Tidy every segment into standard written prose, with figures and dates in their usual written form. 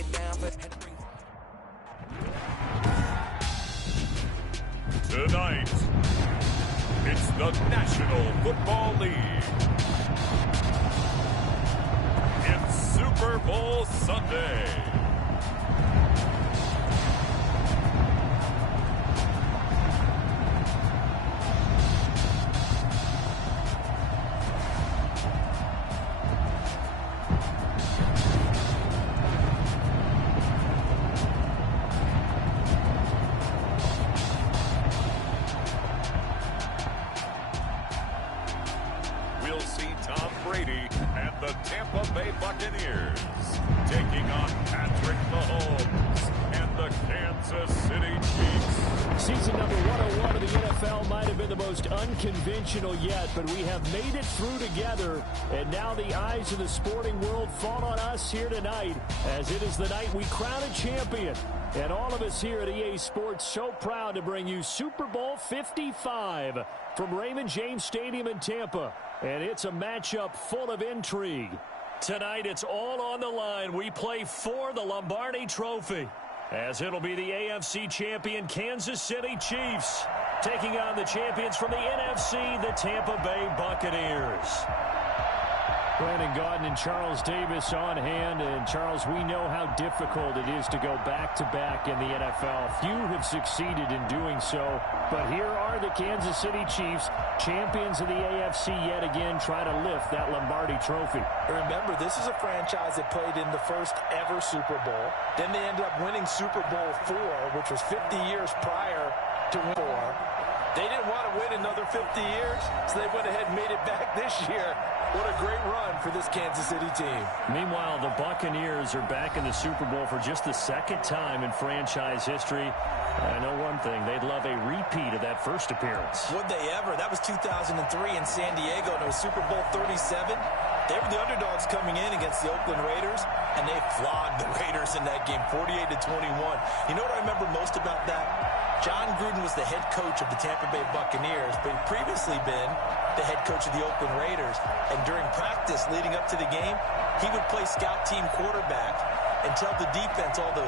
it down for Tonight, it's the National Football League. It's Super Bowl Sunday. We'll see Tom Brady and the Tampa Bay Buccaneers taking on Patrick Mahomes and the Kansas City Chiefs. Season number 101 of the NFL might have been the most unconventional yet, but we have made it through together, and now the eyes of the sporting world fall on us here tonight, as it is the night we crown a champion. And all of us here at EA Sports so proud to bring you Super Bowl 55 from Raymond James Stadium in Tampa. And it's a matchup full of intrigue. Tonight, it's all on the line. We play for the Lombardi Trophy, as it'll be the AFC champion Kansas City Chiefs taking on the champions from the NFC, the Tampa Bay Buccaneers. Brandon Gaudin and Charles Davis on hand. And, Charles, we know how difficult it is to go back-to-back in the NFL. Few have succeeded in doing so. But here are the Kansas City Chiefs, champions of the AFC yet again, try to lift that Lombardi Trophy. Remember, this is a franchise that played in the first ever Super Bowl. Then they ended up winning Super Bowl IV, which was 50 years prior to win IV. They didn't want to win another 50 years, so they went ahead and made it back this year. What a great run for this Kansas City team. Meanwhile, the Buccaneers are back in the Super Bowl for just the second time in franchise history. I know one thing, they'd love a repeat of that first appearance. Would they ever? That was 2003 in San Diego, and it was Super Bowl 37. They were the underdogs coming in against the Oakland Raiders, and they flogged the Raiders in that game, 48-21. You know what I remember most about that? John Gruden was the head coach of the Tampa Bay Buccaneers, but he'd previously been the head coach of the Oakland Raiders. And during practice leading up to the game, he would play scout team quarterback and tell the defense all the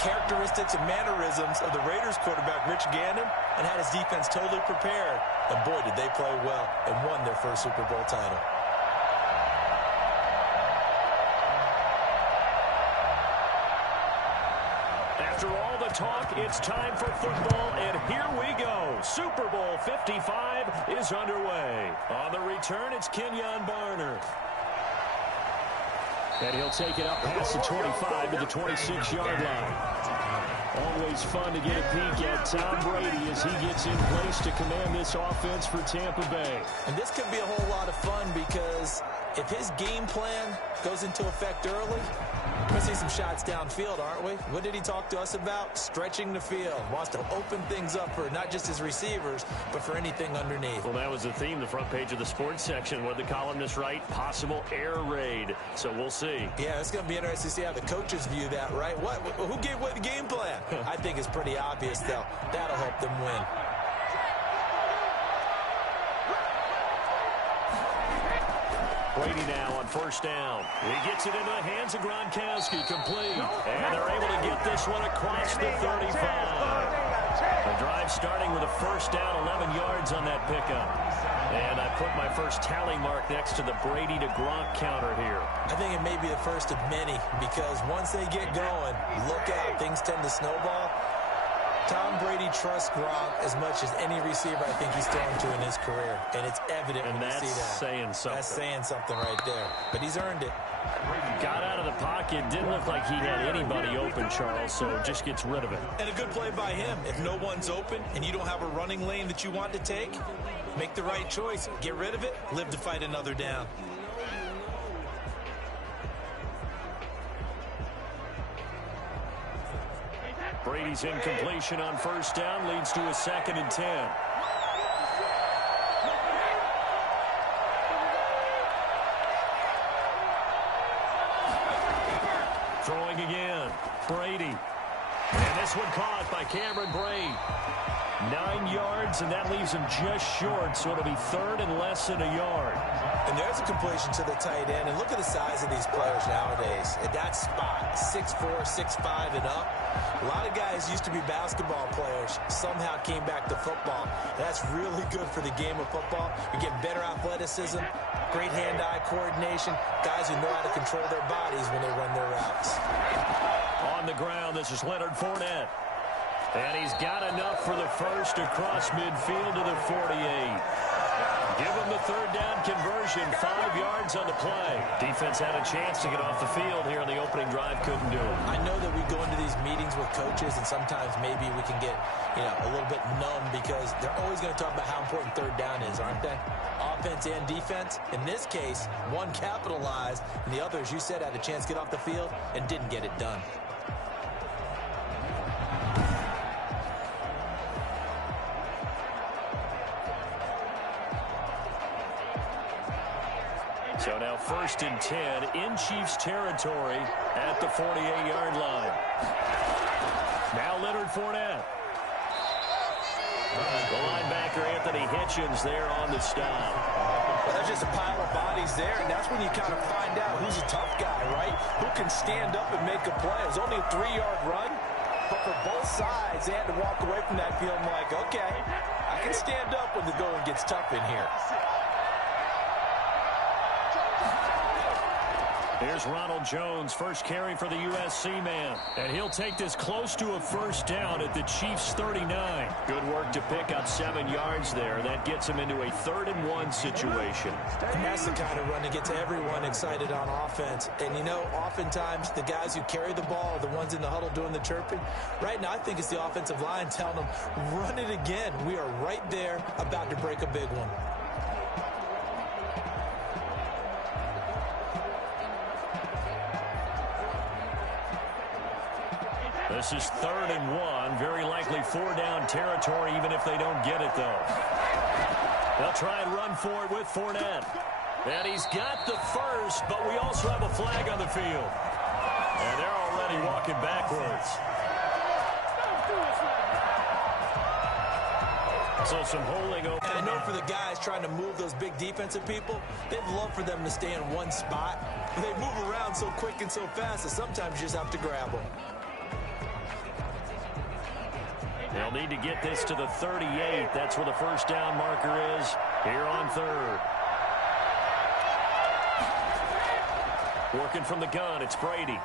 characteristics and mannerisms of the Raiders quarterback, Rich Gannon, and had his defense totally prepared. And boy, did they play well and won their first Super Bowl title. After all the talk, it's time for football, and here we go. Super Bowl 55 is underway. On the return, it's Kenyon Barner. And he'll take it up past the 25 to the 26-yard line. Always fun to get a peek at Tom Brady as he gets in place to command this offense for Tampa Bay. And this could be a whole lot of fun because if his game plan goes into effect early, we're going to see some shots downfield, aren't we? What did he talk to us about? Stretching the field. Wants to open things up for not just his receivers, but for anything underneath. Well, that was the theme, the front page of the sports section. What the columnists write? Possible air raid. So we'll see. Yeah, it's going to be interesting to see how the coaches view that, right? Who gave away the game plan? I think it's pretty obvious, though. That'll help them win. Brady now on first down. He gets it into the hands of Gronkowski, complete. And they're able to get this one across the 35. The drive starting with a first down, 11 yards on that pickup. And I put my first tally mark next to the Brady to Gronk counter here. I think it may be the first of many because once they get going, look out, things tend to snowball. Tom Brady trusts Gronk as much as any receiver I think he's thrown to in his career. And it's evident when you see that. And that's saying something. That's saying something right there. But he's earned it. Got out of the pocket. Didn't look like he had anybody open, Charles, so just gets rid of it. And a good play by him. If no one's open and you don't have a running lane that you want to take, make the right choice. Get rid of it. Live to fight another down. Brady's incompletion on first down leads to a 2nd and 10. Throwing again. Brady. And this one caught by Cameron Brate. 9 yards, and that leaves him just short, so it'll be third and less than a yard. And there's a completion to the tight end. And look at the size of these players nowadays. At that spot, 6'4", 6'5", and up. A lot of guys used to be basketball players, somehow came back to football. That's really good for the game of football. You're getting better athleticism, great hand-eye coordination, guys who know how to control their bodies when they run their routes. On the ground, this is Leonard Fournette. And he's got enough for the first across midfield to the 48. Give him the third down conversion, 5 yards on the play. Defense had a chance to get off the field here on the opening drive, couldn't do it. I know that we go into these meetings with coaches, and sometimes maybe we can get, a little bit numb because they're always going to talk about how important third down is, aren't they? Offense and defense. In this case, one capitalized, and the other, as you said, had a chance to get off the field and didn't get it done. So now 1st and 10 in Chiefs territory at the 48-yard line. Now Leonard Fournette. The linebacker Anthony Hitchens there on the stop. There's just a pile of bodies there, and that's when you kind of find out who's a tough guy, right? Who can stand up and make a play. It was only a 3-yard run, but for both sides, they had to walk away from that feeling like, okay, I can stand up when the going gets tough in here. Here's Ronald Jones, first carry for the USC man. And he'll take this close to a first down at the Chiefs' 39. Good work to pick up 7 yards there. That gets him into a 3rd and 1 situation. And that's the kind of run that gets everyone excited on offense. And, oftentimes the guys who carry the ball are the ones in the huddle doing the chirping. Right now, I think it's the offensive line telling them, run it again. We are right there about to break a big one. This is 3rd and 1. Very likely 4-down territory, even if they don't get it, though. They'll try and run for it with Fournette. And he's got the first, but we also have a flag on the field. And they're already walking backwards. So some holding over. And I know for the guys trying to move those big defensive people, they'd love for them to stay in one spot. But they move around so quick and so fast that sometimes you just have to grab them. They'll need to get this to the 38. That's where the first down marker is here on 3rd. Working from the gun, it's Brady.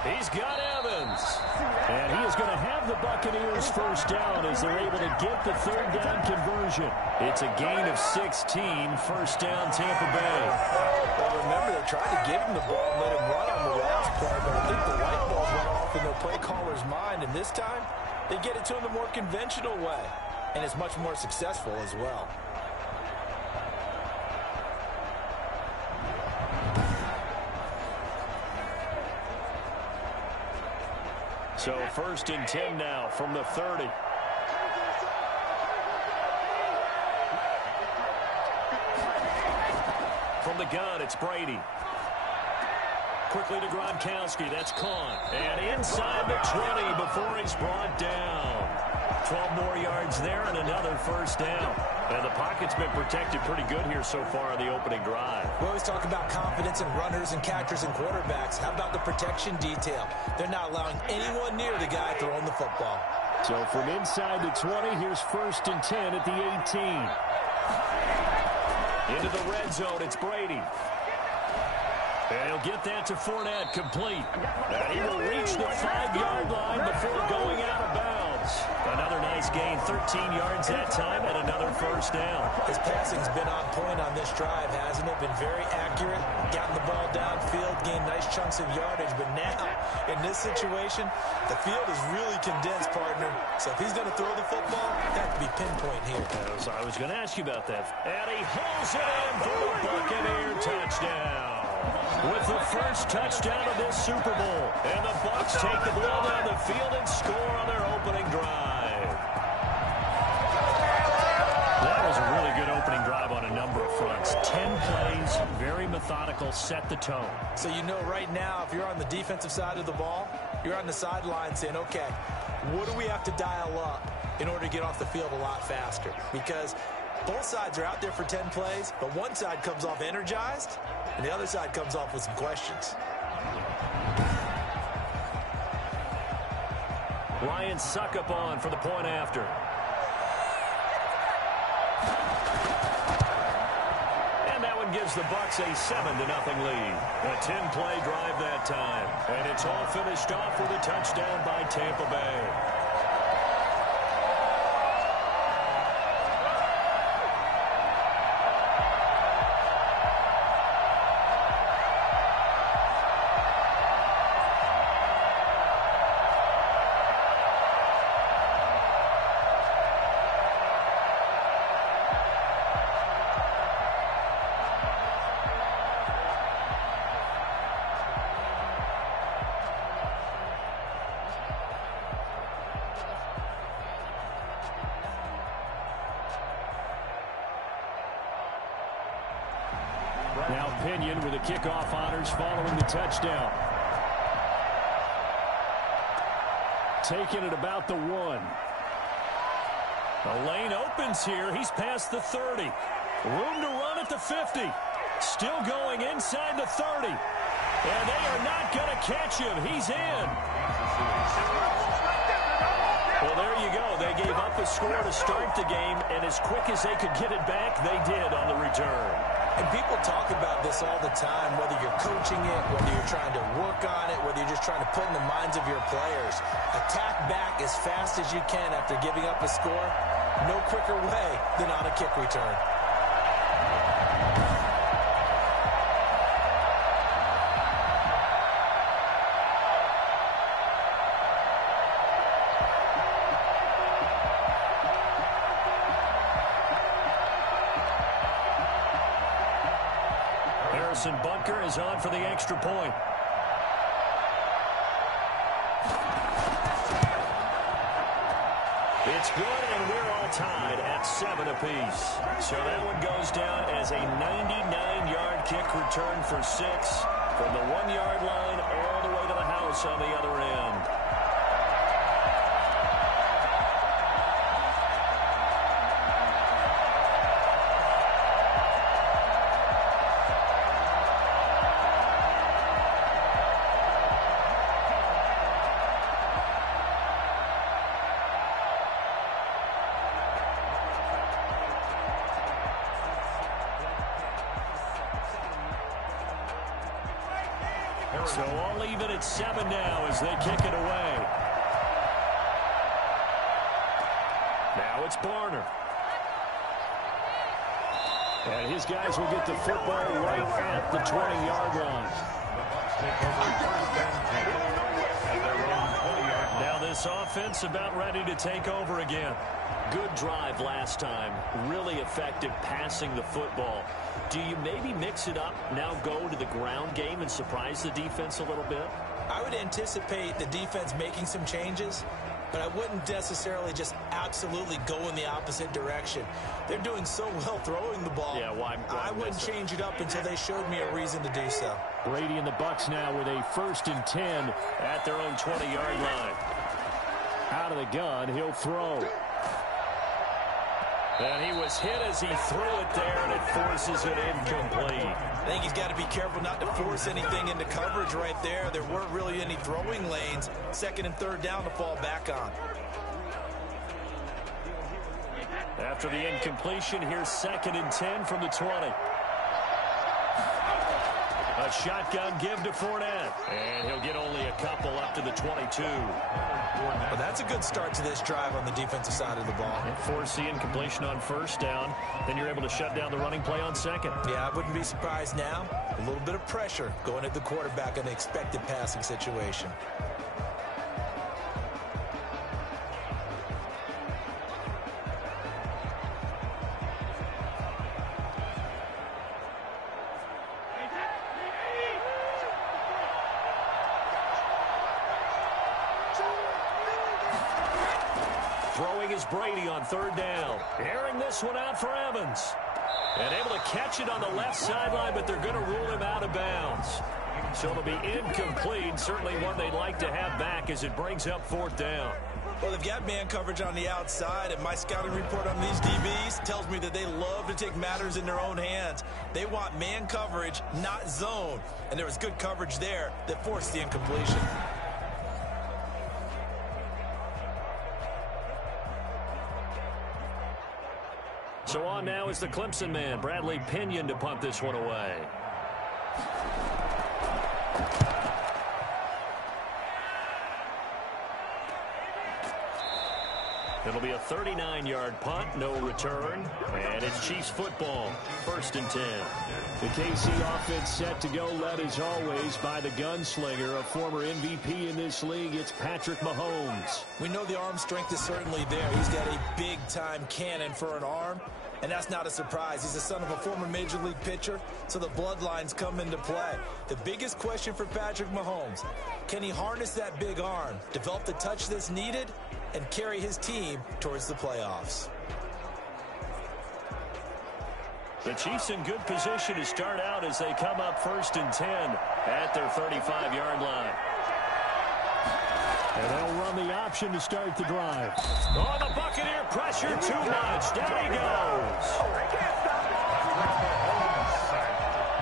He's got Evans. And he is going to have the Buccaneers first down as they're able to get the 3rd down conversion. It's a gain of 16, first down Tampa Bay. Well, remember, they tried to give him the ball and let him run on the last play, but I think the light bulb went off in their play caller's mind, and this time they get it to him the more conventional way, and it's much more successful as well. So 1st and 10 now from the 30. From the gun, it's Brady. Quickly to Gronkowski. That's caught. And inside the 20 before he's brought down. 12 more yards there and another first down. And the pocket's been protected pretty good here so far on the opening drive. We always talk about confidence in runners and catchers and quarterbacks. How about the protection detail? They're not allowing anyone near the guy throwing the football. So from inside the 20, here's 1st and 10 at the 18. Into the red zone, it's Brady. And he'll get that to Fournette, complete. And he will reach the 5-yard line before going out of bounds. Another nice gain, 13 yards that time, and another first down. His passing's been on point on this drive, hasn't it? Been very accurate, gotten the ball downfield, gained nice chunks of yardage. But now, in this situation, the field is really condensed, partner. So if he's going to throw the football, it has to be pinpoint here. I was going to ask you about that. And he hauls it in for the Buccaneer touchdown. With the first touchdown of this Super Bowl. And the Bucs take the ball down the field and score on their opening drive. That was a really good opening drive on a number of fronts. 10 plays, very methodical. methodical, set the tone. So you know right now, if you're on the defensive side of the ball, you're on the sideline saying, okay, what do we have to dial up in order to get off the field a lot faster? Because both sides are out there for 10 plays, but one side comes off energized, and the other side comes off with some questions. Ryan Succop on for the point after. And that one gives the Bucs a 7-0 lead. A 10-play drive that time. And it's all finished off with a touchdown by Tampa Bay. Now Pinion with the kickoff honors following the touchdown. Taking it about the 1. The lane opens here. He's past the 30. Room to run at the 50. Still going inside the 30. And they are not going to catch him. He's in. Well, there you go. They gave up a score to start the game, and as quick as they could get it back, they did on the return. And people talk about this all the time, whether you're coaching it, whether you're trying to work on it, whether you're just trying to put in the minds of your players. Attack back as fast as you can after giving up a score. No quicker way than on a kick return. Harrison Butker is on for the extra point. It's good, and we're all tied at 7 apiece. So that one goes down as a 99-yard kick return for 6 from the 1-yard line all the way to the house on the other end. So I'll leave it at 7 now as they kick it away. Now it's Barner. And his guys will get the football right at the 20-yard line. Now this offense about ready to take over again. Good drive last time. Really effective passing the football. Do you maybe mix it up, now go to the ground game and surprise the defense a little bit? I would anticipate the defense making some changes, but I wouldn't necessarily just absolutely go in the opposite direction. They're doing so well throwing the ball. Yeah, well, I wouldn't change it up until they showed me a reason to do so. Brady and the Bucs now with a 1st and 10 at their own 20-yard line. Out of the gun, he'll throw. And he was hit as he threw it there, and it forces it incomplete. I think he's got to be careful not to force anything into coverage right there. There weren't really any throwing lanes. 2nd and 3rd down to fall back on. After the incompletion, here's 2nd and 10 from the 20. A shotgun give to Fournette. And he'll get only a couple up to the 22. Well, that's a good start to this drive on the defensive side of the ball. And force the incompletion on 1st down. Then you're able to shut down the running play on 2nd. Yeah, I wouldn't be surprised now. A little bit of pressure going at the quarterback in an expected passing situation. Throwing is Brady on 3rd down. Airing this one out for Evans. And able to catch it on the left sideline, but they're going to rule him out of bounds. So it'll be incomplete, certainly one they'd like to have back as it brings up 4th down. Well, they've got man coverage on the outside, and my scouting report on these DBs tells me that they love to take matters in their own hands. They want man coverage, not zone. And there was good coverage there that forced the incompletion. So on now is the Clemson man, Bradley Pinion, to punt this one away. It'll be a 39-yard punt, no return, and it's Chiefs football, 1st and 10. The KC offense set to go, led as always by the gunslinger, a former MVP in this league. It's Patrick Mahomes. We know the arm strength is certainly there. He's got a big-time cannon for an arm, and that's not a surprise. He's the son of a former Major League pitcher, so the bloodlines come into play. The biggest question for Patrick Mahomes, can he harness that big arm, develop the touch that's needed, and carry his team towards the playoffs? The Chiefs in good position to start out as they come up 1st and 10 at their 35-yard line. And they'll run the option to start the drive. Oh, the Buccaneer pressure too much. Down he goes.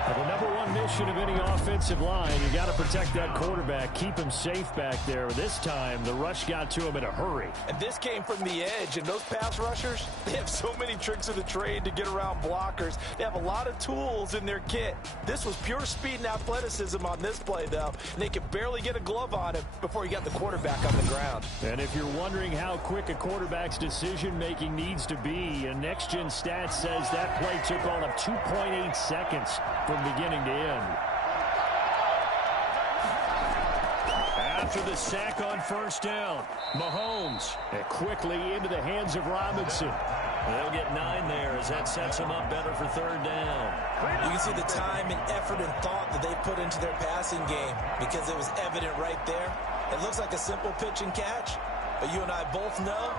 The number one mission of any offensive line, you got to protect that quarterback, keep him safe back there. This time, the rush got to him in a hurry. And this came from the edge, and those pass rushers, they have so many tricks of the trade to get around blockers. They have a lot of tools in their kit. This was pure speed and athleticism on this play, though, and they could barely get a glove on him before he got the quarterback on the ground. And if you're wondering how quick a quarterback's decision-making needs to be, a next-gen stat says that play took all of 2.8 seconds from beginning to end. After the sack on 1st down, Mahomes quickly into the hands of Robinson. They'll get 9 there as that sets them up better for 3rd down. You can see the time and effort and thought that they put into their passing game because it was evident right there. It looks like a simple pitch and catch, but you and I both know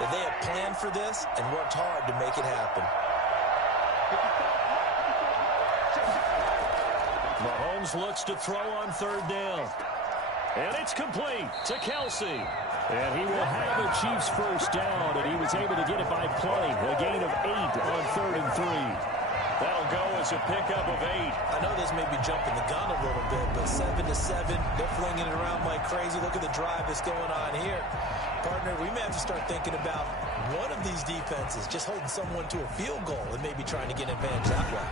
that they have planned for this and worked hard to make it happen. Mahomes looks to throw on 3rd down. And it's complete to Kelsey. And he will have a Chiefs 1st down, and he was able to get it by play. A gain of 8 on 3rd and 3. That'll go as a pickup of 8. I know this may be jumping the gun a little bit, but 7-7, they're flinging it around like crazy. Look at the drive that's going on here. Partner, we may have to start thinking about one of these defenses just holding someone to a field goal and maybe trying to get an advantage that way.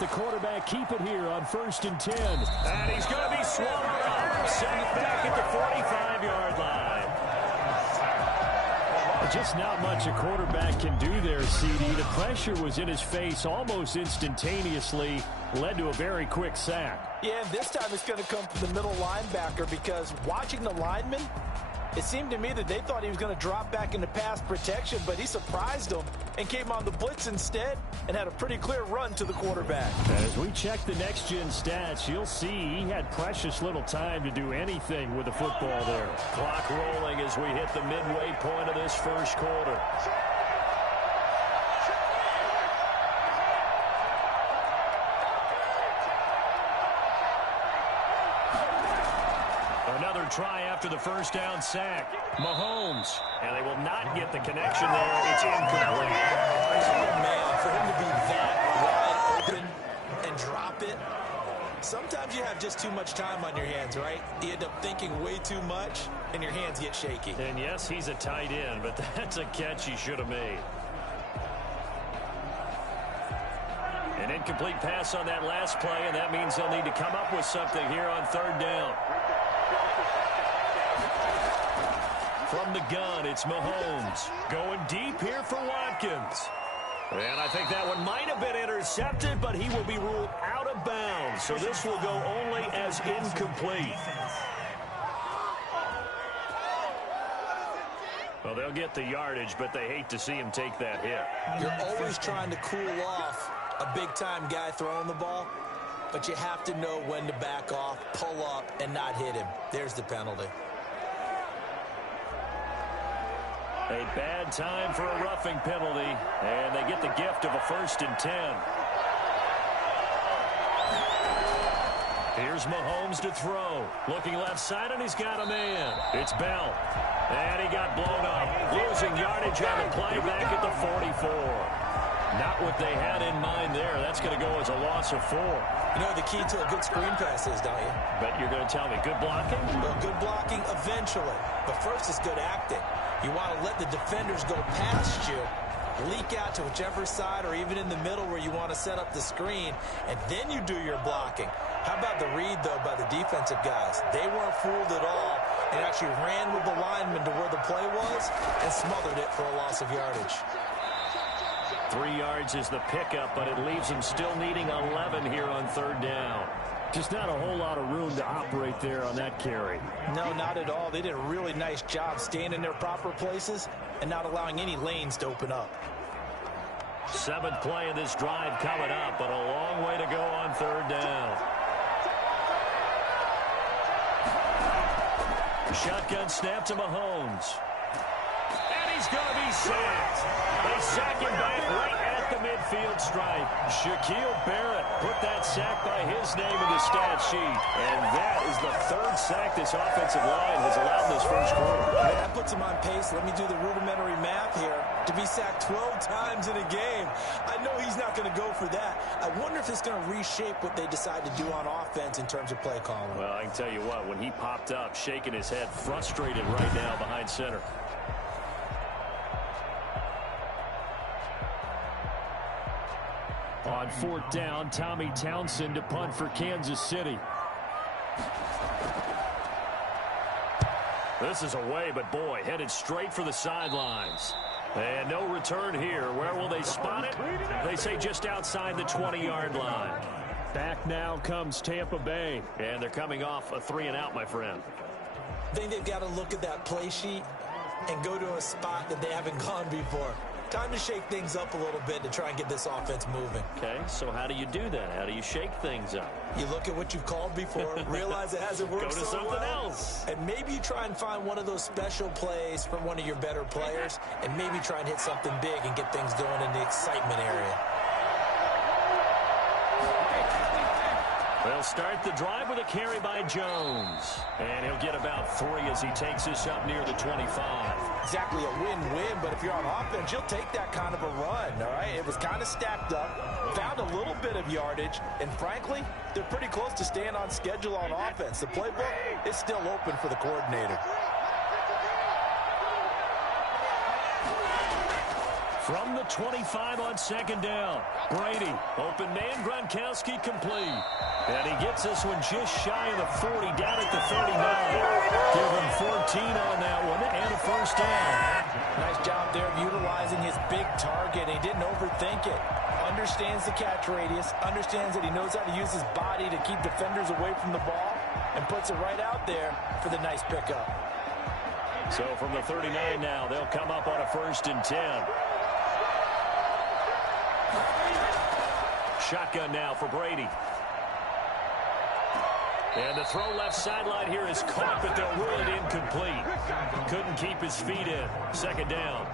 The quarterback keep it here on 1st and 10. And he's going to be swallowed up. Sacked back at the 45-yard line. Just not much a quarterback can do there, CD. The pressure was in his face almost instantaneously. Led to a very quick sack. Yeah, this time it's going to come from the middle linebacker because watching the lineman, it seemed to me that they thought he was going to drop back into pass protection, but he surprised them and came on the blitz instead and had a pretty clear run to the quarterback. As we check the next-gen stats, you'll see he had precious little time to do anything with the football there. Clock rolling as we hit the midway point of this 1st quarter. Another try after the 1st down sack. Mahomes. And they will not get the connection there. It's incomplete. Oh, man, for him to be that wide open and drop it. Sometimes you have just too much time on your hands, right? You end up thinking way too much, and your hands get shaky. And yes, he's a tight end, but that's a catch he should have made. An incomplete pass on that last play, and that means they'll need to come up with something here on 3rd down. From the gun, it's Mahomes. Going deep here for Watkins. And I think that one might have been intercepted, but he will be ruled out of bounds. So this will go only as incomplete. Well, they'll get the yardage, but they hate to see him take that hit. You're always trying to cool off a big-time guy throwing the ball, but you have to know when to back off, pull up, and not hit him. There's the penalty. A bad time for a roughing penalty, and they get the gift of a 1st and 10. Here's Mahomes to throw. Looking left side, and he's got a man. It's Bell. And he got blown up. Losing yardage on the play back at the 44. Not what they had in mind there. That's going to go as a loss of 4. You know the key to a good screen pass is, don't you? Bet you're going to tell me good blocking? Well, good blocking eventually. But first is good acting. You want to let the defenders go past you, leak out to whichever side or even in the middle where you want to set up the screen, and then you do your blocking. How about the read, though, by the defensive guys? They weren't fooled at all and actually ran with the lineman to where the play was and smothered it for a loss of yardage. 3 yards is the pickup, but it leaves them still needing 11 here on 3rd down. Just not a whole lot of room to operate there on that carry. No, not at all. They did a really nice job staying in their proper places and not allowing any lanes to open up. 7th play of this drive coming up, but a long way to go on 3rd down. Shotgun snap to Mahomes. And he's going to be sacked. They sack him back right at the midfield stripe. Shaquille Barrett put that sack by his name in the stat sheet. And that is the 3rd sack this offensive line has allowed this first quarter. Yeah, that puts him on pace. Let me do the rudimentary math here. To be sacked 12 times in a game. I know he's not going to go for that. I wonder if it's going to reshape what they decide to do on offense in terms of play calling. Well, I can tell you what, when he popped up, shaking his head, frustrated right now behind center. On 4th down, Tommy Townsend to punt for Kansas City. This is away, but boy, headed straight for the sidelines. And no return here. Where will they spot it? They say just outside the 20-yard line. Back now comes Tampa Bay. And they're coming off a 3-and-out, my friend. I think they've got to look at that play sheet and go to a spot that they haven't gone before. Time to shake things up a little bit to try and get this offense moving. Okay, so how do you do that? How do you shake things up? You look at what you've called before, realize it hasn't worked Go to so something well, else. and maybe you try and find one of those special plays from one of your better players, and maybe try and hit something big and get things going in the excitement area. They'll start the drive with a carry by Jones. And he'll get about 3 as he takes this up near the 25. Exactly a win-win, but if you're on offense, you'll take that kind of a run, all right? It was kind of stacked up, found a little bit of yardage, and frankly, they're pretty close to staying on schedule on offense. The playbook is still open for the coordinator. From the 25 on 2nd down, Brady, open man, Gronkowski complete. And he gets this one just shy of the 40, down at the 39. Give him 14 on that one, and a 1st down. Nice job there of utilizing his big target. He didn't overthink it. Understands the catch radius, understands that he knows how to use his body to keep defenders away from the ball, and puts it right out there for the nice pickup. So from the 39 now, they'll come up on a 1st and 10. Shotgun now for Brady. And the throw left sideline here is caught, but they'll rule it incomplete. Couldn't keep his feet in. 2nd down.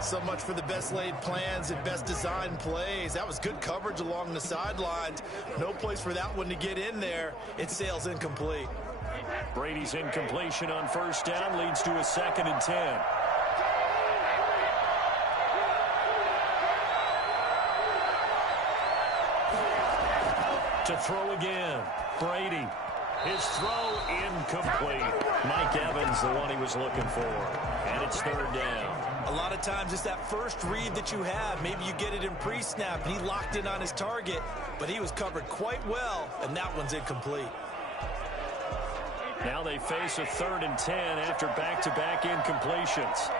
So much for the best laid plans and best designed plays. That was good coverage along the sidelines. No place for that one to get in there. It sails incomplete. Brady's incompletion on 1st down leads to a 2nd and 10. To throw again, Brady. His throw incomplete. Mike Evans, the one he was looking for. And it's 3rd down. A lot of times it's that first read that you have. Maybe you get it in pre-snap, and he locked in on his target, but he was covered quite well, and that one's incomplete. Now they face a 3rd and 10 after back-to-back incompletions.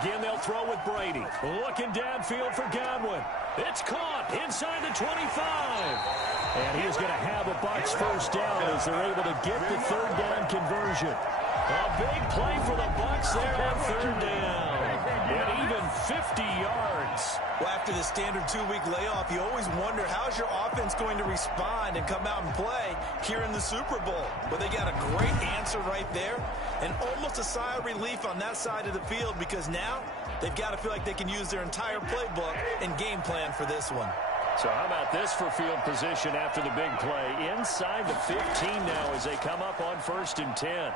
Again, they'll throw with Brady. Looking downfield for Godwin. It's caught inside the 25. And he is going to have a Bucs 1st down as they're able to get the 3rd down conversion. A big play for the Bucs there on 3rd down. And even 50 yards. Well, after the standard 2-week layoff, you always wonder how's your offense going to respond and come out and play here in the Super Bowl. Well, they got a great answer right there and almost a sigh of relief on that side of the field because now they've got to feel like they can use their entire playbook and game plan for this one. So how about this for field position after the big play? Inside the 15 now as they come up on 1st and 10.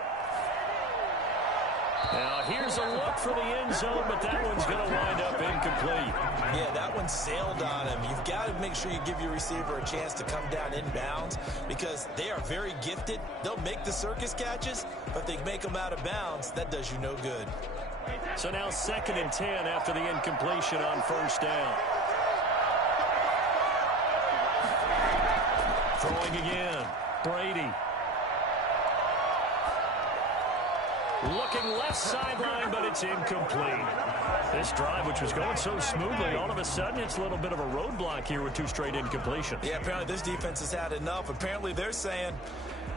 Now, here's a look for the end zone, but that one's going to wind up incomplete. Yeah, that one sailed on him. You've got to make sure you give your receiver a chance to come down inbounds because they are very gifted. They'll make the circus catches, but if they make them out of bounds, that does you no good. So now 2nd and 10 after the incompletion on 1st down. Throwing again, Brady. Looking left sideline, but it's incomplete. This drive, which was going so smoothly, all of a sudden it's a little bit of a roadblock here with 2 straight incompletions. Yeah, apparently this defense has had enough. Apparently they're saying,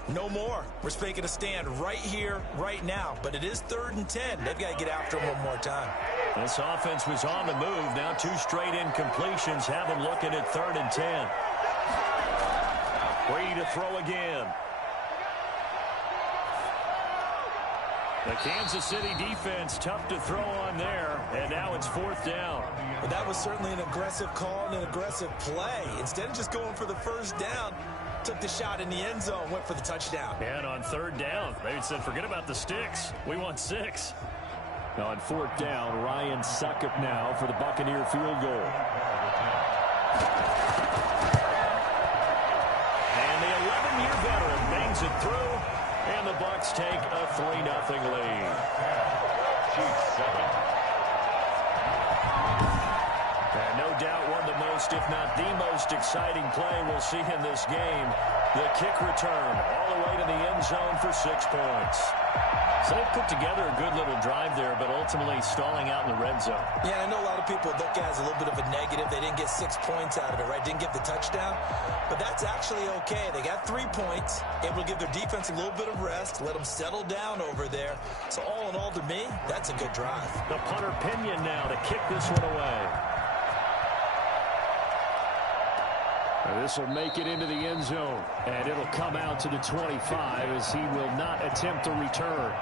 no more. We're making a stand right here, right now. But it is 3rd and 10. They've got to get after him one more time. This offense was on the move. Now 2 straight incompletions have them looking at 3rd and 10. Brady to throw again. The Kansas City defense tough to throw on there, and now it's 4th down. But that was certainly an aggressive call and an aggressive play. Instead of just going for the 1st down, took the shot in the end zone, went for the touchdown. And on 3rd down, they said, forget about the sticks. We want 6. Now on 4th down, Ryan Succop now for the Buccaneer field goal. And the 11-year veteran bangs it through. And the Bucs take a 3-0 lead. And no doubt one of the most, if not the most exciting play we'll see in this game. The kick return all the way to the end zone for 6 points. So they put together a good little drive there, but ultimately stalling out in the red zone. Yeah, I know a lot of people look at it as a little bit of a negative. They didn't get 6 points out of it, right? Didn't get the touchdown. But that's actually okay. They got 3 points, able to give their defense a little bit of rest, let them settle down over there. So all in all, to me, that's a good drive. The punter Pinion now to kick this one away. This will make it into the end zone, and it'll come out to the 25 as he will not attempt to return.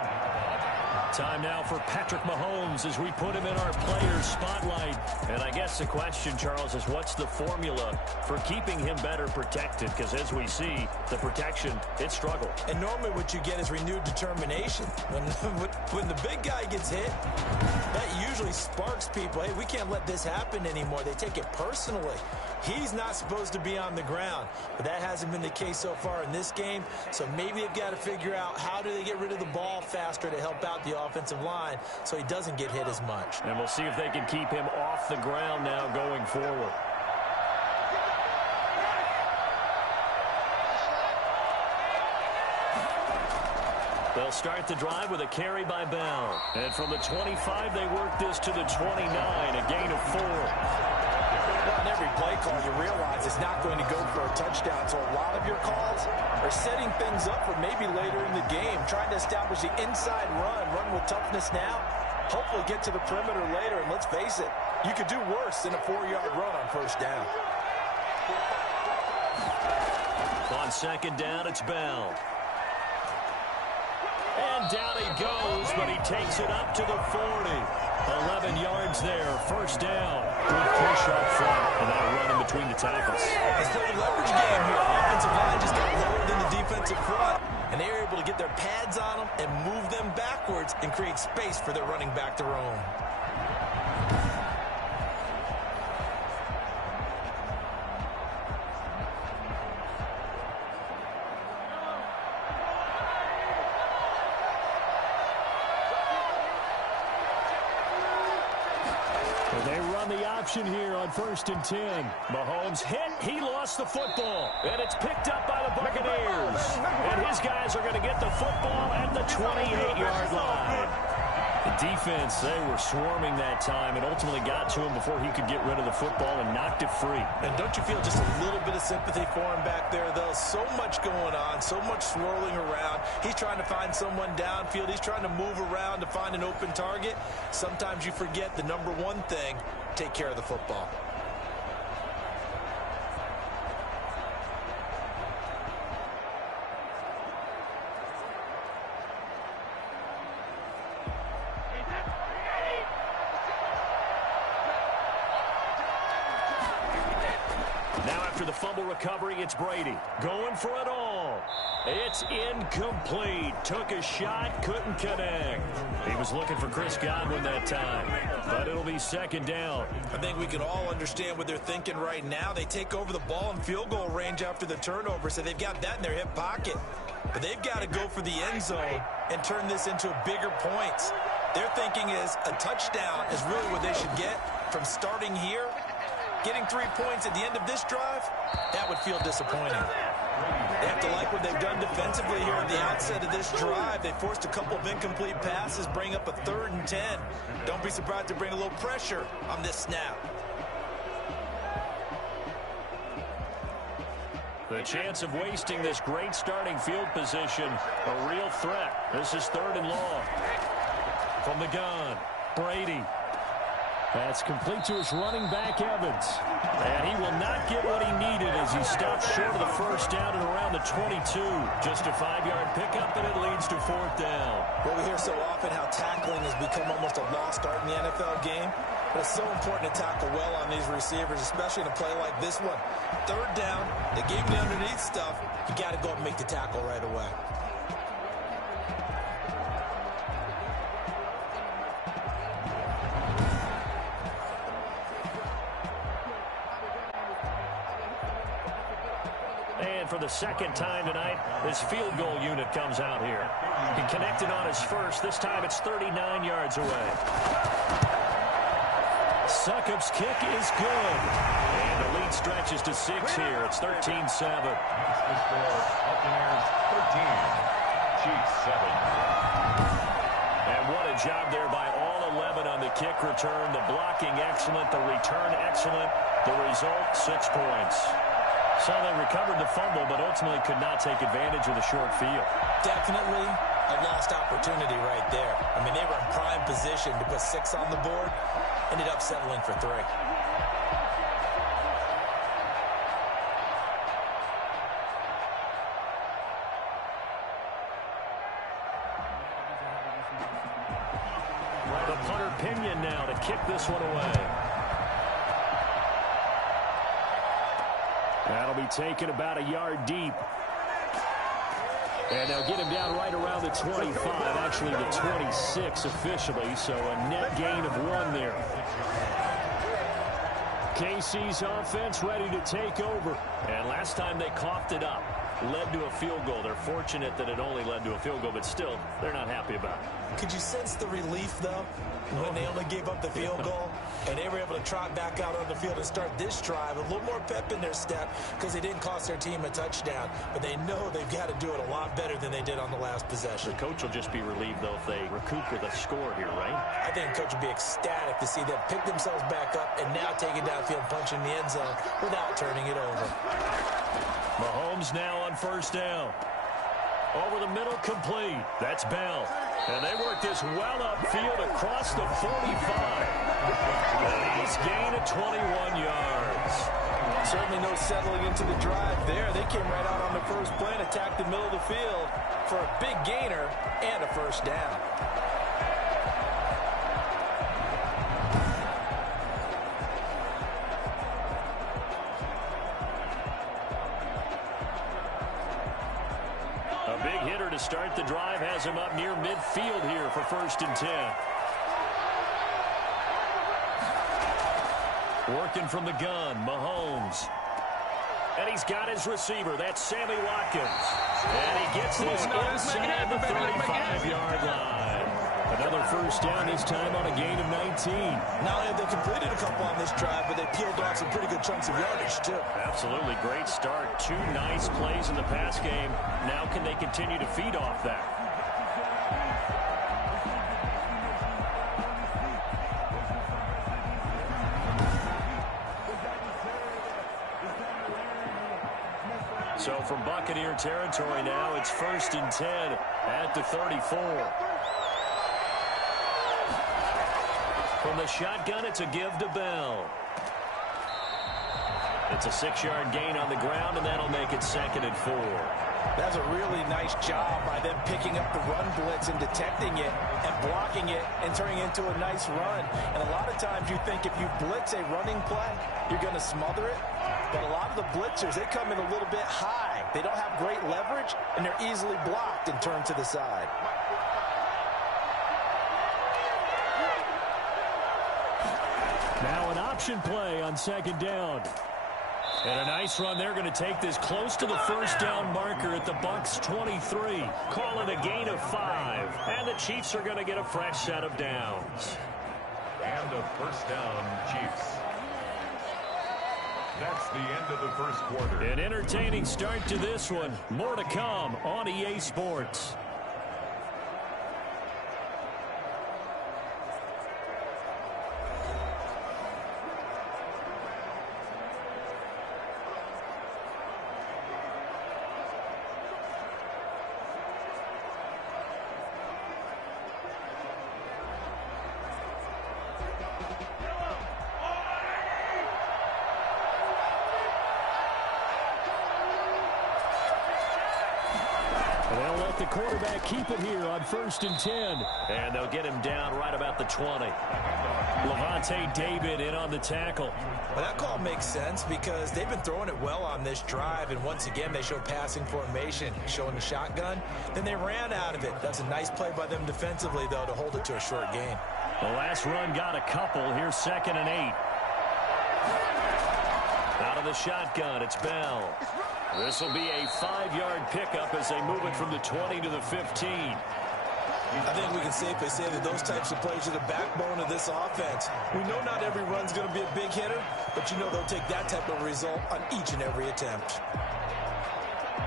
Time now for Patrick Mahomes as we put him in our players' spotlight. And I guess the question, Charles, is what's the formula for keeping him better protected? Because as we see, the protection, it struggled. And normally what you get is renewed determination. When the big guy gets hit, that usually sparks people. Hey, we can't let this happen anymore. They take it personally. He's not supposed to be on the ground, but that hasn't been the case so far in this game. So maybe they've got to figure out how do they get rid of the ball faster to help out the offensive line so he doesn't get hit as much. And we'll see if they can keep him off the ground now going forward. They'll start the drive with a carry by Bell. And from the 25, they work this to the 29, a gain of 4. On every play call, you realize it's not going to go for a touchdown. So a lot of your calls are setting things up for maybe later in the game, trying to establish the inside run with toughness now, hopefully get to the perimeter later. And let's face it, you could do worse than a 4-yard run on 1st down. On 2nd down, it's Bell. And down he goes, but he takes it up to the 40. 11 yards there, 1st down. Good push up front, and that run in between the tackles. Let's play a leverage game here. The offensive line just got lower than the defensive front, and they were able to get their pads on them and move them backwards and create space for their running back to roam. Here on 1st and 10. Mahomes hit. He lost the football. And it's picked up by the Buccaneers. And his guys are going to get the football at the 28-yard line. The defense, they were swarming that time and ultimately got to him before he could get rid of the football and knocked it free. And don't you feel just a little bit of sympathy for him back there, though? So much going on, so much swirling around. He's trying to find someone downfield. He's trying to move around to find an open target. Sometimes you forget the number one thing, take care of the football. The fumble recovery, it's Brady going for it all. It's incomplete. Took a shot, couldn't connect. He was looking for Chris Godwin that time, but it'll be second down. I think we can all understand what they're thinking right now. They take over the ball in field goal range after the turnover, so they've got that in their hip pocket. But they've got to go for the end zone and turn this into bigger points. Their thinking is a touchdown is really what they should get from starting here. Getting 3 points at the end of this drive, that would feel disappointing. They have to like what they've done defensively here at the outset of this drive. They forced a couple of incomplete passes, bring up a 3rd and 10. Don't be surprised to bring a little pressure on this snap. The chance of wasting this great starting field position, a real threat. This is 3rd and long. From the gun, Brady. That's complete to his running back, Evans. And he will not get what he needed as he stops short of the first down and around the 22. Just a 5-yard pickup, and it leads to 4th down. Well, we hear so often how tackling has become almost a lost art in the NFL game. But it's so important to tackle well on these receivers, especially in a play like this one. 3rd down, they gave me underneath stuff. You got to go up and make the tackle right away. For the second time tonight, this field goal unit comes out here. He connected on his first. This time it's 39 yards away. Succop's kick is good. And the lead stretches to 6 here. It's 13-7. And what a job there by all 11 on the kick return. The blocking excellent. The return excellent. The result, 6 points. So they recovered the fumble, but ultimately could not take advantage of the short field. Definitely a lost opportunity right there. I mean, they were in prime position to put 6 on the board. Ended up settling for 3. The punter Pinion now to kick this one away. That'll be taken about a yard deep. And they'll get him down right around the 25, actually the 26 officially, so a net gain of 1 there. KC's offense ready to take over. And last time they coughed it up, led to a field goal. They're fortunate that it only led to a field goal, but still, they're not happy about it. Could you sense the relief, though, when they only gave up the field goal? And they were able to trot back out on the field and start this drive. A little more pep in their step because they didn't cost their team a touchdown. But they know they've got to do it a lot better than they did on the last possession. The coach will just be relieved, though, if they recoup with a score here, right? I think the coach will be ecstatic to see them pick themselves back up and now take it downfield, punching the end zone without turning it over. Mahomes now on first down. Over the middle, complete. That's Bell. And they work this well upfield across the 45. And he's gained at 21 yards. Certainly no settling into the drive there. They came right out on the first play and attacked the middle of the field for a big gainer and a first down. To start the drive has him up near midfield here for 1st and 10. Working from the gun, Mahomes. And he's got his receiver. That's Sammy Watkins. And he gets this inside the 35-yard line. Another first down, this time on a gain of 19. Not only have they completed a couple on this drive, but they peeled off some pretty good chunks of yardage, too. Absolutely. Great start. 2 nice plays in the pass game. Now can they continue to feed off that? So from Buccaneer territory now, it's 1st and 10 at the 34. From the shotgun, it's a give to Bell. It's a 6-yard gain on the ground, and that'll make it 2nd and 4. That's a really nice job by them picking up the run blitz and detecting it and blocking it and turning it into a nice run. And a lot of times you think if you blitz a running play, you're going to smother it. But a lot of the blitzers, they come in a little bit high. They don't have great leverage, and they're easily blocked and turned to the side. Now an option play on 2nd down. And a nice run. They're going to take this close to the 1st down marker at the Bucs 23. Call it a gain of 5. And the Chiefs are going to get a fresh set of downs. And a 1st down, Chiefs. That's the end of the 1st quarter. An entertaining start to this one. More to come on EA Sports. They'll let the quarterback keep it here on 1st and 10. And they'll get him down right about the 20. Levante David in on the tackle. Well, that call makes sense because they've been throwing it well on this drive. And once again, they show passing formation, showing the shotgun. Then they ran out of it. That's a nice play by them defensively, though, to hold it to a short gain. The last run got a couple. Here's 2nd and 8. Out of the shotgun, it's Bell. This will be a 5-yard pickup as they move it from the 20 to the 15. I think we can safely say that those types of plays are the backbone of this offense. We know not every run's going to be a big hitter, but you know they'll take that type of result on each and every attempt.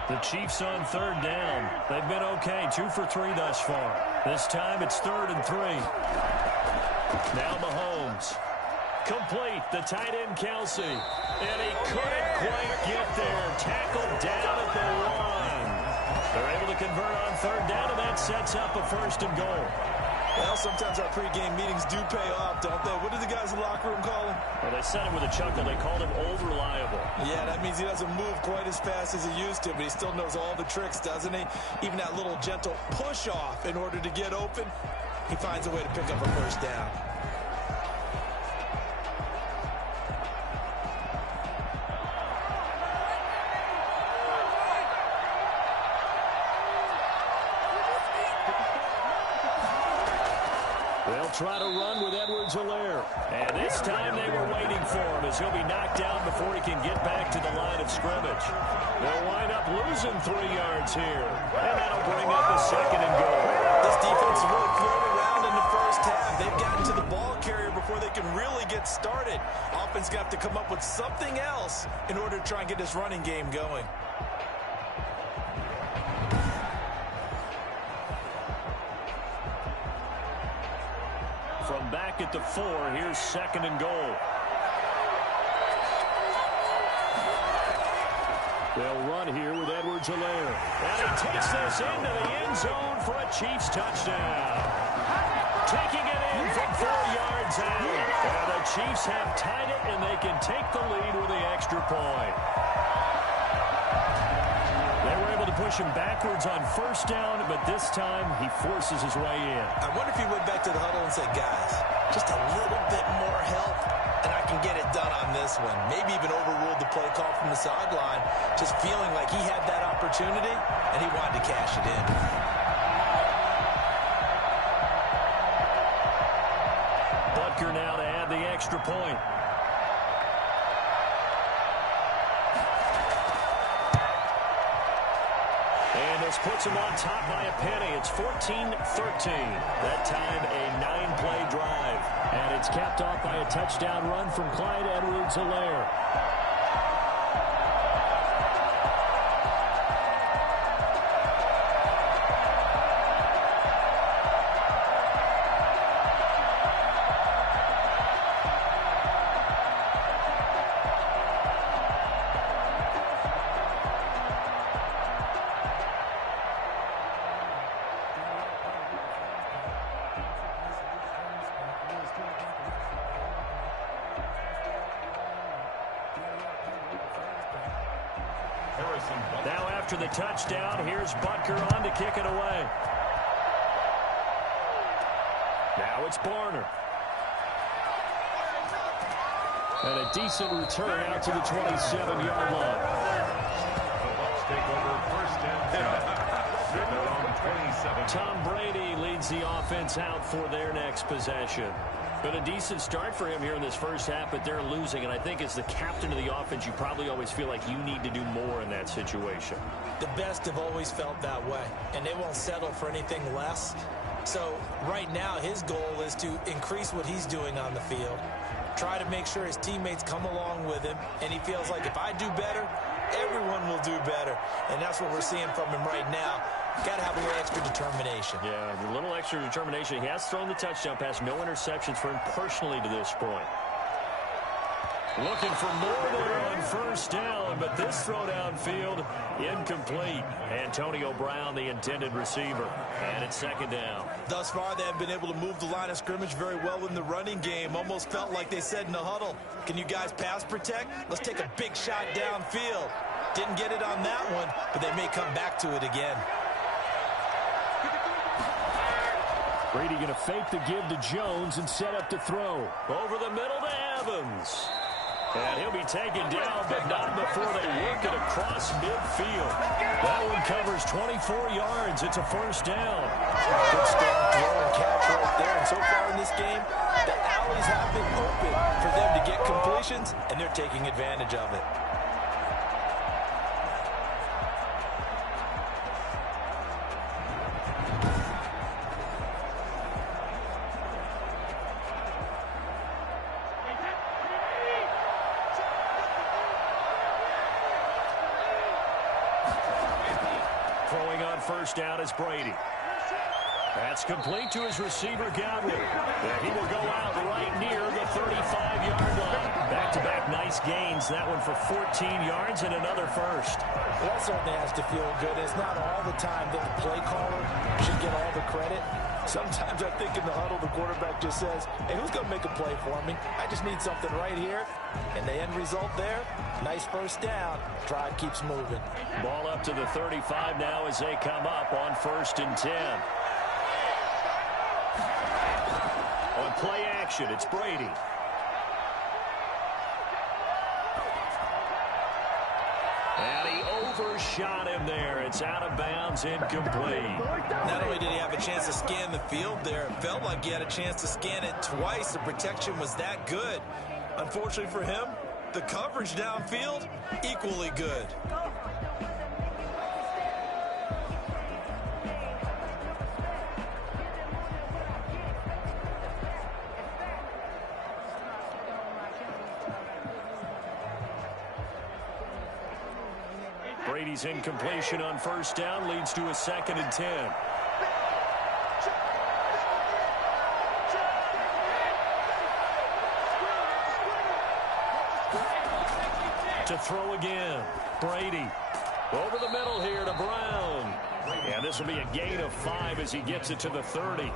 The Chiefs on 3rd down. They've been okay, 2 for 3 thus far. This time it's 3rd and 3. Now Mahomes. Complete, the tight end Kelsey. And he couldn't quite get there. Tackled down at the 1. They're able to convert on 3rd down, and that sets up a 1st and goal. Well, sometimes our pregame meetings do pay off, don't they? What did the guys in the locker room call him? Well, they said it with a chuckle. They called him old reliable. Yeah, that means he doesn't move quite as fast as he used to, but he still knows all the tricks, doesn't he? Even that little gentle push-off in order to get open, he finds a way to pick up a 1st down. Try to run with Edwards-Helaire. And this time they were waiting for him as he'll be knocked down before he can get back to the line of scrimmage. They'll wind up losing 3 yards here. And that'll bring up a 2nd and goal. This defense is really thrown around in the 1st half. They've gotten to the ball carrier before they can really get started. Offense going to have to come up with something else in order to try and get this running game going. From back at the 4, here's 2nd and goal. They'll run here with Edwards-Helaire. And he takes this into the end zone for a Chiefs touchdown. Taking it in from 4 yards out. And the Chiefs have tied it, and they can take the lead with the extra point. They were able to push him backwards on 1st down, but this time he forces his way in. I wonder if he went back to the huddle and said, guys, just a little bit more help, and I can get it done on this one. Maybe even overruled the play call from the sideline, just feeling like he had that opportunity, and he wanted to cash it in. Butker now to add the extra point. And this puts him on top by a penny. It's 14-13. That time a 9-play drive. And it's capped off by a touchdown run from Clyde Edwards-Helaire. Now after the touchdown, here's Butker on to kick it away. Now it's Barner. And a decent return out to the 27-yard line. The Bucs take over first and 10. They're on 27. Tom Brady leads the offense out for their next possession. But a decent start for him here in this first half, but they're losing. And I think as the captain of the offense, you probably always feel like you need to do more in that situation. The best have always felt that way, and they won't settle for anything less. So right now, his goal is to increase what he's doing on the field, try to make sure his teammates come along with him, and he feels like if I do better, everyone will do better. And that's what we're seeing from him right now. Got to have a little extra determination. Yeah, a little extra determination. He has thrown the touchdown pass, no interceptions for him personally to this point. Looking for more there on first down, but this throw downfield incomplete. Antonio Brown, the intended receiver, and it's second down. Thus far, they have been able to move the line of scrimmage very well in the running game. Almost felt like they said in the huddle, can you guys pass protect? Let's take a big shot downfield. Didn't get it on that one, but they may come back to it again. Brady going to fake the give to Jones and set up to throw. Over the middle to Evans. And he'll be taken down, but not before they work it across midfield. That one covers 24 yards. It's a first down. Good strong throw and catch right there. And so far in this game, the alleys have been open for them to get completions, and they're taking advantage of it. First down is Brady. That's complete to his receiver, Godwin. And he will go out right near the 35-yard line. Back-to-back nice gains. That one for 14 yards and another first. Well, that certainly has to feel good. It's not all the time that the play caller should get all the credit. Sometimes I think in the huddle, the quarterback just says, hey, who's going to make a play for me? I just need something right here. And the end result there, nice first down. Drive keeps moving. Ball up to the 35 now as they come up on first and 10. On play action, it's Brady. And he overshot him there. It's out of bounds, incomplete. Not only did he have a chance to scan the field there, it felt like he had a chance to scan it twice. The protection was that good. Unfortunately for him, the coverage downfield, equally good. Brady's incompletion on first down leads to a second and 10. To throw again, Brady. Over the middle here to Brown. And this will be a gain of 5 as he gets it to the 30.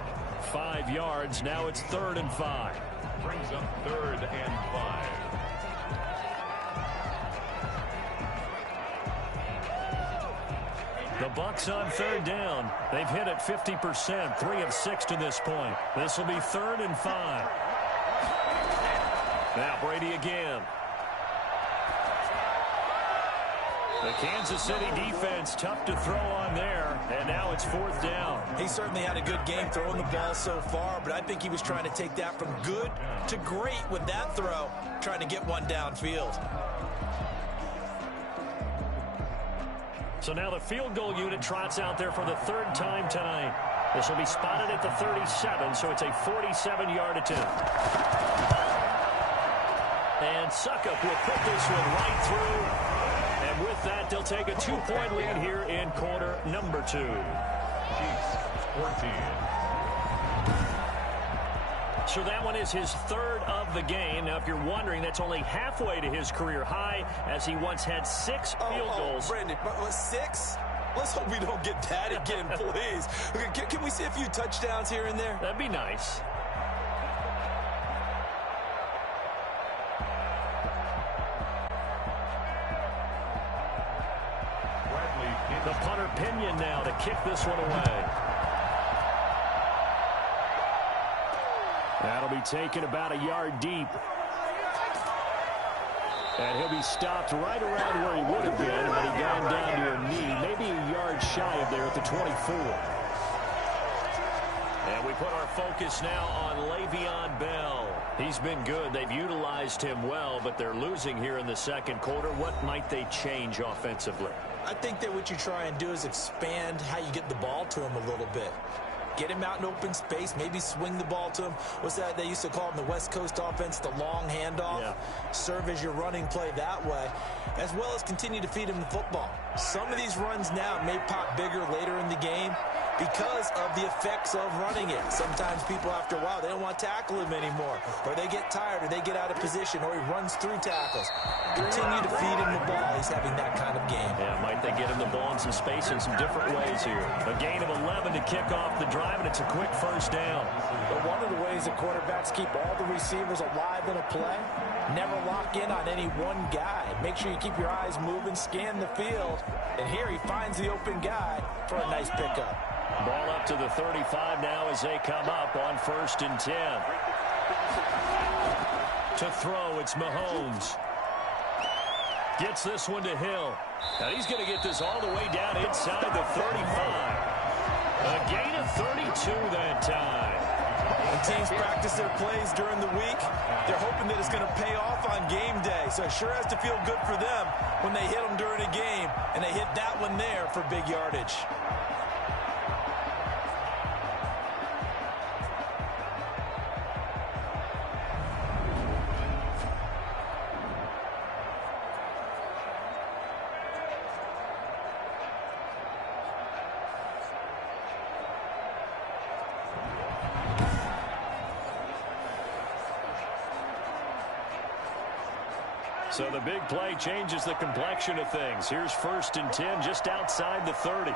5 yards, now it's 3rd and 5. Brings up 3rd and 5. The Bucs on 3rd down. They've hit it 50%, 3 of 6 to this point. This will be 3rd and 5. Now Brady again. The Kansas City defense tough to throw on there, and now it's 4th down. He certainly had a good game throwing the ball so far, but I think he was trying to take that from good to great with that throw, trying to get one downfield. So now the field goal unit trots out there for the 3rd time tonight. This will be spotted at the 37, so it's a 47-yard attempt. And Succop will put this one right through. And with that, they'll take a 2-point lead here in quarter number 2. Chiefs 14. So that one is his 3rd of the game. Now, if you're wondering, that's only halfway to his career high, as he once had 6 field goals. Brandon, 6? Let's hope we don't get that again, please. Can we see a few touchdowns here and there? That'd be nice. kick this one away. That'll be taken about a yard deep. And he'll be stopped right around where he would have been had he gone down to a knee, maybe a yard shy of there at the 24. And we put our focus now on Le'Veon Bell. He's been good. They've utilized him well, but they're losing here in the second quarter. What might they change offensively? I think that what you try and do is expand how you get the ball to him a little bit. Get him out in open space, maybe swing the ball to him. What's that they used to call in the West Coast offense, the long handoff? Yeah. Serve as your running play that way, as well as continue to feed him the football. Some of these runs now may pop bigger later in the game because of the effects of running it. Sometimes people, after a while, they don't want to tackle him anymore, or they get tired, or they get out of position, or he runs through tackles. Continue to feed him the ball. He's having that kind of game. Yeah, might they get him the ball in some space in some different ways here. A gain of 11 to kick off the drive, and it's a quick first down. But one of the ways that quarterbacks keep all the receivers alive in a play, never lock in on any one guy. Make sure you keep your eyes moving, scan the field, and here he finds the open guy for a nice pickup. Ball up to the 35 now as they come up on 1st and 10. To throw, it's Mahomes. Gets this one to Hill. Now he's going to get this all the way down inside the 35. A gain of 32 that time. When teams practice their plays during the week, they're hoping that it's going to pay off on game day. So it sure has to feel good for them when they hit them during a game, and they hit that one there for big yardage. So the big play changes the complexion of things. Here's 1st and 10 just outside the 30.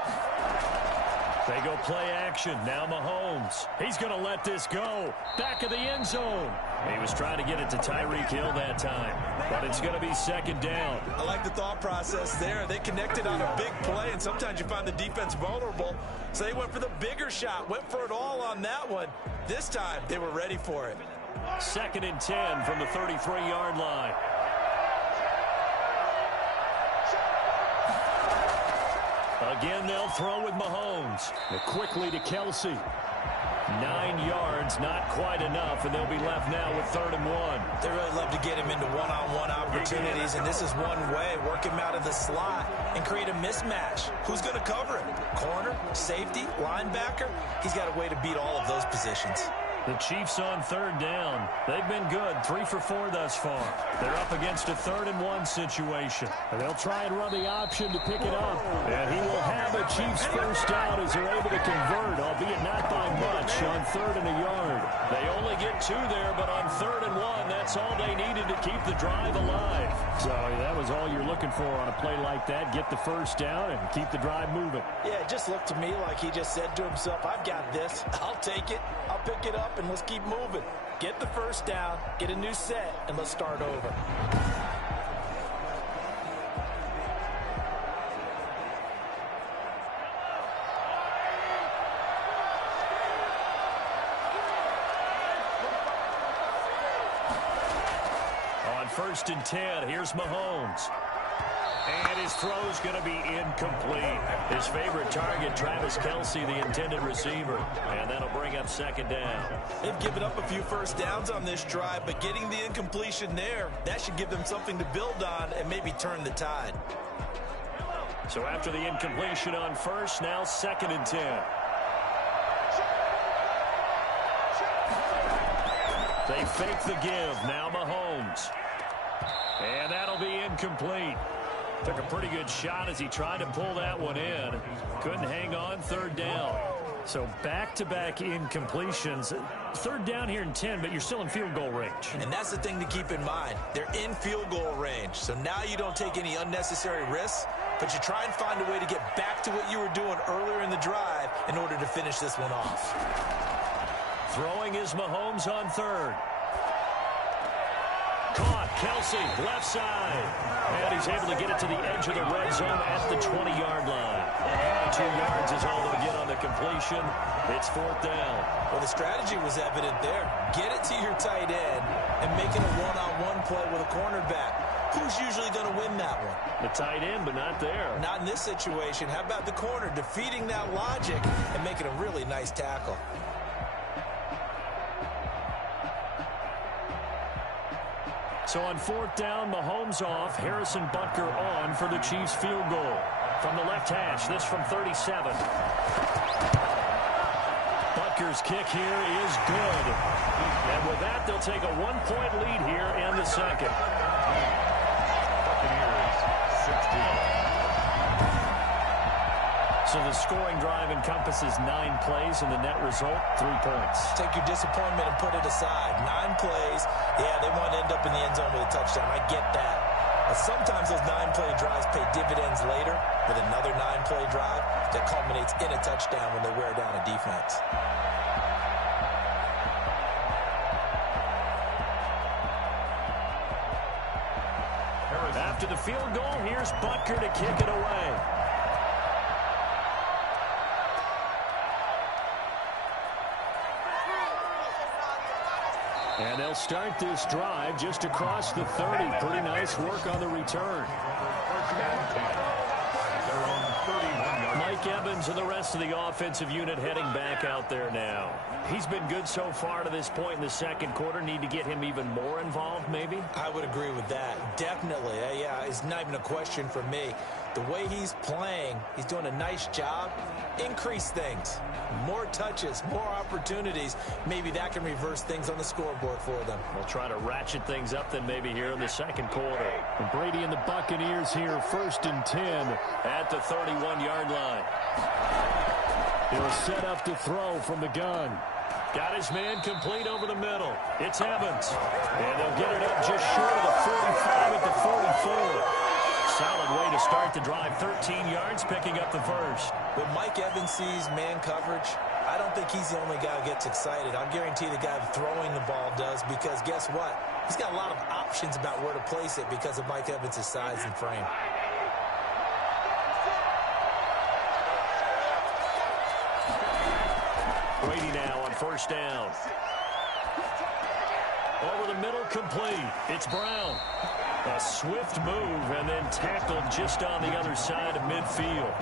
They go play action. Now Mahomes. He's going to let this go. Back of the end zone. He was trying to get it to Tyreek Hill that time. But it's going to be 2nd down. I like the thought process there. They connected on a big play, and sometimes you find the defense vulnerable. So they went for the bigger shot. Went for it all on that one. This time, they were ready for it. 2nd and 10 from the 33-yard line. Again, they'll throw with Mahomes. Quickly to Kelsey. 9 yards, not quite enough, and they'll be left now with 3rd and 1. They really love to get him into one-on-one opportunities, and this is one way. Work him out of the slot and create a mismatch. Who's going to cover him? Corner, safety, linebacker? He's got a way to beat all of those positions. The Chiefs on 3rd down. They've been good, 3 for 4 thus far. They're up against a 3rd and 1 situation. And they'll try and run the option to pick it up. And he will have a Chiefs first down as they're able to convert, albeit not by much, on 3rd and a yard. They only get 2 there, but on 3rd and 1, that's all they needed to keep the drive alive. So that was all you're looking for on a play like that. Get the first down and keep the drive moving. Yeah, it just looked to me like he just said to himself, I've got this. I'll take it. I'll pick it up, and let's keep moving. Get the first down, get a new set, and let's start over. On 1st and 10, here's Mahomes. And his throw's going to be incomplete. His favorite target, Travis Kelce, the intended receiver. And that'll bring up 2nd down. They've given up a few first downs on this drive, but getting the incompletion there, that should give them something to build on and maybe turn the tide. So after the incompletion on 1st, now 2nd and 10. They fake the give. Now Mahomes. And that'll be incomplete. Took a pretty good shot as he tried to pull that one in. Couldn't hang on. 3rd down. So back-to-back incompletions. 3rd down here in 10, but you're still in field goal range. And that's the thing to keep in mind. They're in field goal range. So now you don't take any unnecessary risks, but you try and find a way to get back to what you were doing earlier in the drive in order to finish this one off. Throwing is Mahomes on 3rd. Caught. Kelsey, left side. And he's able to get it to the edge of the red zone at the 20-yard line. And 2 yards is all they'll get on the completion. It's 4th down. Well, the strategy was evident there. Get it to your tight end and make it a one-on-one play with a cornerback. Who's usually going to win that one? The tight end, but not there. Not in this situation. How about the corner defeating that logic and making a really nice tackle? So on 4th down, Mahomes off. Harrison Butker on for the Chiefs field goal. From the left hash, this from 37. Butker's kick here is good. And with that, they'll take a 1-point lead here in the second. So the scoring drive encompasses 9 plays, and the net result, 3 points. Take your disappointment and put it aside. 9 plays. Yeah, they want to end up in the end zone with a touchdown. I get that. But sometimes those 9-play drives pay dividends later with another 9-play drive that culminates in a touchdown when they wear down a defense. After the field goal, here's Butker to kick it away. And they'll start this drive just across the 30. Pretty nice work on the return. Mike Evans and the rest of the offensive unit heading back out there now. He's been good so far to this point in the second quarter. Need to get him even more involved, maybe? I would agree with that. Definitely. Yeah, it's not even a question for me. The way he's playing, he's doing a nice job. Increase things. More touches, more opportunities. Maybe that can reverse things on the scoreboard for them. We'll try to ratchet things up then maybe here in the second quarter. And Brady and the Buccaneers here, 1st and 10 at the 31-yard line. He'll set up to throw from the gun. Got his man complete over the middle. It's Evans. And they'll get it up just short of the 45 at the 44. Solid way to start the drive. 13 yards, picking up the first. When Mike Evans sees man coverage, I don't think he's the only guy who gets excited. I'll guarantee the guy throwing the ball does, because guess what? He's got a lot of options about where to place it because of Mike Evans' size and frame. Brady now on 1st down. Over the middle, complete. It's Brown. A swift move and then tackled just on the other side of midfield.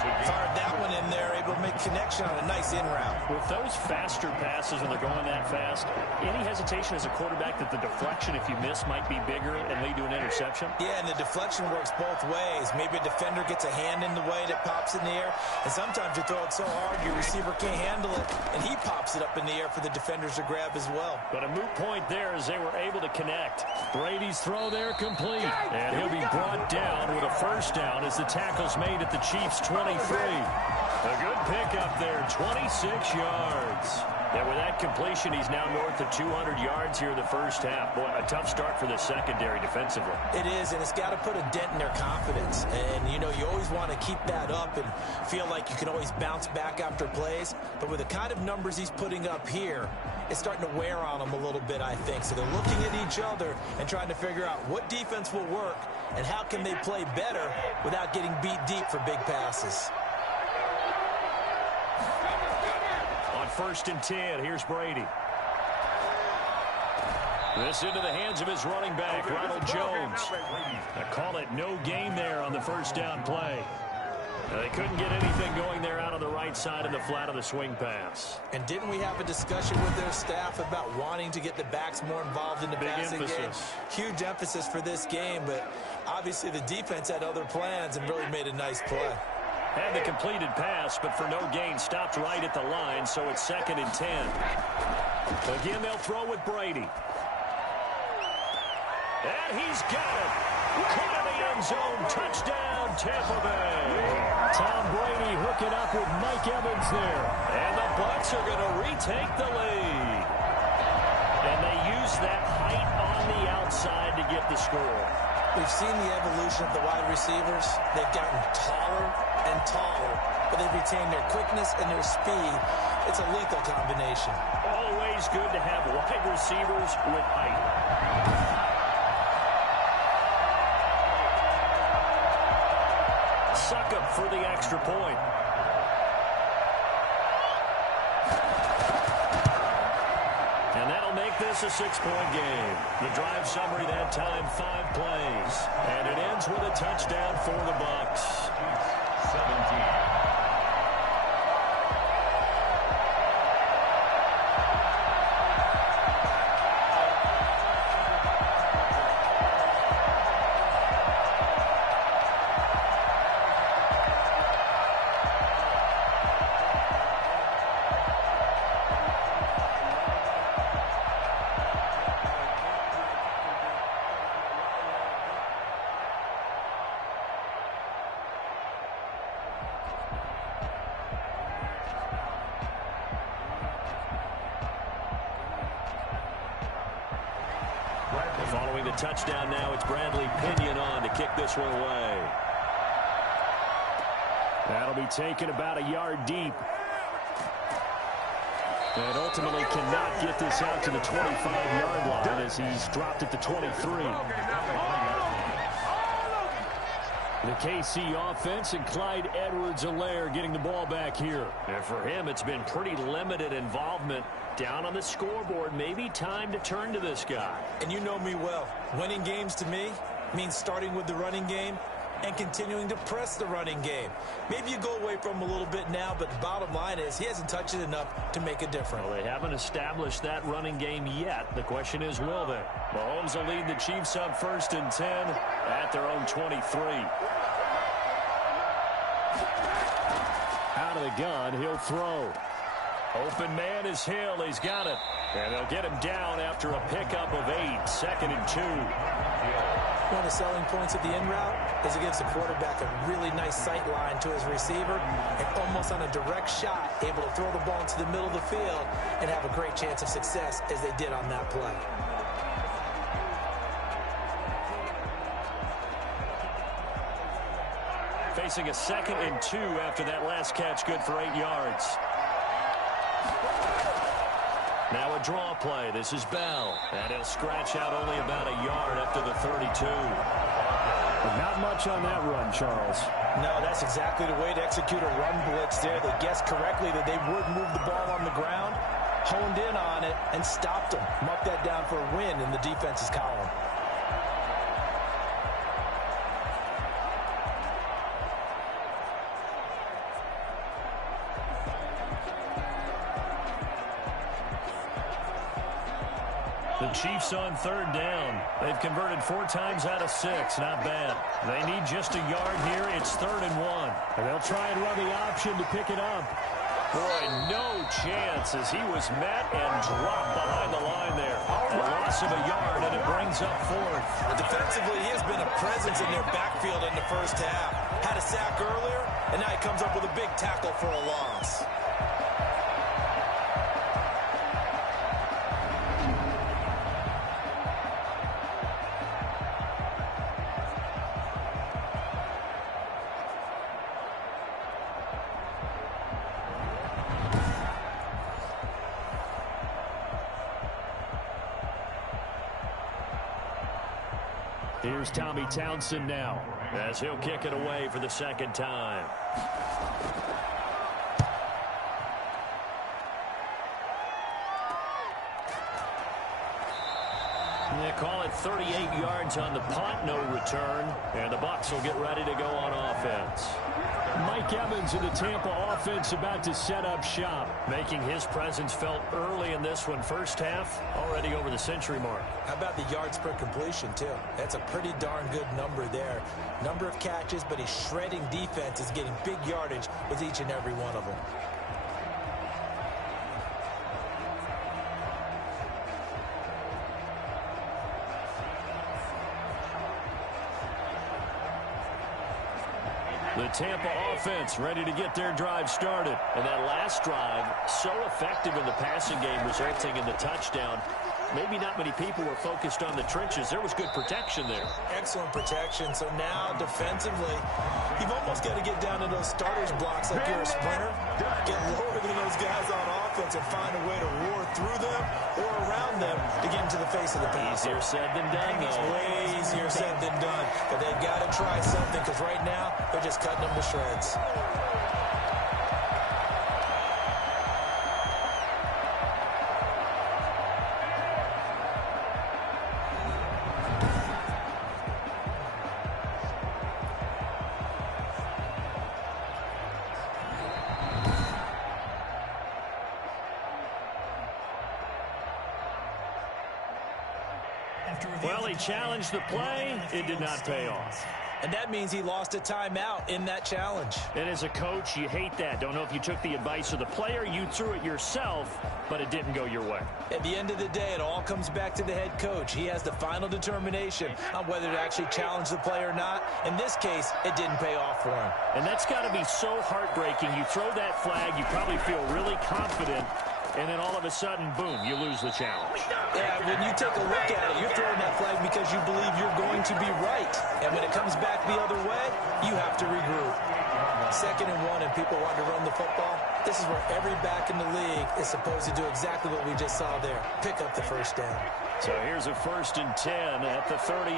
Fired that one in there, able to make connection on a nice in route. With those faster passes when they're going that fast, any hesitation as a quarterback that the deflection, if you miss, might be bigger and lead to an interception? Yeah, and the deflection works both ways. Maybe a defender gets a hand in the way and it pops in the air, and sometimes you throw it so hard your receiver can't handle it, and he pops it up in the air for the defenders to grab as well. But a moot point there as they were able to connect. Brady's throw there complete, and he'll be brought down with a 1st down as the tackle's made at the Chiefs' 23. A good pickup there, 26 yards. And with that completion, he's now north of 200 yards here in the first half. Boy, a tough start for the secondary defensively. It is, and it's got to put a dent in their confidence. And, you know, you always want to keep that up and feel like you can always bounce back after plays. But with the kind of numbers he's putting up here, it's starting to wear on them a little bit, I think. So they're looking at each other and trying to figure out what defense will work and how can they play better without getting beat deep for big passes. On 1st and 10, here's Brady. This into the hands of his running back, Ronald Jones. I call it no gain there on the 1st down play. They couldn't get anything going there out on the right side of the flat of the swing pass. And didn't we have a discussion with their staff about wanting to get the backs more involved in the passing game? Huge emphasis for this game, but obviously the defense had other plans and really made a nice play. Had the completed pass, but for no gain, stopped right at the line, so it's 2nd and 10. Again, they'll throw with Brady. And he's got it. Caught in the end zone. Touchdown, Tampa Bay. Tom Brady hooking up with Mike Evans there. And the Bucs are going to retake the lead. And they use that height on the outside to get the score. We've seen the evolution of the wide receivers. They've gotten taller and taller, but they've retained their quickness and their speed. It's a lethal combination. Always good to have wide receivers with height. Succop for the extra point. And that'll make this a 6-point game. The drive summary that time, 5 plays. And it ends with a touchdown for the Bucs. 17. Following the touchdown now, it's Bradley Pinion on to kick this one away. That'll be taken about a yard deep. And ultimately cannot get this out to the 25-yard line as he's dropped at the 23. The KC offense and Clyde Edwards-Helaire getting the ball back here. And for him, it's been pretty limited involvement down on the scoreboard. Maybe time to turn to this guy. And you know me well. Winning games to me means starting with the running game and continuing to press the running game. Maybe you go away from him a little bit now, but the bottom line is he hasn't touched it enough to make a difference. Well, they haven't established that running game yet. The question is, will they? Mahomes will lead the Chiefs up 1st and 10 at their own 23. Out of the gun, he'll throw. Open man is Hill. He's got it. And they'll get him down after a pickup of 8. 2nd and 2. One of the selling points of the in route is it gives the quarterback a really nice sight line to his receiver and almost on a direct shot able to throw the ball into the middle of the field and have a great chance of success as they did on that play. Facing a 2nd and 2 after that last catch, good for 8 yards. Now a draw play. This is Bell. And he'll scratch out only about a yard after the 32. But not much on that run, Charles. No, that's exactly the way to execute a run blitz there. They guessed correctly that they would move the ball on the ground, honed in on it, and stopped them. Mark that down for a win in the defense's column. The Chiefs on 3rd down. They've converted 4 times out of 6. Not bad. They need just a yard here. It's 3rd and 1. And they'll try and run the option to pick it up. Boy, no chance as he was met and dropped behind the line there. A loss of a yard, and it brings up 4th. Defensively, he has been a presence in their backfield in the first half. Had a sack earlier, and now he comes up with a big tackle for a loss. Here's Tommy Townsend now as he'll kick it away for the 2nd time. They call it 38 yards on the punt, no return, and the Bucs will get ready to go on offense. Mike Evans of the Tampa offense about to set up shop, making his presence felt early in this one. First half, already over the century mark. How about the yards per completion, too? That's a pretty darn good number there. Number of catches, but he's shredding defense, is getting big yardage with each and every one of them. The Tampa offense ready to get their drive started. And that last drive, so effective in the passing game, resulting in the touchdown. Maybe not many people were focused on the trenches. There was good protection there. Excellent protection. So now, defensively, you've almost got to get down to those starters blocks like you're a sprinter. Get lower than those guys on offense and find a way to roar through them or around them to get into the face of the pass. Easier said than done, though. Way easier said than done. But they've got to try something because right now they're just cutting them to shreds. Well, he challenged the play. It did not pay off. And that means he lost a timeout in that challenge. And as a coach, you hate that. Don't know if you took the advice of the player, you threw it yourself, but it didn't go your way. At the end of the day, it all comes back to the head coach. He has the final determination on whether to actually challenge the play or not. In this case, it didn't pay off for him. And that's got to be so heartbreaking. You throw that flag, you probably feel really confident, and then all of a sudden, boom, you lose the challenge. Yeah, when you take a look at it, you're throwing that flag because you believe you're going to be right. And when it comes back the other way, you have to regroup. 2nd and 1, and people want to run the football. This is where every back in the league is supposed to do exactly what we just saw there. Pick up the first down. So here's a 1st and 10 at the 38.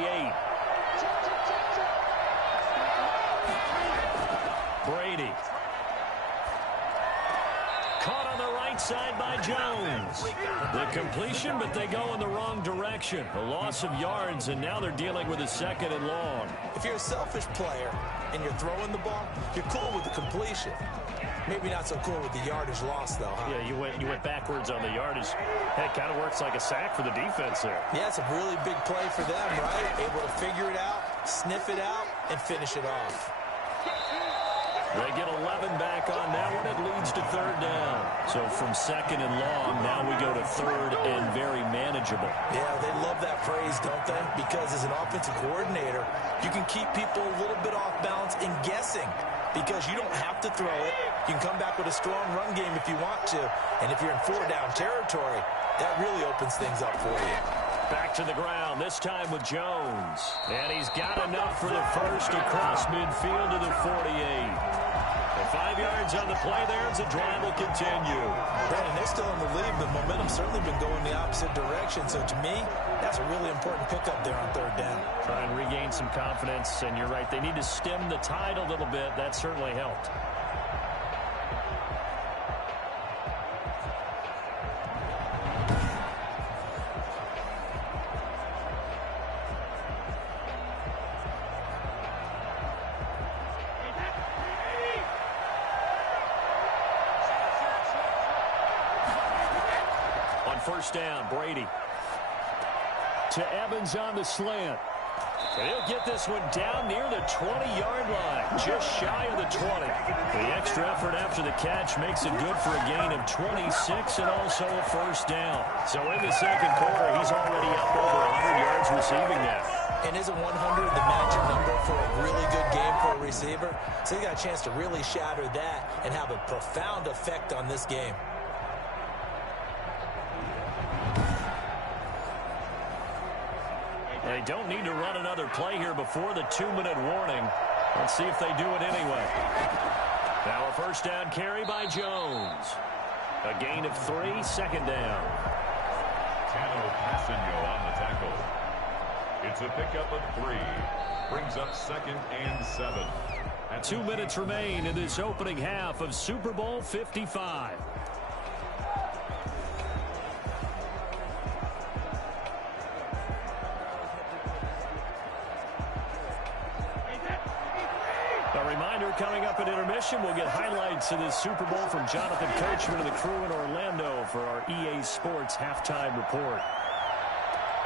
Brady. Caught on the right side by Jones. The completion, but they go in the wrong direction. A loss of yards, and now they're dealing with a 2nd and long. If you're a selfish player and you're throwing the ball, you're cool with the completion. Maybe not so cool with the yardage loss, though, huh? Yeah, you went backwards on the yardage. Hey, it kind of works like a sack for the defense there. Yeah, it's a really big play for them, right? Able to figure it out, sniff it out, and finish it off. They get 11 back on that one. It leads to 3rd down. So from 2nd and long, now we go to 3rd and very manageable. Yeah, they love that phrase, don't they? Because as an offensive coordinator, you can keep people a little bit off balance and guessing because you don't have to throw it. You can come back with a strong run game if you want to. And if you're in 4-down territory, that really opens things up for you. Back to the ground, this time with Jones. And he's got enough for the first across midfield to the 48. 5 yards on the play there as the drive will continue. Brandon, they're still in the lead, but momentum's certainly been going the opposite direction. So to me, that's a really important pickup there on 3rd down. Try and regain some confidence, and you're right. They need to stem the tide a little bit. That certainly helped. First down, Brady. To Evans on the slant. And he'll get this one down near the 20-yard line, just shy of the 20. The extra effort after the catch makes it good for a gain of 26 and also a first down. So in the 2nd quarter, he's already up over 100 yards receiving now. And isn't 100 the magic number for a really good game for a receiver? So he got a chance to really shatter that and have a profound effect on this game. They don't need to run another play here before the 2-minute warning. Let's see if they do it anyway. Now a first down carry by Jones. A gain of 3, 2nd down. Tano Passanio on the tackle. It's a pickup of 3. Brings up 2nd and 7. 2 minutes remain in this opening half of Super Bowl 55. Coming up at intermission, we'll get highlights of this Super Bowl from Jonathan Coachman and the crew in Orlando for our EA Sports halftime report.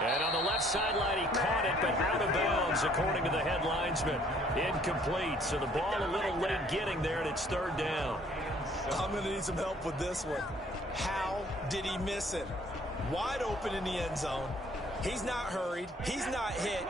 And on the left sideline, he caught it, but out of bounds, according to the head linesman. Incomplete, so the ball a little late getting there, and it's 3rd down. I'm going to need some help with this one. How did he miss it? Wide open in the end zone. He's not hurried. He's not hit.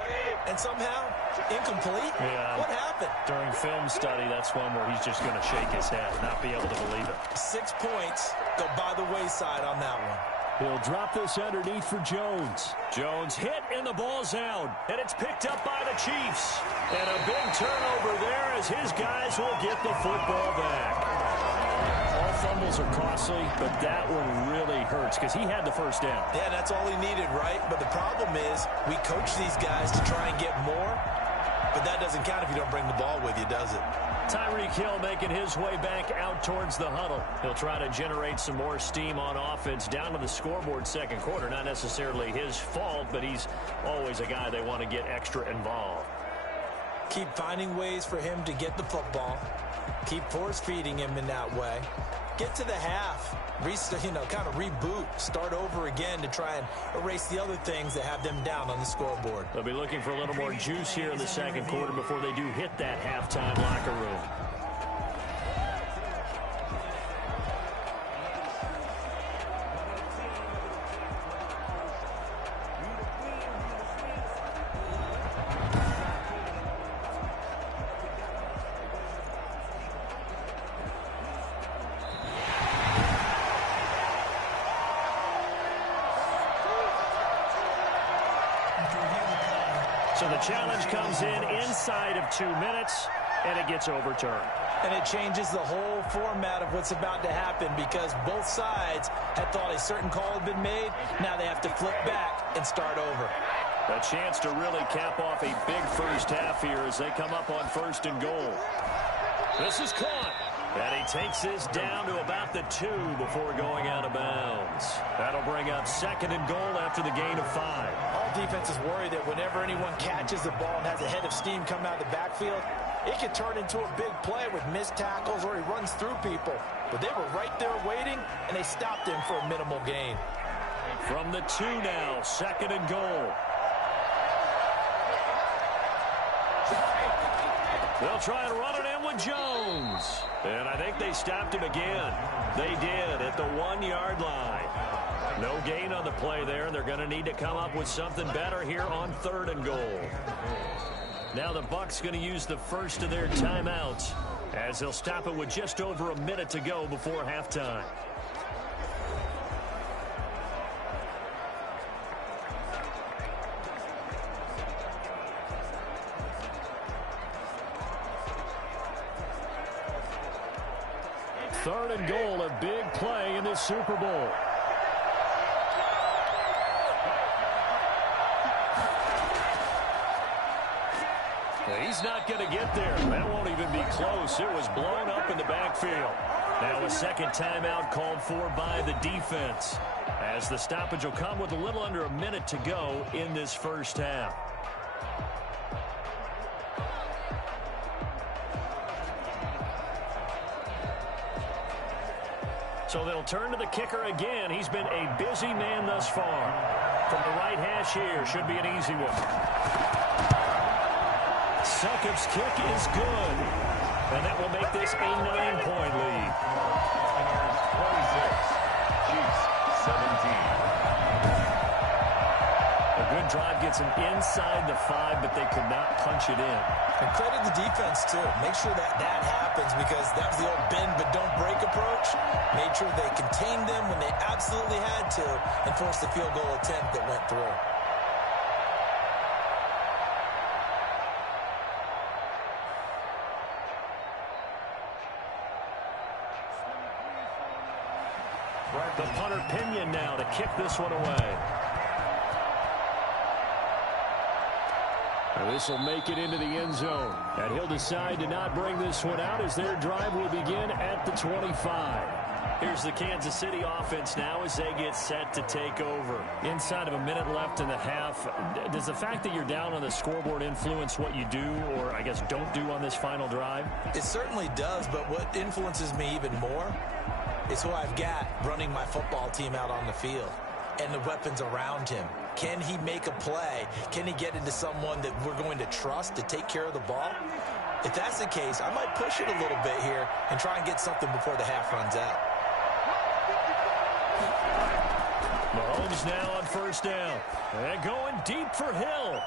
And somehow, incomplete? Yeah. What happened? During film study, that's one where he's just going to shake his head, not be able to believe it. 6 points go by the wayside on that one. He'll drop this underneath for Jones. Jones hit, and the ball's out. And it's picked up by the Chiefs. And a big turnover there as his guys will get the football back. All fumble fumbles are costly, but that one really hurts because he had the first down. Yeah, that's all he needed, right? But the problem is we coach these guys to try and get more, but that doesn't count if you don't bring the ball with you, does it? Tyreek Hill making his way back out towards the huddle. He'll try to generate some more steam on offense down to the scoreboard second quarter. Not necessarily his fault, but he's always a guy they want to get extra involved. Keep finding ways for him to get the football. Keep force-feeding him in that way. Get to the half. Kind of reboot. Start over again to try and erase the other things that have them down on the scoreboard. They'll be looking for a little more juice here in the second quarter before they do hit that halftime locker room. So the challenge comes in inside of 2 minutes, and it gets overturned. And it changes the whole format of what's about to happen because both sides had thought a certain call had been made. Now they have to flip back and start over. A chance to really cap off a big first half here as they come up on 1st and goal. This is caught. And he takes this down to about the 2 before going out of bounds. That'll bring up 2nd and goal after the gain of 5. All defenses worry that whenever anyone catches the ball and has a head of steam coming out of the backfield, it could turn into a big play with missed tackles or he runs through people. But they were right there waiting, and they stopped him for a minimal gain. From the 2 now, 2nd and goal. They'll try and run it in with Jones. And I think they stopped him again. They did at the 1-yard line. No gain on the play there, and they're going to need to come up with something better here on 3rd and goal. Now the Bucs going to use the first of their timeouts as they'll stop it with just over a minute to go before halftime. Third and goal, a big play in this Super Bowl. He's not going to get there. That won't even be close. It was blown up in the backfield. Now a second timeout called for by the defense, as the stoppage will come with a little under a minute to go in this first half. So they'll turn to the kicker again. He's been a busy man thus far. From the right hash here, should be an easy one. Sukup's kick is good. And that will make this a 9-point lead. 26. Chiefs, 17. A good drive gets them inside the 5, but they could not punch it in. And credit the defense, too. Make sure that happens because that was the old bend but don't break approach. Made sure they contained them when they absolutely had to and forced the field goal attempt that went through. The punter Pinion now to kick this one away. This will make it into the end zone. And he'll decide to not bring this one out as their drive will begin at the 25. Here's the Kansas City offense now as they get set to take over. Inside of a minute left in the half, does the fact that you're down on the scoreboard influence what you do or, I guess, don't do on this final drive? It certainly does, but what influences me even more is who I've got running my football team out on the field and the weapons around him. Can he make a play? Can he get into someone that we're going to trust to take care of the ball? If that's the case, I might push it a little bit here and try and get something before the half runs out. Mahomes now on first down. And going deep for Hill.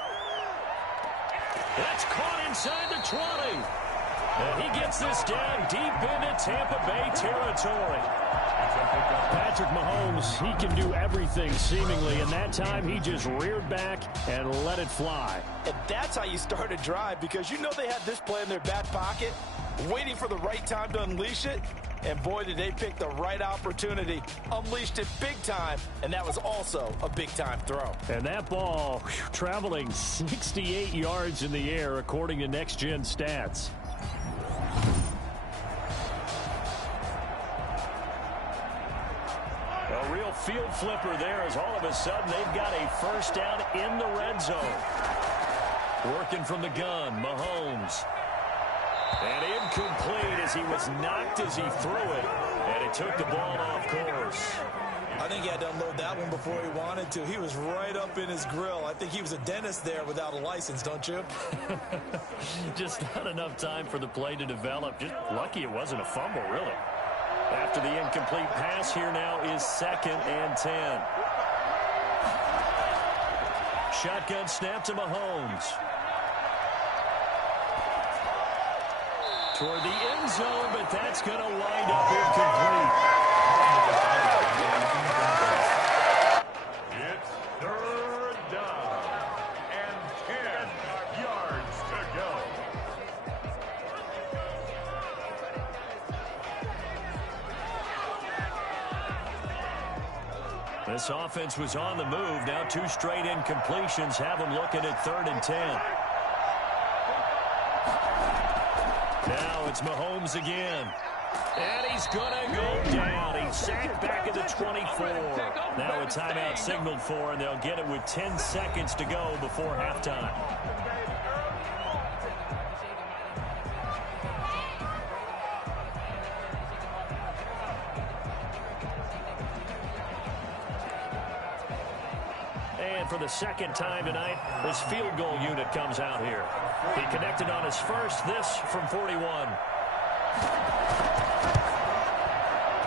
That's caught inside the 20. And he gets this down deep into Tampa Bay territory. Patrick Mahomes, he can do everything seemingly, and that time he just reared back and let it fly. And that's how you start a drive because you know they had this play in their back pocket, waiting for the right time to unleash it. And boy, did they pick the right opportunity, unleashed it big time, and that was also a big-time throw. And that ball traveling 68 yards in the air, according to Next Gen Stats. A real field flipper there, as all of a sudden they've got a first down in the red zone. Working from the gun, Mahomes. And incomplete as he was knocked as he threw it. And it took the ball off course. I think he had to unload that one before he wanted to. He was right up in his grill. I think he was a dentist there without a license, don't you? Just not enough time for the play to develop. Just lucky it wasn't a fumble, really. After the incomplete pass, here now is 2nd and 10. Shotgun snap to Mahomes. Toward the end zone, but that's going to wind up incomplete. It's 3rd down and 10 yards to go. This offense was on the move. Now 2 straight incompletions have them looking at 3rd and 10. Now it's Mahomes again. And he's going to go down. He's sacked back at the 24. Now a timeout signaled for, and they'll get it with 10 seconds to go before halftime. And for the second time tonight, this field goal unit comes out here. He connected on his first, this from 41.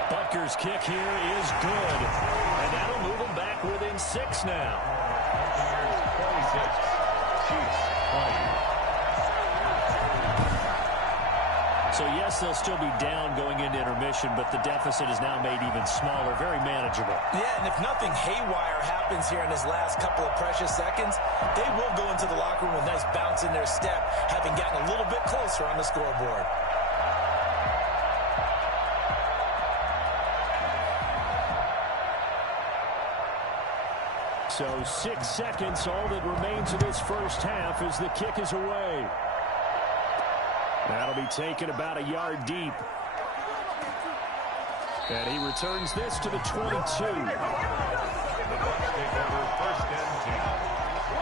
Butker's kick here is good. And that'll move him back within 6 now. 26. Chiefs 20. So, yes, they'll still be down going into intermission, but the deficit is now made even smaller, very manageable. Yeah, and if nothing haywire happens here in his last couple of precious seconds, they will go into the locker room with a nice bounce in their step, having gotten a little bit closer on the scoreboard. So 6 seconds, all that remains of this first half as the kick is away. That'll be taken about a yard deep. And he returns this to the 22. The Bucs take over 1st and 10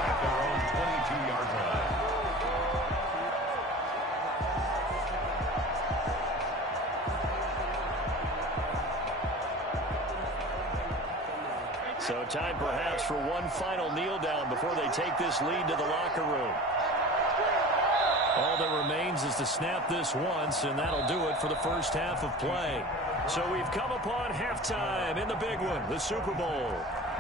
at their own 22-yard line. So time perhaps for one final kneel down before they take this lead to the locker room. All that remains is to snap this once, and that'll do it for the first half of play. So we've come upon halftime in the big one, the Super Bowl.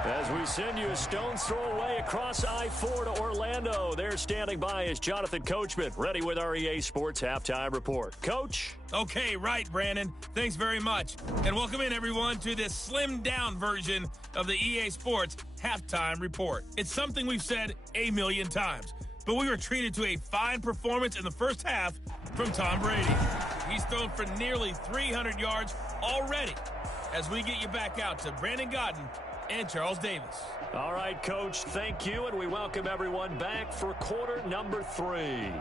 As we send you a stone's throw away across I-4 to Orlando. There standing by is Jonathan Coachman, ready with our EA Sports Halftime Report. Coach? Okay, right, Brandon. Thanks very much. And welcome in, everyone, to this slimmed-down version of the EA Sports Halftime Report. It's something we've said a million times, but we were treated to a fine performance in the first half from Tom Brady. He's thrown for nearly 300 yards already as we get you back out to Brandon Gaudin and Charles Davis. All right, Coach, thank you, and we welcome everyone back for quarter number 3.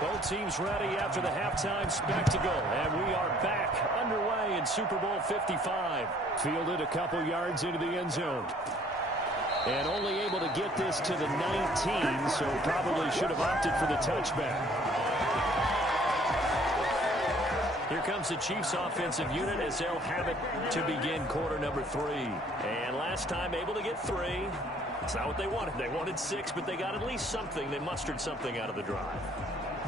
Both teams ready after the halftime spectacle, and we are back underway in Super Bowl 55. Fielded a couple yards into the end zone. And only able to get this to the 19, so probably should have opted for the touchback. Here comes the Chiefs offensive unit as they'll have it to begin quarter number 3. And last time able to get 3. It's not what they wanted. They wanted 6, but they got at least something. They mustered something out of the drive.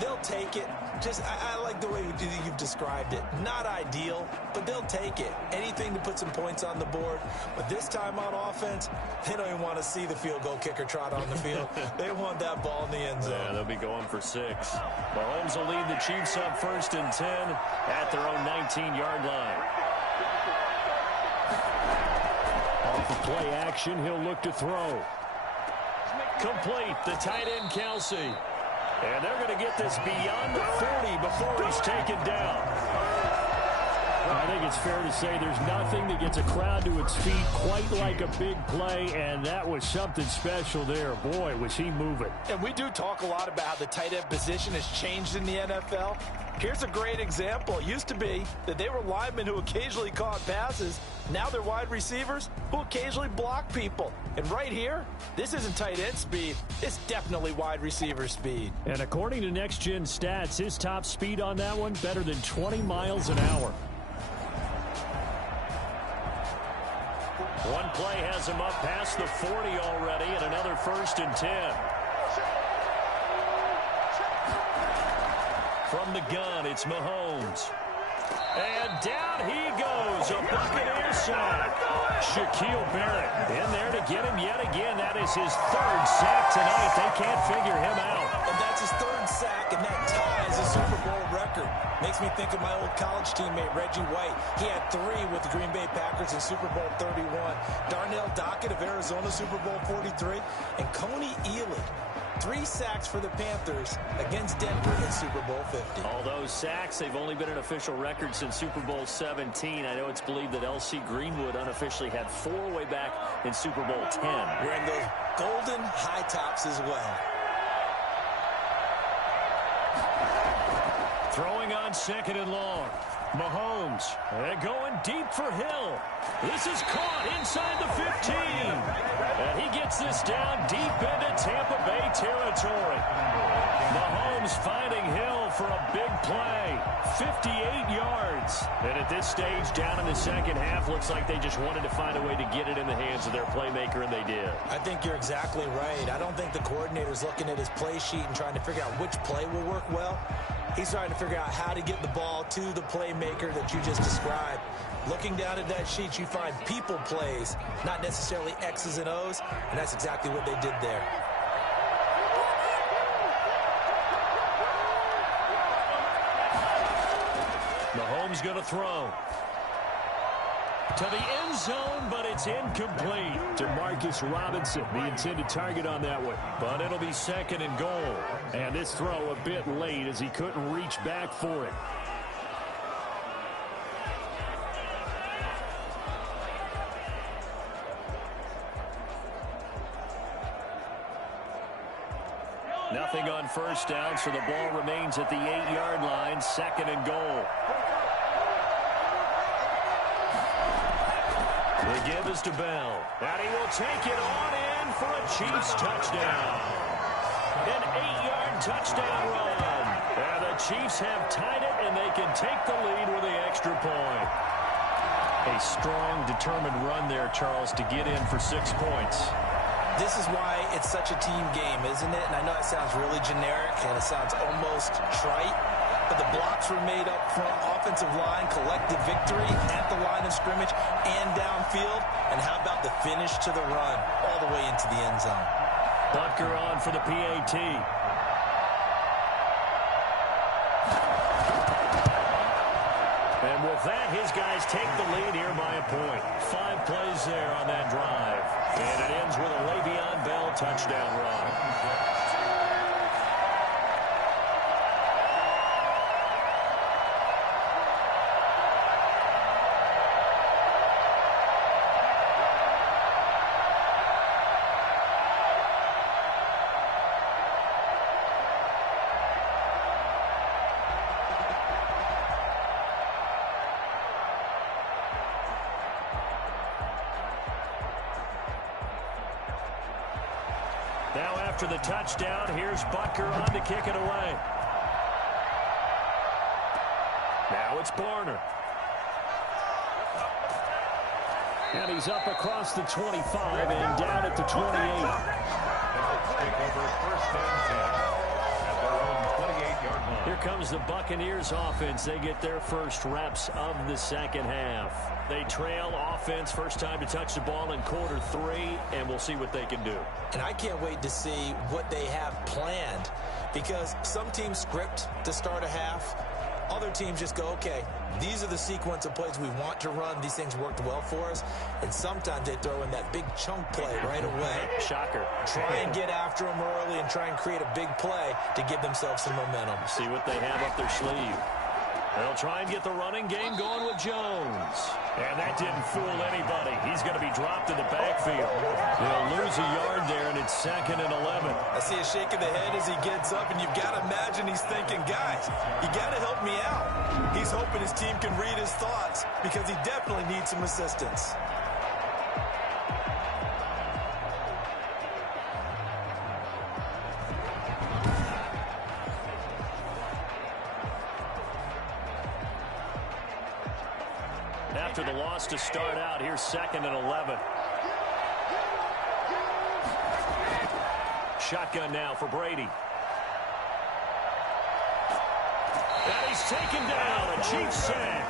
They'll take it. I like the way you've described it. Not ideal, but they'll take it. Anything to put some points on the board. But this time on offense, they don't even want to see the field goal kicker trot on the field. They want that ball in the end zone. Yeah, they'll be going for 6. Mahomes will lead the Chiefs up 1st and 10 at their own 19-yard line. Off the play action, he'll look to throw. Complete, the tight end Kelsey. And they're going to get this beyond the 40 before he's taken down. I think it's fair to say there's nothing that gets a crowd to its feet quite like a big play, and that was something special there. Boy, was he moving. And we do talk a lot about how the tight end position has changed in the NFL. Here's a great example. It used to be that they were linemen who occasionally caught passes. Now they're wide receivers who occasionally block people. And right here, this isn't tight end speed. It's definitely wide receiver speed. And according to Next Gen Stats, his top speed on that one, better than 20 miles an hour. One play has him up past the 40 already, and another 1st and 10. From the gun, it's Mahomes. And down he goes, a Buccaneer sack. Shaquille Barrett in there to get him yet again. That is his 3rd sack tonight. They can't figure him out. And that's his 3rd sack, and that ties a Super Bowl record. Makes me think of my old college teammate, Reggie White. He had 3 with the Green Bay Packers in Super Bowl 31. Darnell Dockett of Arizona, Super Bowl 43. And Coney Ealy, 3 sacks for the Panthers against Denver in Super Bowl 50. All those sacks, they've only been an official record since Super Bowl 17. I know it's believed that L.C. Greenwood unofficially had 4 way back in Super Bowl 10. Wearing those golden high tops as well. Throwing on 2nd and long. Mahomes, and going deep for Hill. This is caught inside the 15. And he gets this down deep into Tampa Bay territory. Mahomes finding Hill for a big play. 58 yards. And at this stage, down in the second half, looks like they just wanted to find a way to get it in the hands of their playmaker, and they did. I think you're exactly right. I don't think the coordinator's looking at his play sheet and trying to figure out which play will work well. He's trying to figure out how to get the ball to the playmaker that you just described. Looking down at that sheet, you find people plays, not necessarily X's and O's, and that's exactly what they did there. Mahomes going to throw. To the end zone, but it's incomplete. Demarcus Robinson, the intended target on that one. But it'll be 2nd and goal. And this throw a bit late as he couldn't reach back for it. Nothing on 1st down, so the ball remains at the 8-yard line. 2nd and goal. The give is to Bell, and he will take it on in for a Chiefs touchdown. An 8-yard touchdown run. And the Chiefs have tied it, and they can take the lead with the extra point. A strong, determined run there, Charles, to get in for 6 points. This is why it's such a team game, isn't it? And I know it sounds really generic, and it sounds almost trite. But the blocks were made up front, offensive line, collective victory at the line of scrimmage and downfield. And how about the finish to the run all the way into the end zone? Butker on for the PAT. And with that, his guys take the lead here by a point. 5 plays there on that drive. And it ends with a Le'Veon Bell touchdown run. Now after the touchdown, here's Butker on to kick it away. Now it's Barner. And he's up across the 25 and down at the 28. Take over 1st and 10 at their own 28 Here comes the Buccaneers offense. They get their first reps of the second half. They trail offense first time to touch the ball in quarter 3, and we'll see what they can do. And I can't wait to see what they have planned, because some teams script to start a half. Other teams just go, okay, these are the sequence of plays we want to run. These things worked well for us. And sometimes they throw in that big chunk play right away. Shocker. Try and get after them early and try and create a big play to give themselves some momentum. See what they have up their sleeve. They'll try and get the running game going with Jones. And that didn't fool anybody. He's going to be dropped in the backfield. They'll lose a yard there, and it's 2nd and 11. I see a shake of the head as he gets up, and you've got to imagine he's thinking, guys, you got to help me out. He's hoping his team can read his thoughts because he definitely needs some assistance. After the loss to start out, here's 2nd and 11. Shotgun now for Brady. And he's taken down. A Chiefs sack.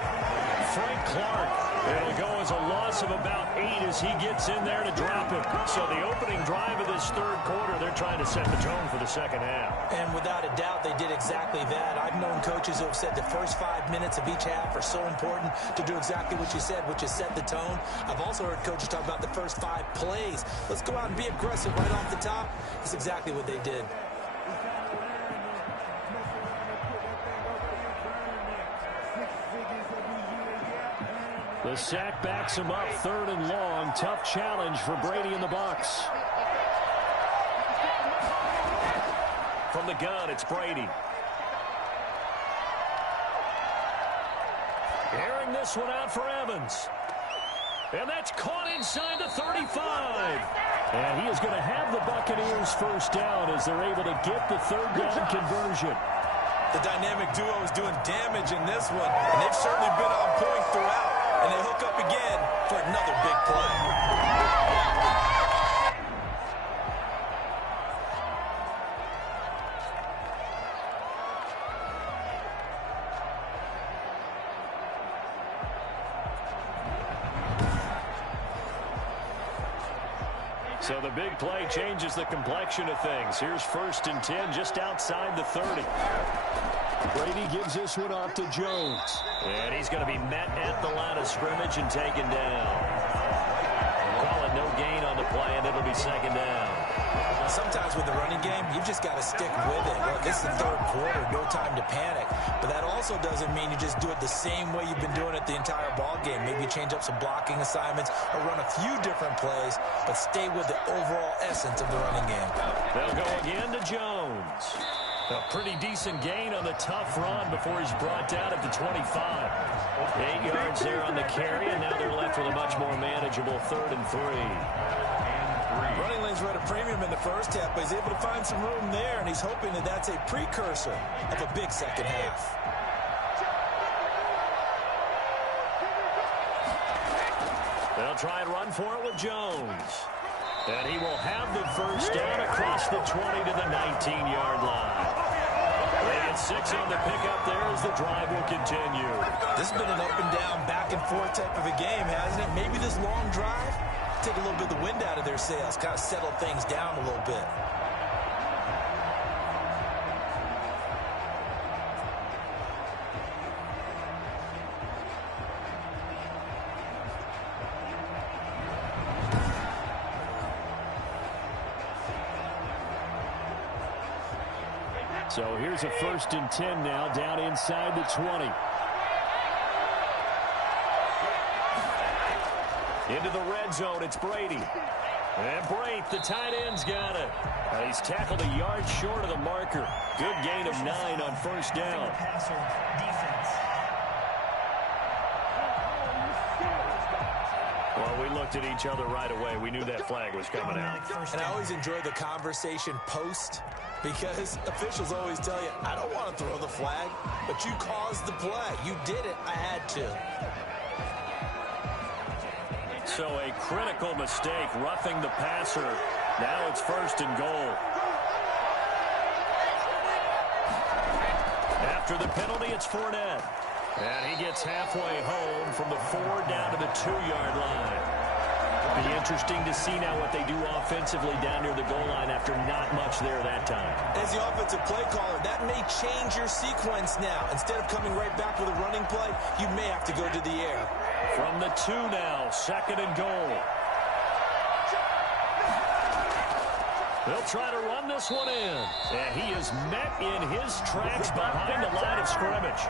Frank Clark. It'll go as a loss of about 8 as he gets in there to drop him. So the opening drive of this third quarter, they're trying to set the tone for the second half. And without a doubt, they did exactly that. I've known coaches who have said the first 5 minutes of each half are so important to do exactly what you said, which is set the tone. I've also heard coaches talk about the first 5 plays. Let's go out and be aggressive right off the top. That's exactly what they did. The sack backs him up, 3rd and long. Tough challenge for Brady and the Bucs. From the gun, it's Brady. Airing this one out for Evans. And that's caught inside the 35. And he is going to have the Buccaneers first down as they're able to get the 3rd down conversion. The dynamic duo is doing damage in this one, and they've certainly been on point throughout. And they hook up again for another big play. So the big play changes the complexion of things. Here's 1st and 10 just outside the 30. Brady gives this one off to Jones. And he's going to be met at the line of scrimmage and taken down. Call it no gain on the play, and it'll be 2nd down. Sometimes with the running game, you've just got to stick with it. Look, this is the 3rd quarter, no time to panic. But that also doesn't mean you just do it the same way you've been doing it the entire ball game. Maybe you change up some blocking assignments or run a few different plays, but stay with the overall essence of the running game. They'll go again to Jones. A pretty decent gain on the tough run before he's brought down at the 25. 8 yards there on the carry, and now they're left with a much more manageable 3rd and 3. Running lanes were at a premium in the first half, but he's able to find some room there, and he's hoping that that's a precursor of a big second half. They'll try and run for it with Jones. And he will have the first down across the 20 to the 19-yard line. They get 6 on the pickup there as the drive will continue. This has been an up and down, back and forth type of a game, hasn't it? Maybe this long drive take a little bit of the wind out of their sails, kind of settle things down a little bit. So here's a 1st and 10 now, down inside the 20. Into the red zone, it's Brady. And Brate, the tight end's got it. He's tackled a yard short of the marker. Good gain of 9 on first down. Well, we looked at each other right away. We knew that flag was coming out. And I always enjoy the conversation post, because officials always tell you, I don't want to throw the flag, but you caused the play. You did it. I had to. So a critical mistake, roughing the passer. Now it's 1st and goal. After the penalty, it's Fournette. And he gets halfway home from the 4 down to the 2-yard line. Be interesting to see now what they do offensively down near the goal line after not much there that time. As the offensive play caller, that may change your sequence now. Instead of coming right back with a running play, you may have to go to the air. From the 2 now, 2nd and goal. They'll try to run this one in. And he is met in his tracks behind the line of scrimmage.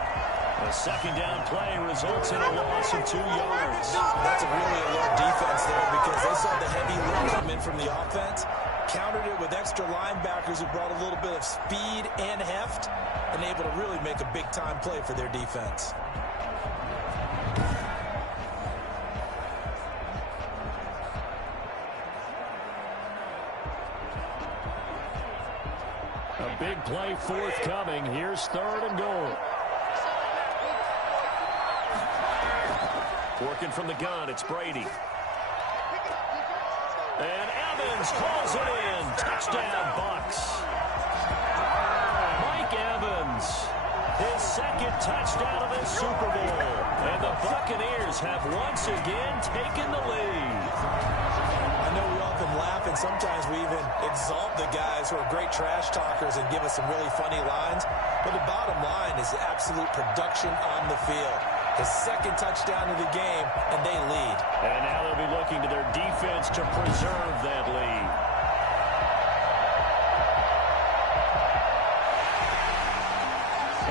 The 2nd down play results in a loss of 2 yards. That's a really alert defense there because they saw the heavy lift come in from the offense, countered it with extra linebackers who brought a little bit of speed and heft, and able to really make a big-time play for their defense. A big play forthcoming. Here's 3rd and goal. Working from the gun, it's Brady. And Evans calls it in. Touchdown, Bucs. Mike Evans, his 2nd touchdown of this Super Bowl. And the Buccaneers have once again taken the lead. I know we often laugh, and sometimes we even exalt the guys who are great trash talkers and give us some really funny lines. But the bottom line is absolute production on the field. His 2nd touchdown of the game, and they lead. And now they'll be looking to their defense to preserve that lead.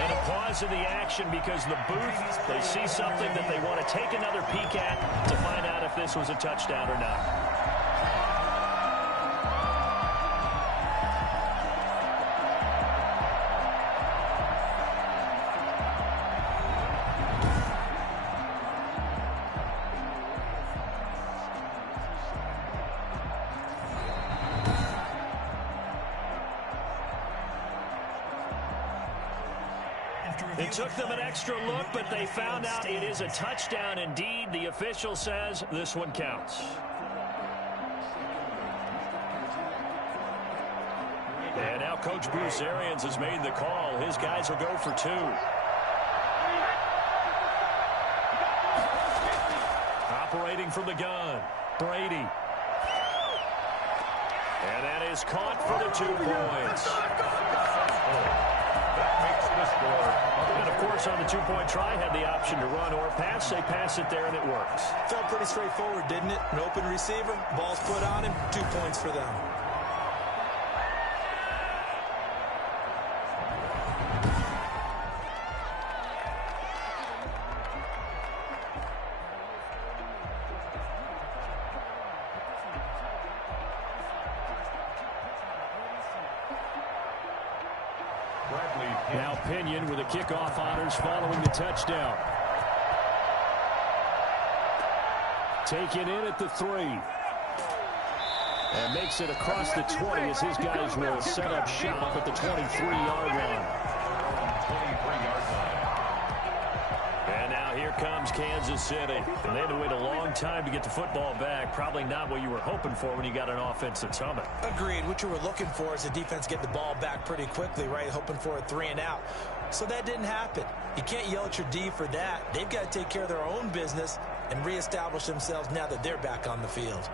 And a pause in the action because the booth, they see something that they want to take another peek at to find out if this was a touchdown or not. It took them an extra look, but they found out it is a touchdown indeed. The official says this one counts. And now Coach Bruce Arians has made the call. His guys will go for 2. Operating from the gun, Brady. And that is caught for the 2 points. And, of course, on the 2-point try, had the option to run or pass. They pass it there, and it works. Felt pretty straightforward, didn't it? An open receiver, ball's put on him, 2 points for them. Now Pinion with the kickoff honors following the touchdown. Taken in at the 3. And makes it across the 20 as his guys will set up shop at the 23-yard line. And now here comes Kansas City. And they had to wait a long time to get the football back. Probably not what you were hoping for when you got an offense that's humming. Agreed. What you were looking for is the defense get the ball back pretty quickly, right? Hoping for a 3 and out. So that didn't happen. You can't yell at your D for that. They've got to take care of their own business and reestablish themselves now that they're back on the field.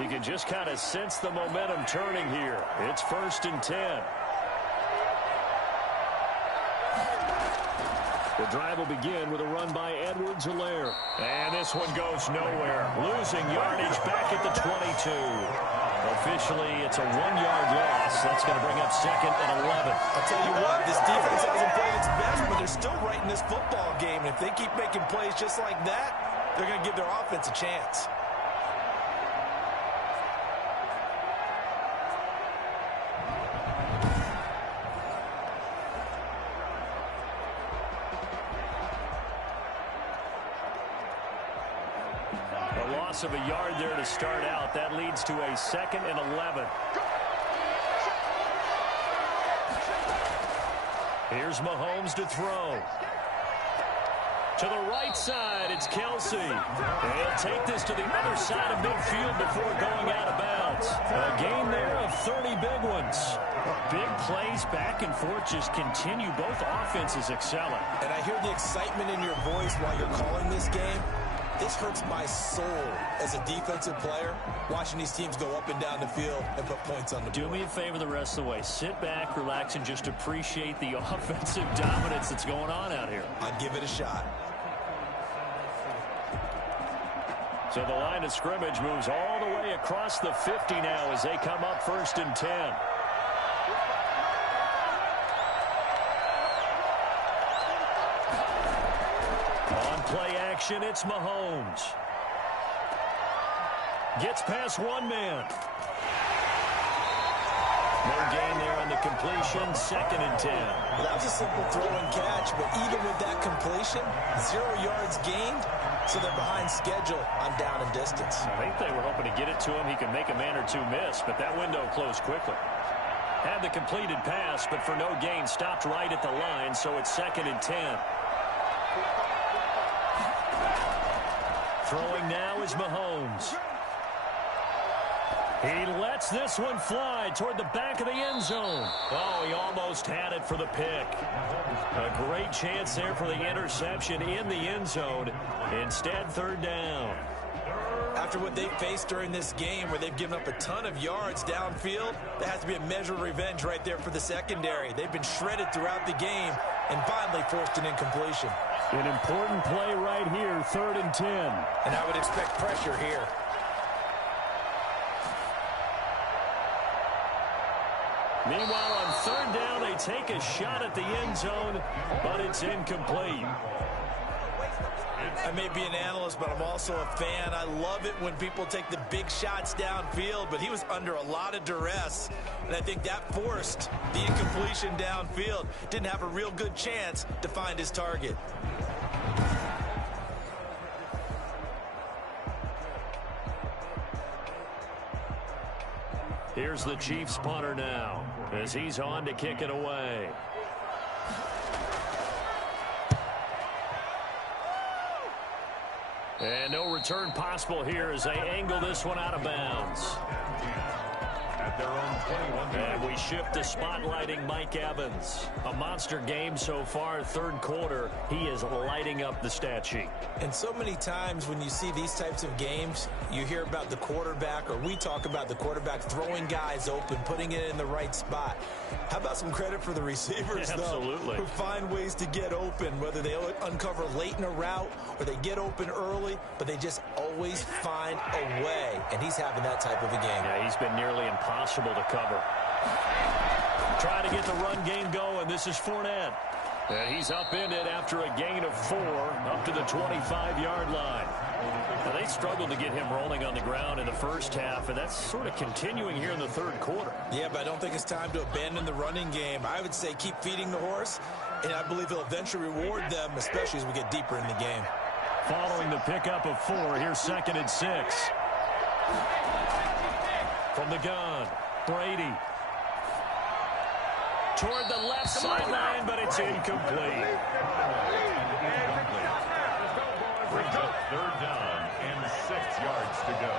You can just kind of sense the momentum turning here. It's 1st and 10. The drive will begin with a run by Edwards-Helaire. And this one goes nowhere. Losing yardage back at the 22. Officially, it's a 1-yard loss. That's going to bring up 2nd and 11. I'll tell you what, this defense hasn't played its best, but they're still right in this football game. And if they keep making plays just like that, they're going to give their offense a chance. Of a yard there to start out. That leads to a 2nd and 11. Here's Mahomes to throw. To the right side, it's Kelsey. He'll take this to the other side of midfield before going out of bounds. A gain there of 30 big ones. Big plays back and forth just continue. Both offenses excelling. And I hear the excitement in your voice while you're calling this game. This hurts my soul as a defensive player, watching these teams go up and down the field and put points on the board. Do me a favor the rest of the way. Sit back, relax, and just appreciate the offensive dominance that's going on out here. I'd give it a shot. So the line of scrimmage moves all the way across the 50 now as they come up 1st and 10. On play action, it's Mahomes. Gets past one man. No gain there on the completion, 2nd and 10. Well, that was a simple throw and catch, but even with that completion, 0 yards gained, so they're behind schedule on down and distance. I think they were hoping to get it to him. He could make a man or two miss, but that window closed quickly. Had the completed pass, but for no gain, stopped right at the line, so it's 2nd and 10. Throwing now is Mahomes. He lets this one fly toward the back of the end zone. Oh, he almost had it for the pick. A great chance there for the interception in the end zone. Instead, 3rd down. After what they faced during this game where they've given up a ton of yards downfield, there has to be a measure of revenge right there for the secondary. They've been shredded throughout the game and finally forced an incompletion. An important play right here, 3rd and 10. And I would expect pressure here. Meanwhile, on 3rd down, they take a shot at the end zone, but it's incomplete. I may be an analyst, but I'm also a fan. I love it when people take the big shots downfield, but he was under a lot of duress, and I think that forced the incompletion downfield. Didn't have a real good chance to find his target. Here's the Chiefs punter now as he's on to kick it away. And no return possible here as they angle this one out of bounds. At their own 21. And we shift to spotlighting Mike Evans. A monster game so far, 3rd quarter. He is lighting up the stat sheet. And so many times when you see these types of games, you hear about the quarterback, or we talk about the quarterback throwing guys open, putting it in the right spot. How about some credit for the receivers, Absolutely. though, who find ways to get open, whether they uncover late in a route or they get open early, but they just always find a way. And he's having that type of a game. Yeah, he's been nearly impossible to cover. Try to get the run game going. This is Fournette. And he's upended after a gain of 4 up to the 25-yard line. Now, they struggled to get him rolling on the ground in the first half, and that's sort of continuing here in the 3rd quarter. Yeah, but I don't think it's time to abandon the running game. I would say keep feeding the horse, and I believe he'll eventually reward them, especially as we get deeper in the game. Following the pickup of 4, here's 2nd and 6. From the gun, Brady. Toward the left sideline, but it's incomplete. Brings up 3rd down and 6 yards to go.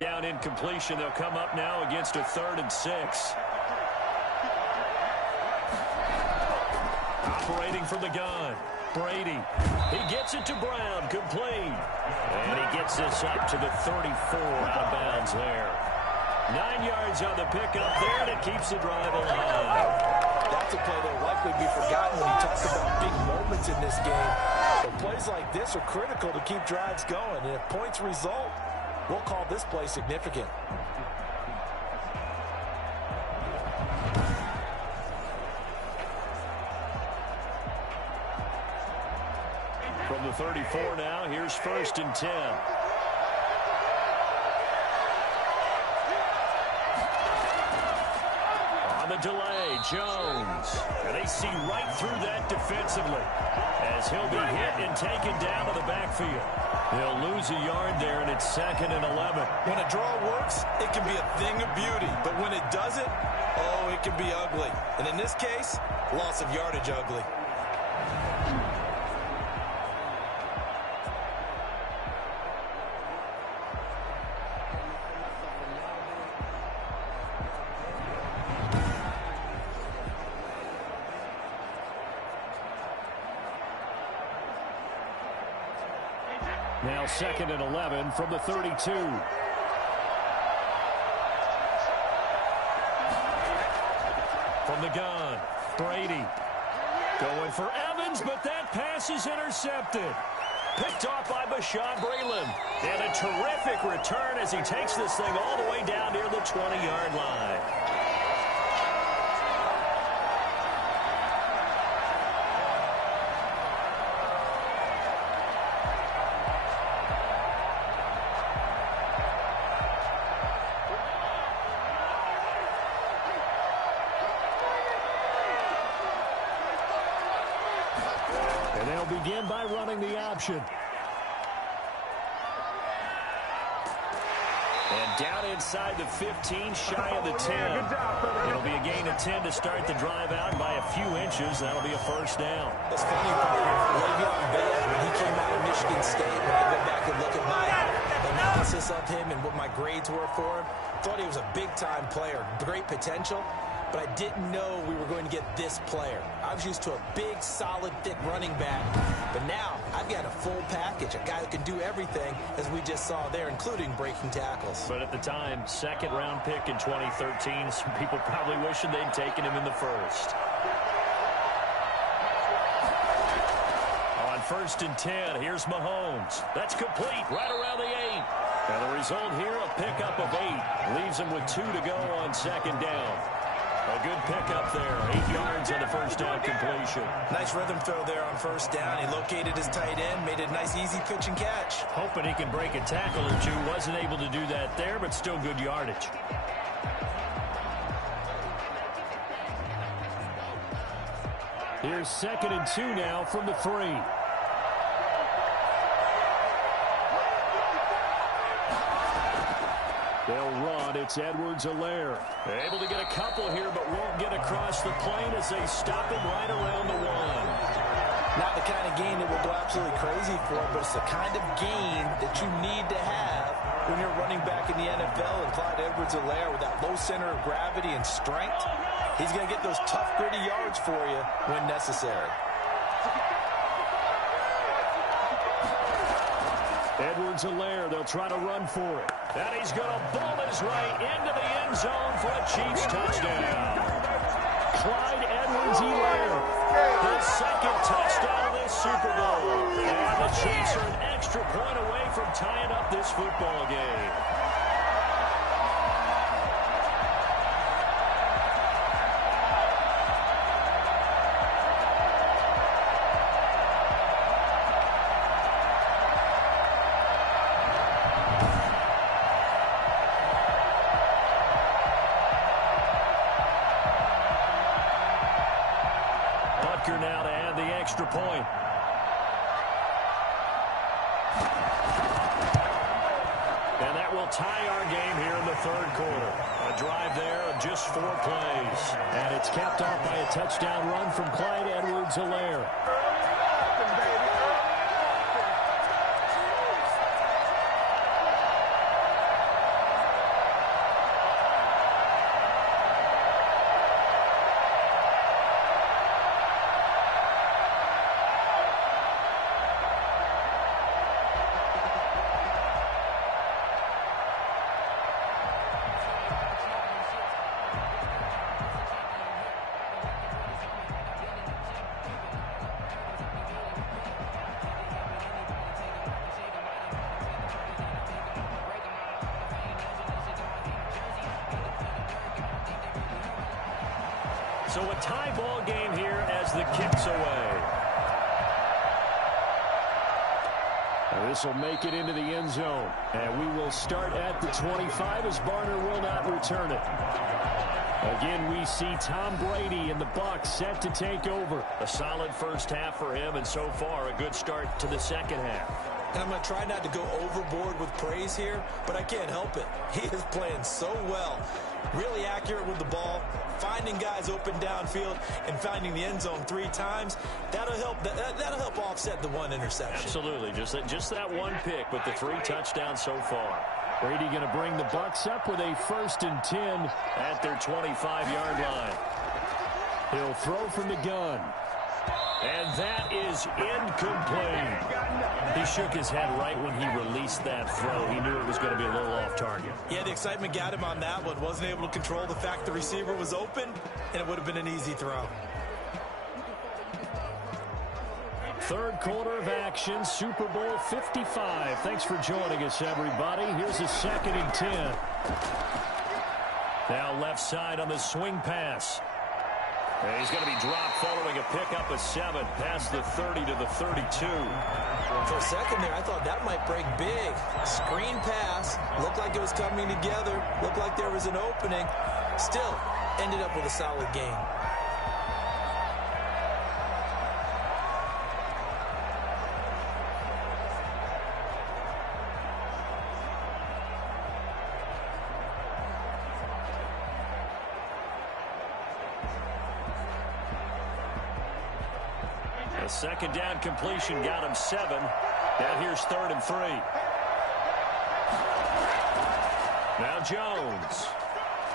Down incompletion. They'll come up now against a 3rd and 6. Operating from the gun. Brady. He gets it to Brown. Complete. And he gets this up to the 34 out of bounds there. 9 yards on the pickup there, and it keeps the drive alive. That's a play that will likely be forgotten when you talk about big moments in this game. But plays like this are critical to keep drives going. And if points result, we'll call this play significant. From the 34 now, here's 1st and 10. On the delay, Jones. And they see right through that defensively as he'll be hit and taken down to the backfield. He'll lose a yard there, and it's 2nd and 11. When a draw works, it can be a thing of beauty. But when it doesn't, oh, it can be ugly. And in this case, loss of yardage ugly. Now 2nd and 11 from the 32. From the gun, Brady. Going for Evans, but that pass is intercepted. Picked off by Bashaud Breeland. And a terrific return as he takes this thing all the way down near the 20-yard line. And they'll begin by running the option. And down inside the 15, shy of the 10. It'll be a gain of 10 to start the drive out by a few inches. That'll be a first down. That's funny about Le'Veon Bell. When he came out of Michigan State, when I go back and look at my analysis of him and what my grades were for him, thought he was a big-time player, great potential. But I didn't know we were going to get this player. I was used to a big, solid, thick running back. But now I've got a full package, a guy who can do everything, as we just saw there, including breaking tackles. But at the time, 2nd-round pick in 2013, some people probably wishing they'd taken him in the first. On 1st and 10, here's Mahomes. That's complete right around the 8. And the result here, a pickup of 8. Leaves him with 2 to go on 2nd down. A good pickup there. 8 yards on the first down completion. Nice rhythm throw there on 1st down. He located his tight end, made it a nice, easy pitch and catch. Hoping he can break a tackle or two. Wasn't able to do that there, but still good yardage. Here's 2nd and 2 now from the 3. They'll run. It's Edwards-Helaire. They're able to get a couple here, but won't get across the plane as they stop him right around the 1. Not the kind of gain that we'll go absolutely crazy for, but it's the kind of gain that you need to have when you're running back in the NFL. And Clyde Edwards-Helaire, with that low center of gravity and strength, he's going to get those tough, gritty yards for you when necessary. Edwards-Helaire, they'll try to run for it. And he's going to bowl his right into the end zone for a Chiefs touchdown. Clyde Edwards-Helaire, his 2nd touchdown of this Super Bowl. And the Chiefs are an extra point away from tying up this football game. Now to add the extra point. And that will tie our game here in the 3rd quarter. A drive there of just 4 plays. And it's capped off by a touchdown run from Clyde Edwards-Helaire. So a tie ball game here as the kick's away. This will make it into the end zone. And we will start at the 25 as Barner will not return it. Again, we see Tom Brady and the Bucs set to take over. A solid first half for him, and so far a good start to the second half. And I'm going to try not to go overboard with praise here, but I can't help it. He is playing so well. Really accurate with the ball, finding guys open downfield, and finding the end zone 3 times. That'll help offset the 1 interception. Absolutely. Just that 1 pick, but the 3 touchdowns so far. Brady going to bring the Bucs up with a 1st and 10 at their 25-yard line. He'll throw from the gun. And that is incomplete. He shook his head right when he released that throw. He knew it was going to be a little off target. Yeah, the excitement got him on that one. Wasn't able to control the fact the receiver was open, and it would have been an easy throw. Third quarter of action, Super Bowl 55. Thanks for joining us, everybody. Here's a 2nd and 10. Now left side on the swing pass. And he's going to be dropped following a pickup of 7 past the 30 to the 32. For a second there, I thought that might break big. Screen pass. Looked like it was coming together. Looked like there was an opening. Still, ended up with a solid game. A second down completion got him 7. Now here's 3rd and 3. Now Jones.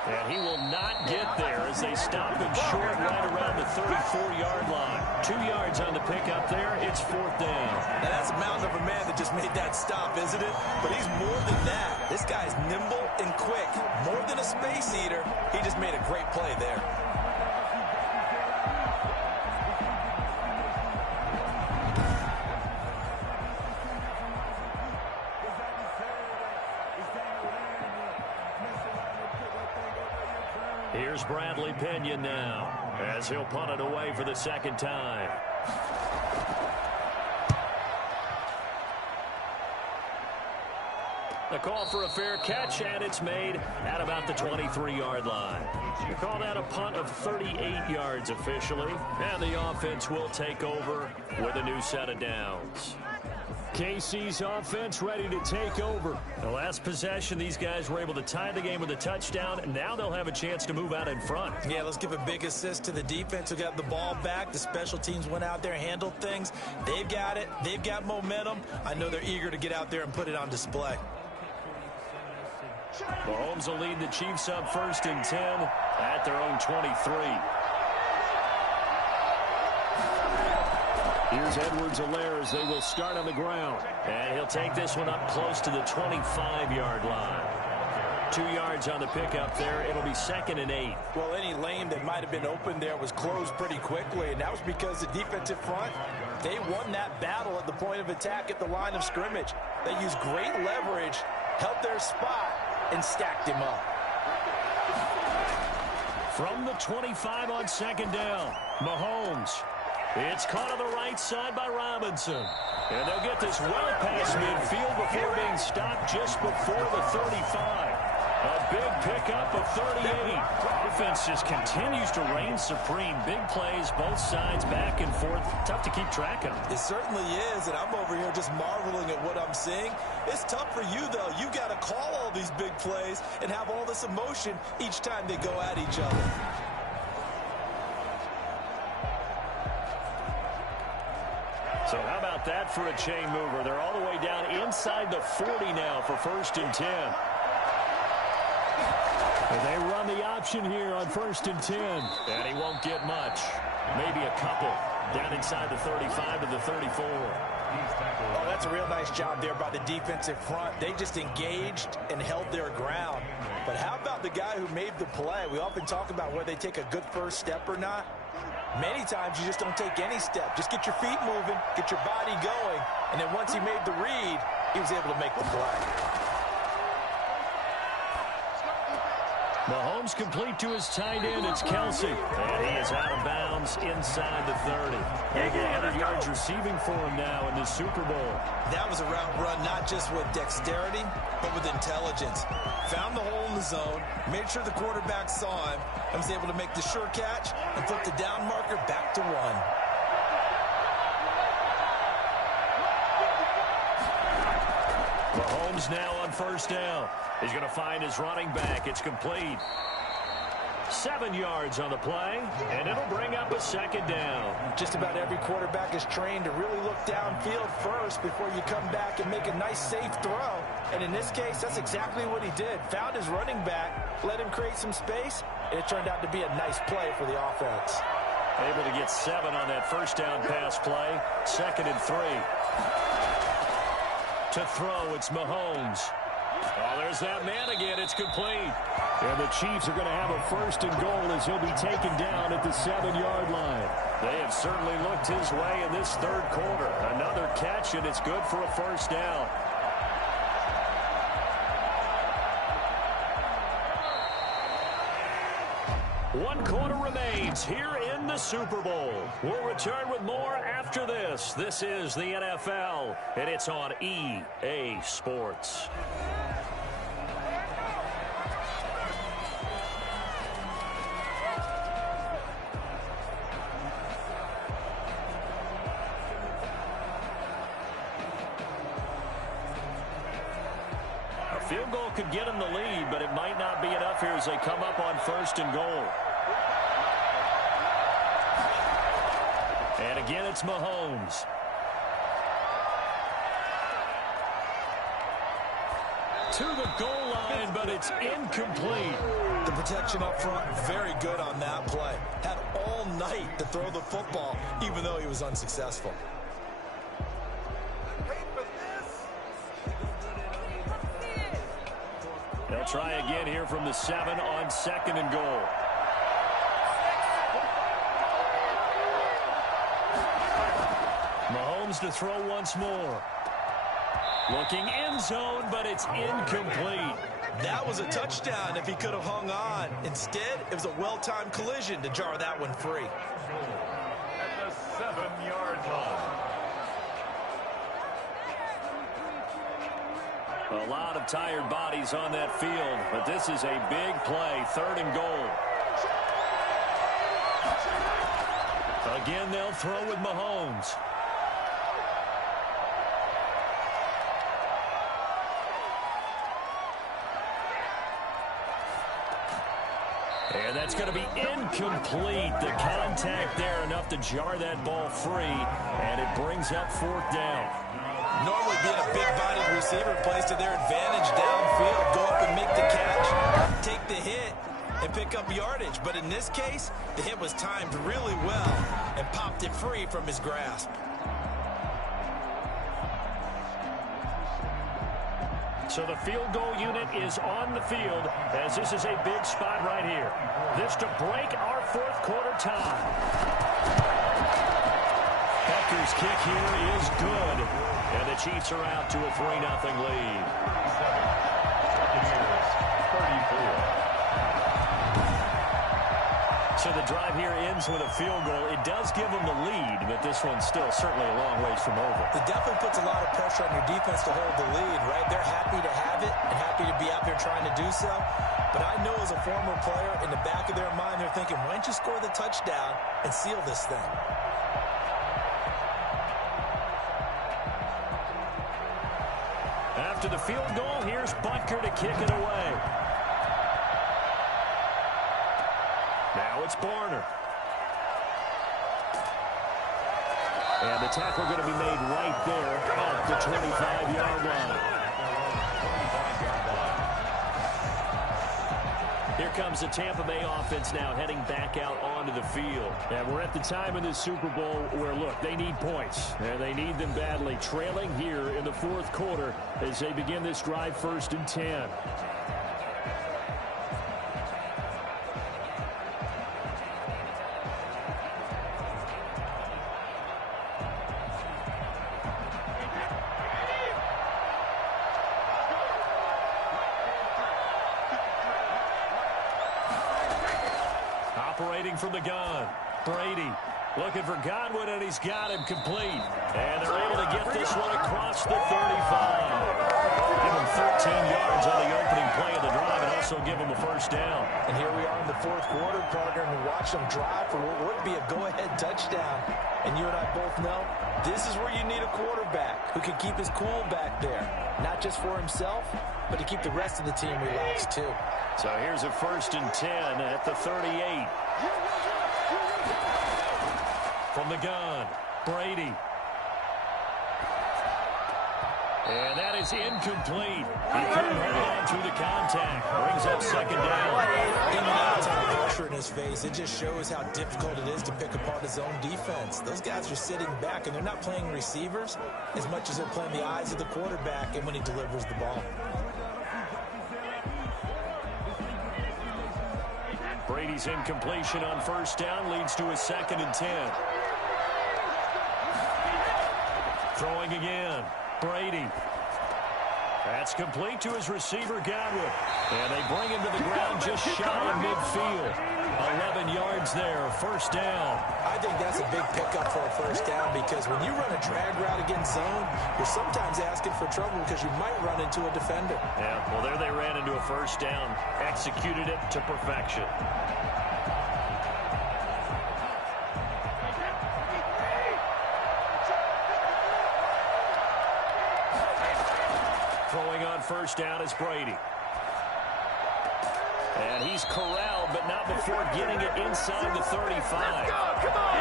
And he will not get there as they stop him short right around the 34-yard line. 2 yards on the pickup there. It's 4th down. Now that's a mountain of a man that just made that stop, isn't it? But he's more than that. This guy's nimble and quick. More than a space eater. He just made a great play there. Here's Bradley Pinion now as he'll punt it away for the 2nd time. The call for a fair catch, and it's made at about the 23-yard line. You call that a punt of 38 yards officially, and the offense will take over with a new set of downs. KC's offense ready to take over. The last possession, these guys were able to tie the game with a touchdown, and now they'll have a chance to move out in front. Yeah, let's give a big assist to the defense who got the ball back. The special teams went out there, handled things. They've got it. They've got momentum. I know they're eager to get out there and put it on display. Mahomes will lead the Chiefs up 1st and 10 at their own 23. Here's Edwards-Helaire as they will start on the ground. And he'll take this one up close to the 25-yard line. 2 yards on the pickup there. It'll be 2nd and 8. Well, any lane that might have been open there was closed pretty quickly, and that was because the defensive front, they won that battle at the point of attack at the line of scrimmage. They used great leverage, held their spot, and stacked him up. From the 25 on 2nd down, Mahomes. It's caught on the right side by Robinson. And they'll get this well past midfield before being stopped just before the 35. A big pickup of 38. Offense just continues to reign supreme. Big plays, both sides, back and forth. Tough to keep track of. It certainly is, and I'm over here just marveling at what I'm seeing. It's tough for you, though. You got to call all these big plays and have all this emotion each time they go at each other. So how about that for a chain mover? They're all the way down inside the 40 now for 1st and 10. And they run the option here on 1st and 10. And he won't get much. Maybe a couple down inside the 35 to the 34. Oh, that's a real nice job there by the defensive front. They just engaged and held their ground. But how about the guy who made the play? We often talk about whether they take a good first step or not. Many times you just don't take any step. Just get your feet moving, get your body going, and then once he made the read, he was able to make the play. Mahomes complete to his tight end. It's Kelsey. And he is out of bounds inside the 30. Over 100 yards receiving for him now in the Super Bowl. That was a route run not just with dexterity, but with intelligence. Found the hole in the zone, made sure the quarterback saw him, and was able to make the sure catch and flip the down marker back to 1. Mahomes now on first down. He's going to find his running back. It's complete. 7 yards on the play, and it'll bring up a second down. Just about every quarterback is trained to really look downfield first before you come back and make a nice, safe throw. And in this case, that's exactly what he did. Found his running back, let him create some space, and it turned out to be a nice play for the offense. Able to get 7 on that first down pass play. 2nd and 3. To throw, it's Mahomes. Oh, there's that man again. It's complete. And the Chiefs are going to have a 1st and goal as he'll be taken down at the 7-yard line. They have certainly looked his way in this 3rd quarter. Another catch, and it's good for a 1st down. One quarter remains here in the Super Bowl. We'll return with more after this. This is the NFL, and it's on EA Sports. A field goal could get them the lead, but it might not be enough here as they come up on 1st and goal. And again, it's Mahomes. To the goal line, but it's incomplete. The protection up front, very good on that play. Had all night to throw the football, even though he was unsuccessful. They'll try again here from the 7 on 2nd and goal. Mahomes to throw once more. Looking end zone, but it's incomplete. That was a touchdown if he could have hung on. Instead, it was a well-timed collision to jar that one free. At the 7-yard line. A lot of tired bodies on that field, but this is a big play. 3rd and goal. Again, they'll throw with Mahomes. And that's going to be incomplete. The contact there enough to jar that ball free, and it brings up 4th down. Normally being a big-bodied receiver plays to their advantage downfield. Go up and make the catch, take the hit, and pick up yardage. But in this case, the hit was timed really well and popped it free from his grasp. So the field goal unit is on the field as this is a big spot right here. This to break our 4th quarter tie. Becker's kick here is good. And the Chiefs are out to a 3-0 lead. 34. So the drive here ends with a field goal. It does give them the lead, but this one's still certainly a long ways from over. It definitely puts a lot of pressure on your defense to hold the lead, right? They're happy to have it and happy to be out there trying to do so. But I know as a former player, in the back of their mind, they're thinking, why don't you score the touchdown and seal this thing? After the field goal, here's Butker to kick it away. Now it's Barner. And the tackle going to be made right there at the 25-yard line. Here comes the Tampa Bay offense now heading back out onto the field. And we're at the time in this Super Bowl where, look, they need points. And they need them badly. Trailing here in the 4th quarter as they begin this drive 1st and 10. Operating from the gun. Brady looking for Godwin, and he's got him complete. And they're able to get this one across the 35. Give him 13 yards on the opening play of the drive and also give him a first down. And here we are in the fourth quarter, partner, and we watch them drive for what would be a go-ahead touchdown. And you and I both know this is where you need a quarterback who can keep his cool back there. Not just for himself, but to keep the rest of the team relaxed too. So here's a 1st and 10 at the 38. From the gun, Brady. And that is incomplete. He couldn't hold on through the contact. Brings up 2nd down. Even that type of pressure in his face, it just shows how difficult it is to pick apart his own defense. Those guys are sitting back, and they're not playing receivers as much as they're playing the eyes of the quarterback and when he delivers the ball. Brady's incompletion on 1st down leads to a 2nd and 10. Throwing again. Brady. That's complete to his receiver, Godwin. And they bring him to the ground just shy of midfield. 11 yards there, 1st down. I think that's a big pickup for a 1st down because when you run a drag route against zone, you're sometimes asking for trouble because you might run into a defender. Yeah, well, there they ran into a 1st down. Executed it to perfection. Throwing on 1st down is Brady. And he's corralled, but not before getting it inside the 35.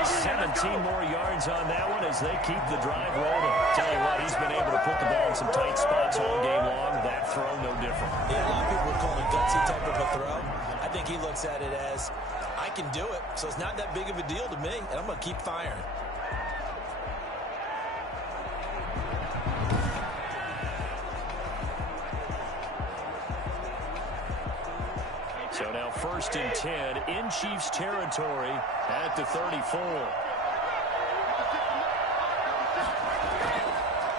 17 more yards on that one as they keep the drive rolling. Tell you what, he's been able to put the ball in some tight spots all game long. That throw, no different. Yeah, a lot of people are calling it gutsy type of a throw. I think he looks at it as, I can do it, so it's not that big of a deal to me, and I'm going to keep firing. So now 1st and 10 in Chiefs territory at the 34.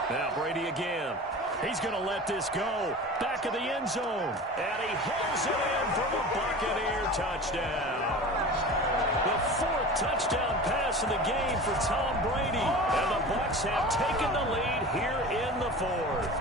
Now Brady again. He's going to let this go. Back of the end zone. And he hauls it in for the Buccaneer touchdown. The 4th touchdown pass of the game for Tom Brady. And the Bucs have taken the lead here in the 4th.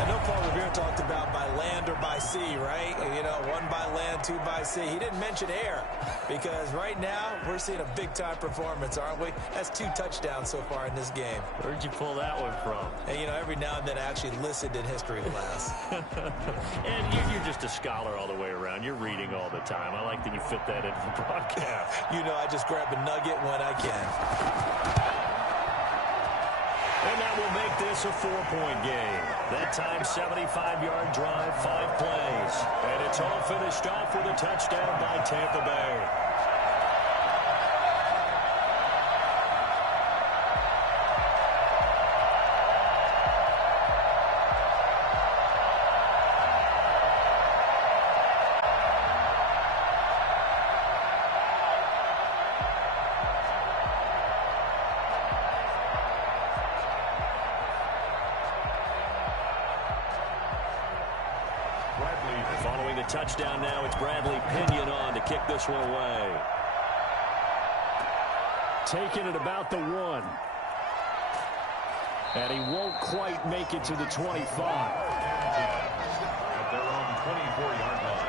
I know Paul Revere talked about by land or by sea, right? You know, 1 by land, 2 by sea. He didn't mention air because right now we're seeing a big-time performance, aren't we? That's 2 touchdowns so far in this game. Where'd you pull that one from? And, you know, every now and then I actually listened in history class. And you're just a scholar all the way around. You're reading all the time. I like that you fit that into the broadcast. You know, I just grab a nugget when I can. And that will make this a 4-point game. That time, 75-yard drive, 5 plays. And it's all finished off with a touchdown by Tampa Bay. Following the touchdown now, it's Bradley Pinion on to kick this one away. Taking it about the 1. And he won't quite make it to the 25. At their own 24-yard line.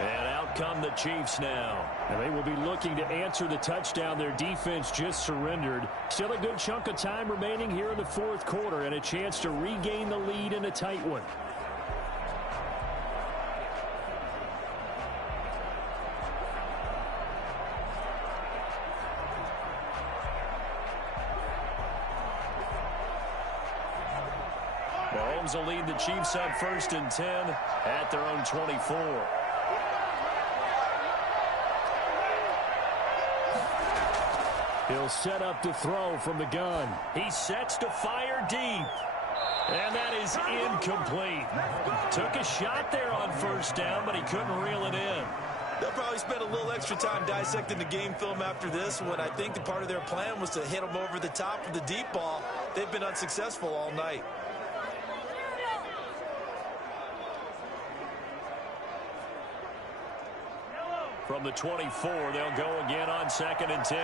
And out come the Chiefs now. And they will be looking to answer the touchdown their defense just surrendered. Still a good chunk of time remaining here in the 4th quarter and a chance to regain the lead in a tight one. Mahomes will lead the Chiefs on 1st and 10 at their own 24. He'll set up to throw from the gun. He sets to fire deep. And that is incomplete. Took a shot there on 1st down, but he couldn't reel it in. They'll probably spend a little extra time dissecting the game film after this when I think the part of their plan was to hit them over the top of the deep ball. They've been unsuccessful all night. From the 24, they'll go again on 2nd and 10.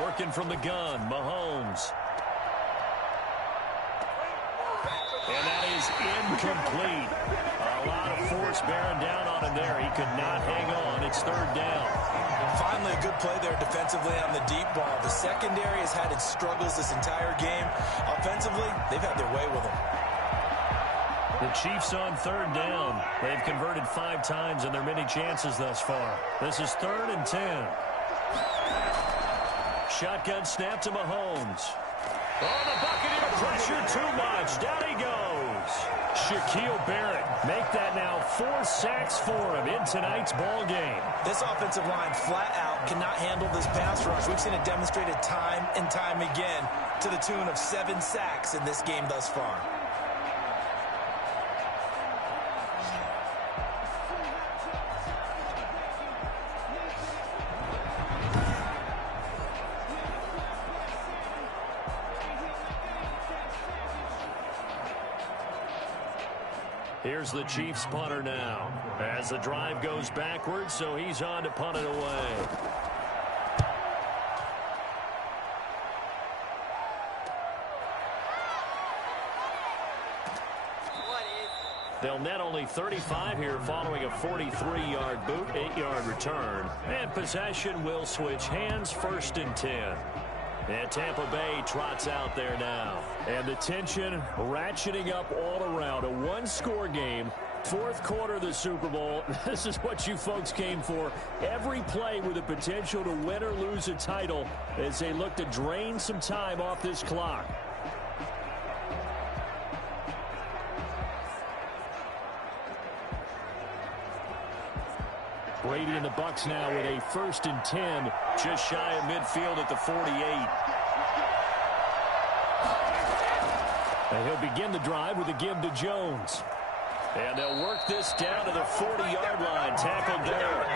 Working from the gun, Mahomes. And that is incomplete. A lot of force bearing down on him there. He could not hang on. It's 3rd down. Finally, a good play there defensively on the deep ball. The secondary has had its struggles this entire game. Offensively, they've had their way with them. The Chiefs on 3rd down. They've converted 5 times in their many chances thus far. This is 3rd and 10. Shotgun snap to Mahomes. Oh, the Buccaneer pressure too much. Down he goes. Shaquille Barrett make that now 4 sacks for him in tonight's ball game. This offensive line flat out cannot handle this pass rush. We've seen it demonstrated time and time again to the tune of 7 sacks in this game thus far. Here's the Chiefs punter now as the drive goes backwards, so he's on to punt it away. They'll net only 35 here following a 43-yard boot, 8-yard return. And possession will switch hands, 1st and 10. And Tampa Bay trots out there now. And the tension ratcheting up all around. A 1-score game. 4th quarter of the Super Bowl. This is what you folks came for. Every play with the potential to win or lose a title as they look to drain some time off this clock. Brady and the Bucs now with a 1st and 10, just shy of midfield at the 48. And he'll begin the drive with a give to Jones. And they'll work this down to the 40-yard line. Tackled there.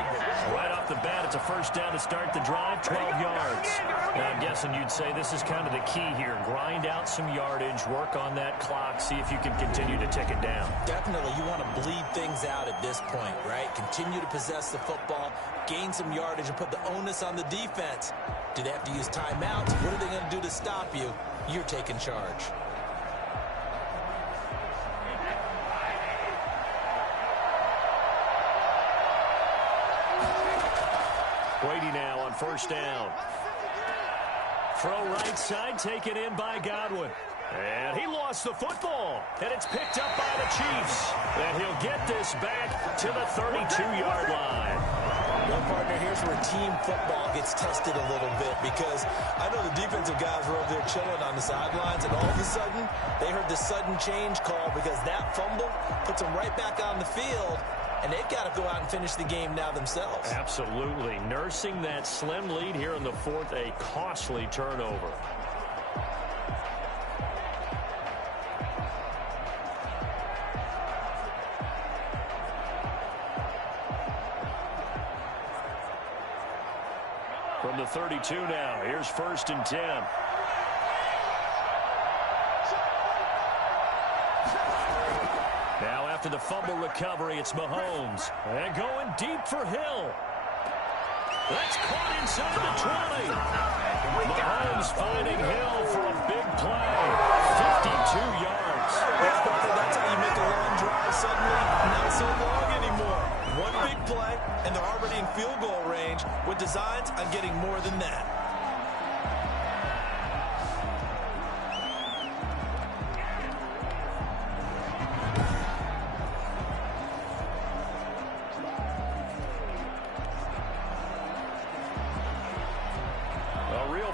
Right off the bat, it's a 1st down to start the drive, 12 yards. Now, I'm guessing you'd say this is kind of the key here. Grind out some yardage, work on that clock, see if you can continue to tick it down. Definitely, you want to bleed things out at this point, right? Continue to possess the football, gain some yardage, and put the onus on the defense. Do they have to use timeouts? What are they going to do to stop you? You're taking charge. Brady now on 1st down. Throw right side, taken in by Godwin. And he lost the football. And it's picked up by the Chiefs. And he'll get this back to the 32-yard line. Well, partner, here's where team football gets tested a little bit, because I know the defensive guys were over there chilling on the sidelines, and all of a sudden, they heard the sudden change call because that fumble puts them right back on the field. And they've got to go out and finish the game now themselves. Absolutely. Nursing that slim lead here in the 4th, a costly turnover. From the 32 now, here's 1st and 10. Now after the fumble recovery, it's Mahomes. And going deep for Hill. That's caught inside the 20. Mahomes finding Hill for a big play. 52 yards. That's how you make a long drive suddenly not so long anymore. One big play, and they're already in field goal range with designs on getting more than that.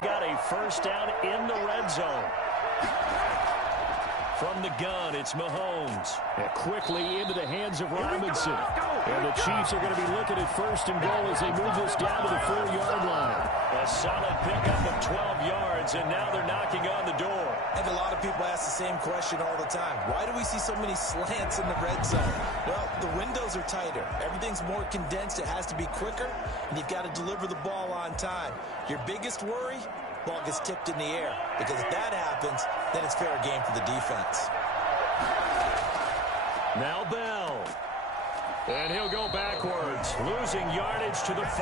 Got a 1st down in the red zone. From the gun, it's Mahomes. And quickly into the hands of Robinson. And the Chiefs are going to be looking at 1st and goal as they move this down to the 4-yard line. A solid pickup of 12 yards, and now they're knocking on the door. I think a lot of people ask the same question all the time. Why do we see so many slants in the red zone? Well, the windows are tighter. Everything's more condensed. It has to be quicker, and you've got to deliver the ball on time. Your biggest worry? Ball gets tipped in the air, because if that happens, then it's fair game for the defense. Now Bell. And he'll go backwards, losing yardage to the 5.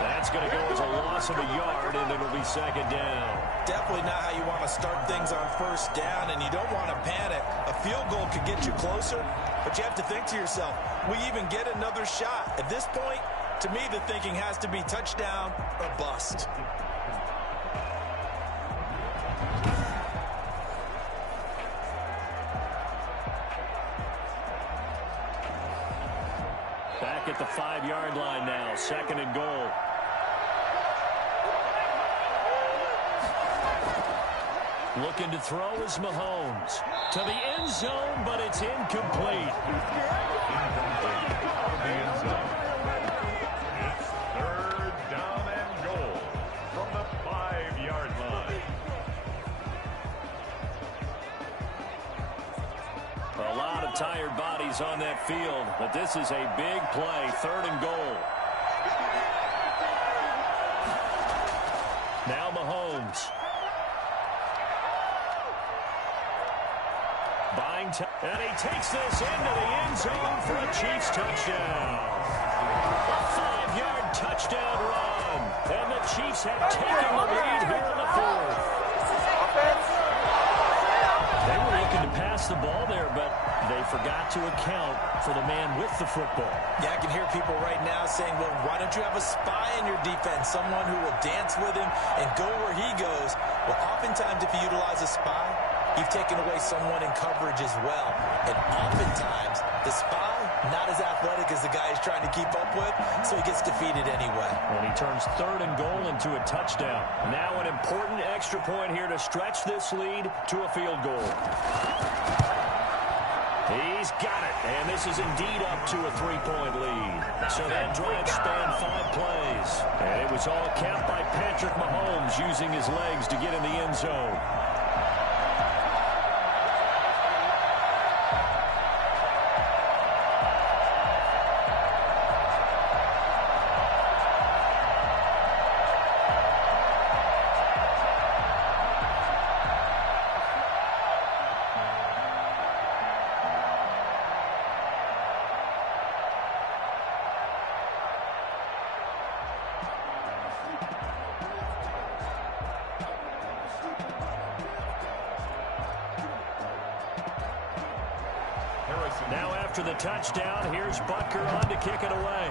That's going to go as a loss of a yard, and it'll be second down. Definitely not how you want to start things on first down, and you don't want to panic. A field goal could get you closer, but you have to think to yourself, we even get another shot. At this point, to me, the thinking has to be touchdown or bust. Back at the 5-yard line now, second and goal. Looking to throw is Mahomes. To the end zone, but it's incomplete. It's third down and goal from the 5-yard line. A lot of tired bodies on that field, but this is a big play, third and goal. Now Mahomes. Buying time, and he takes this into the end zone for a Chiefs touchdown. A 5-yard touchdown run, and the Chiefs have taken the lead here in the fourth. They were looking to pass the ball there, but they forgot to account for the man with the football. Yeah, I can hear people right now saying, well, why don't you have a spy in your defense, someone who will dance with him and go where he goes? Well, oftentimes if you utilize a spy, you've taken away someone in coverage as well. And oftentimes, the spy, not as athletic as the guy he's trying to keep up with, so he gets defeated anyway. And he turns third and goal into a touchdown. Now an important extra point here to stretch this lead to a field goal. He's got it, and this is indeed up to a 3-point lead. So that drive spanned 5 plays, and it was all capped by Patrick Mahomes using his legs to get in the end zone. Now after the touchdown, here's Butker on to kick it away.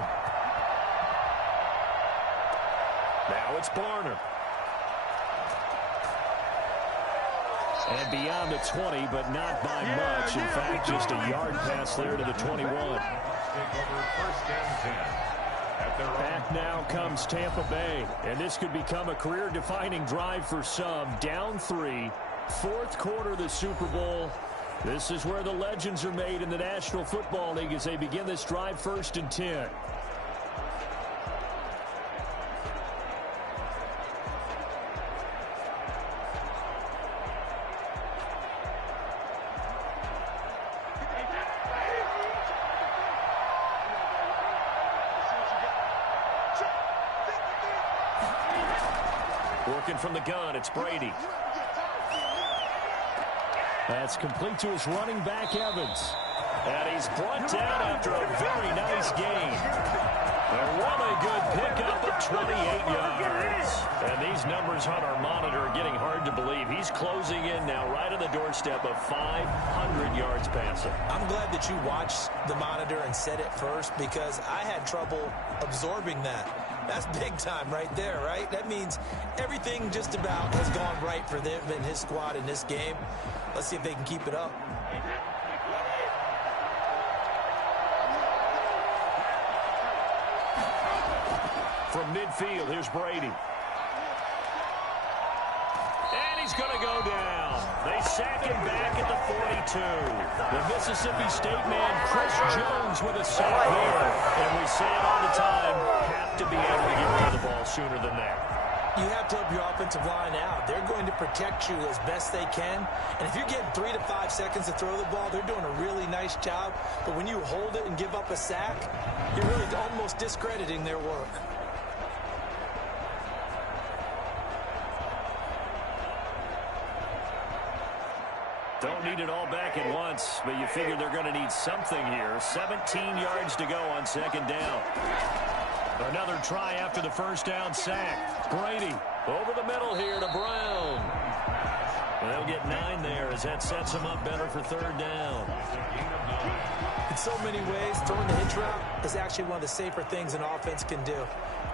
Now it's Barner. And beyond the 20, but not by much. In fact, just a yard pass there to the 21. Back now comes Tampa Bay. And this could become a career-defining drive for some. Down 3. Fourth quarter of the Super Bowl. This is where the legends are made in the National Football League as they begin this drive, 1st and 10. Working from the gun, it's Brady. That's complete to his running back, Evans. And he's brought down after a very nice gain. And what a good pickup of 28 yards. And these numbers on our monitor are getting hard to believe. He's closing in now right on the doorstep of 500 yards passing. I'm glad that you watched the monitor and said it first because I had trouble absorbing that. That's big time right there, right? That means everything just about has gone right for them and his squad in this game. Let's see if they can keep it up. From midfield, here's Brady. And he's going to go down. They sack him back at the 42. The Mississippi State man, Chris Jones, with a sack there. And we say it all the time, have to be able to get rid of the ball sooner than that. You have to help your offensive line out. They're going to protect you as best they can. And if you're getting 3 to 5 seconds to throw the ball, they're doing a really nice job. But when you hold it and give up a sack, you're really almost discrediting their work. Don't need it all back at once, but you figure they're going to need something here. 17 yards to go on second down. Another try after the first down sack. Brady over the middle here to Brown. They'll get 9 there as that sets them up better for third down. In so many ways, throwing the hitch route is actually one of the safer things an offense can do.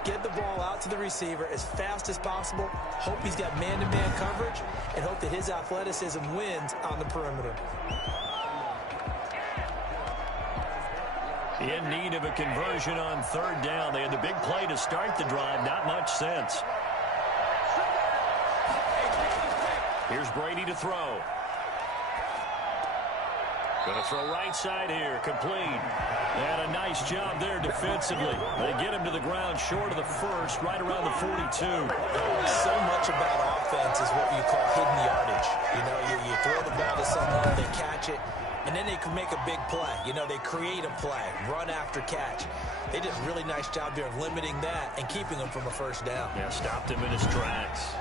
Get the ball out to the receiver as fast as possible, hope he's got man-to-man coverage, and hope that his athleticism wins on the perimeter. In need of a conversion on third down. They had the big play to start the drive. Not much sense. Here's Brady to throw. Going to throw right side here. Complete. And a nice job there defensively. They get him to the ground short of the first, right around the 42. So much about offense is what you call hidden yardage. You know, you throw the ball to someone, they catch it, and then they can make a big play. You know, they create a play, run after catch. They did a really nice job there of limiting that and keeping him from a first down. Yeah, stopped him in his tracks.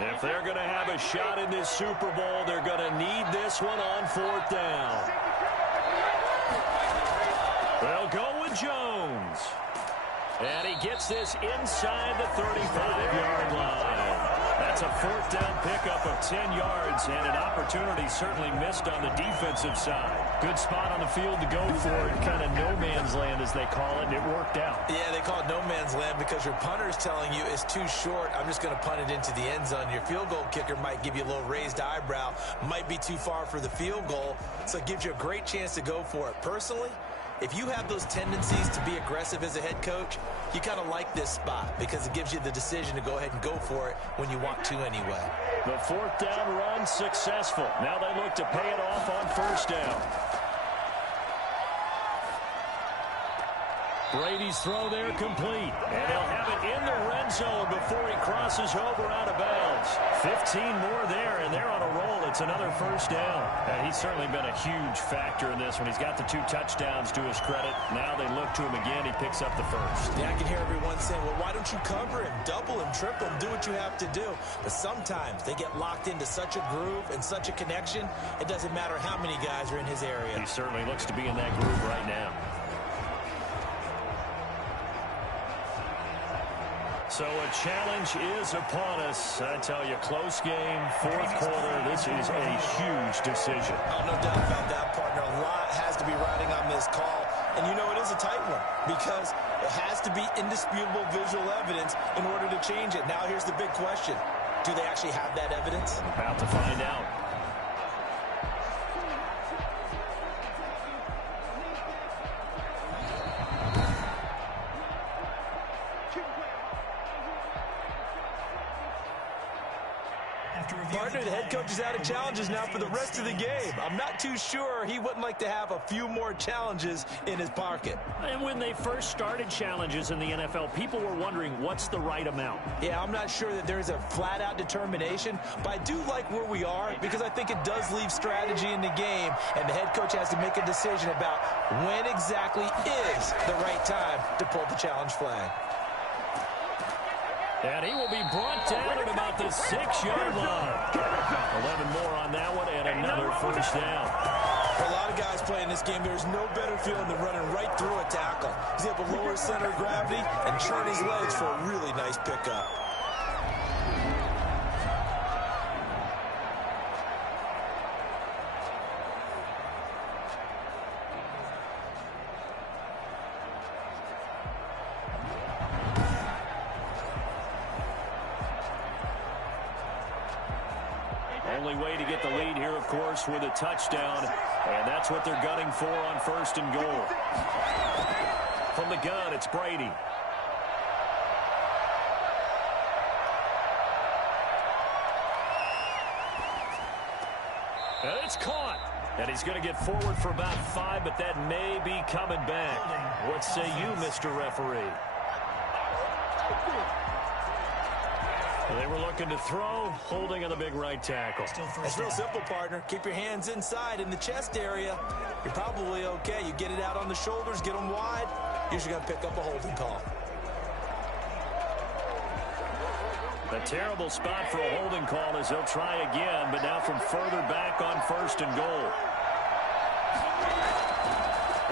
If they're going to have a shot in this Super Bowl, they're going to need this one on fourth down. They'll go with Jones. And he gets this inside the 35-yard line. That's a fourth down pickup of 10 yards, and an opportunity certainly missed on the defensive side. Good spot on the field to go for it, kind of no man's land as they call it, and it worked out. Yeah, they call it no man's land because your punter's telling you it's too short. I'm just going to punt it into the end zone. Your field goal kicker might give you a little raised eyebrow, might be too far for the field goal, so it gives you a great chance to go for it. Personally, if you have those tendencies to be aggressive as a head coach, you kind of like this spot because it gives you the decision to go ahead and go for it when you want to anyway. The fourth down run successful. Now they look to pay it off on first down. Brady's throw there complete. And he'll have it in the red zone before he crosses over out of bounds. 15 more there, and they're on a roll. It's another first down. And he's certainly been a huge factor in this one. He's got the 2 touchdowns to his credit. Now they look to him again. He picks up the first. Yeah, I can hear everyone saying, well, why don't you cover him, double him, triple him, do what you have to do. But sometimes they get locked into such a groove and such a connection, it doesn't matter how many guys are in his area. He certainly looks to be in that groove right now. So a challenge is upon us. I tell you, close game, fourth quarter. This is a huge decision. Oh, no doubt about that, partner. A lot has to be riding on this call. And you know it is a tight one because it has to be indisputable visual evidence in order to change it. Now here's the big question. Do they actually have that evidence? About to find out. Partner, the head coach is out of challenges now for the rest of the game. I'm not too sure he wouldn't like to have a few more challenges in his pocket. And when they first started challenges in the NFL, people were wondering what's the right amount. Yeah, I'm not sure that there's a flat-out determination, but I do like where we are because I think it does leave strategy in the game, and the head coach has to make a decision about when exactly is the right time to pull the challenge flag. And he will be brought down at about the 6-yard line. 11 more on that one and another first down. For a lot of guys playing this game, there's no better feeling than running right through a tackle. He's able to lower his center of gravity and turn his legs for a really nice pickup. Only way to get the lead here, of course, with a touchdown, and that's what they're gunning for on first and goal. From the gun, it's Brady. And it's caught. And he's going to get forward for about 5, but that may be coming back. What say you, Mr. Referee? They were looking to throw, holding on the big right tackle. It's real simple, partner. Keep your hands inside in the chest area. You're probably okay. You get it out on the shoulders, get them wide. Usually going to pick up a holding call. A terrible spot for a holding call as they'll try again, but now from further back on 1st and goal.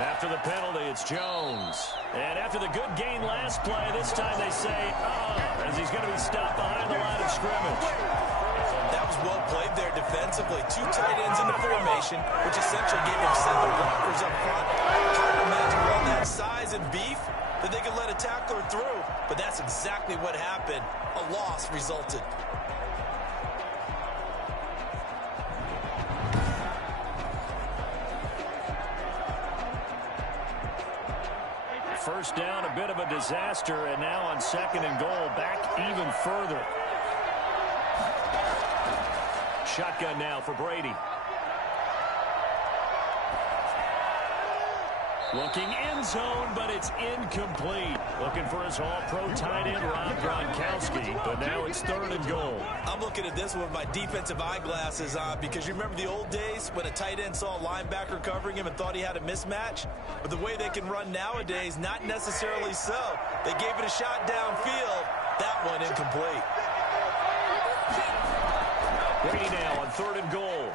After the penalty, it's Jones. And after the good gain last play, this time they say, as he's going to be stopped behind the line of scrimmage. That was well played there defensively. 2 tight ends in the formation, which essentially gave them 7 blockers up front. Hard to imagine with all that size and beef that they could let a tackler through. But that's exactly what happened. A loss resulted. First down, a bit of a disaster, and now on 2nd and goal, back even further. Shotgun now for Brady. Looking end zone, but it's incomplete. Looking for his all-pro tight end, Rob Gronkowski, but now it's 3rd and goal. I'm looking at this with my defensive eyeglasses on because you remember the old days when a tight end saw a linebacker covering him and thought he had a mismatch? But the way they can run nowadays, not necessarily so. They gave it a shot downfield. That one incomplete. Brady now on 3rd and goal.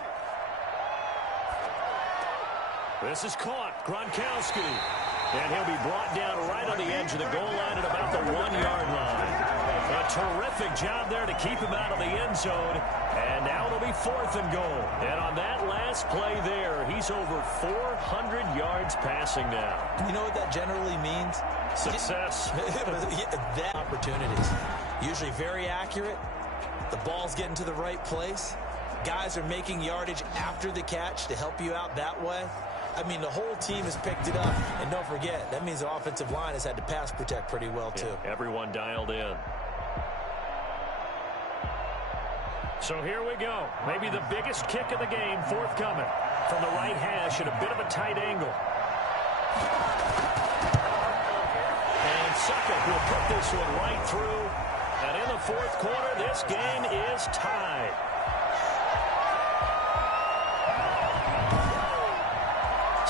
This is caught. Gronkowski. And he'll be brought down right on the edge of the goal line at about the 1-yard line. A terrific job there to keep him out of the end zone. And now it'll be 4th and goal. And on that last play there, he's over 400 yards passing now. You know what that generally means? Success. That opportunities. Usually very accurate. The ball's getting to the right place. Guys are making yardage after the catch to help you out that way. I mean, the whole team has picked it up. And don't forget, that means the offensive line has had to pass protect pretty well, too. Yeah, everyone dialed in. So here we go. Maybe the biggest kick of the game forthcoming. From the right hash at a bit of a tight angle. And Succop will put this one right through. And in the 4th quarter, this game is tied.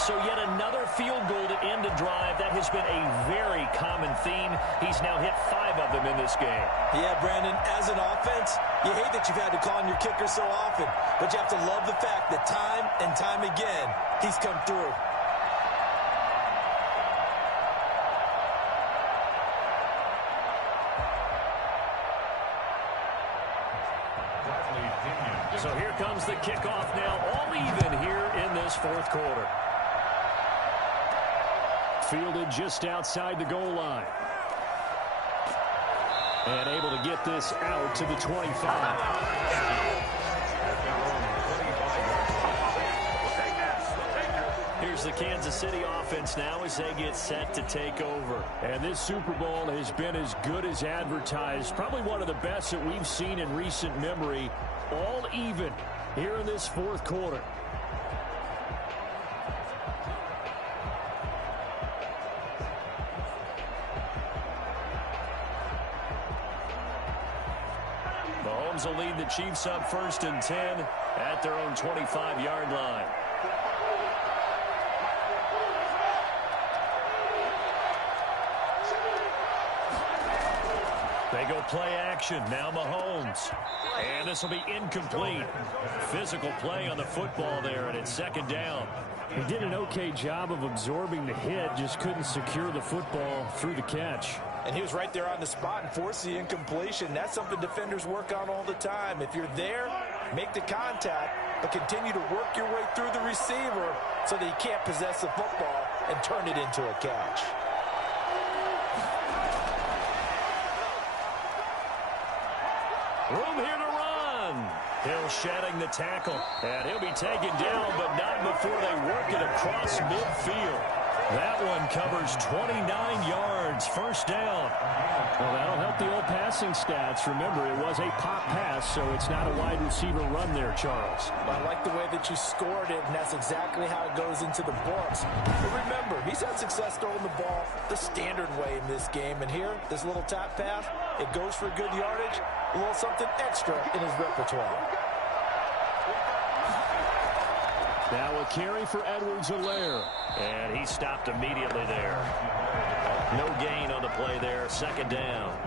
So yet another field goal to end a drive. That has been a very common theme. He's now hit 5 of them in this game. Yeah, Brandon, as an offense, you hate that you've had to call on your kicker so often, but you have to love the fact that time and time again, he's come through. So here comes the kickoff now, all even here in this 4th quarter. Fielded just outside the goal line. And able to get this out to the 25. Here's the Kansas City offense now as they get set to take over. And this Super Bowl has been as good as advertised. Probably one of the best that we've seen in recent memory. All even here in this 4th quarter. Mahomes will lead the Chiefs up 1st and 10 at their own 25-yard line. They go play action. Now Mahomes. And this will be incomplete. Physical play on the football there, and it's 2nd down. He did an okay job of absorbing the hit, just couldn't secure the football through the catch. And he was right there on the spot and forced the incompletion. That's something defenders work on all the time. If you're there, make the contact, but continue to work your way through the receiver so that he can't possess the football and turn it into a catch. Room here to run. Hill shedding the tackle. And he'll be taken down, but not before they work it across midfield. That one covers 29 yards. 1st down. Well, that'll help the old passing stats. Remember, it was a pop pass, so it's not a wide receiver run there, Charles. Well, I like the way that you scored it, and that's exactly how it goes into the books. But remember, he's had success throwing the ball the standard way in this game. And here, this little tap pass, it goes for good yardage, a little something extra in his repertoire. Now a carry for Edwards-Helaire. And he stopped immediately there. No gain on the play there. 2nd down.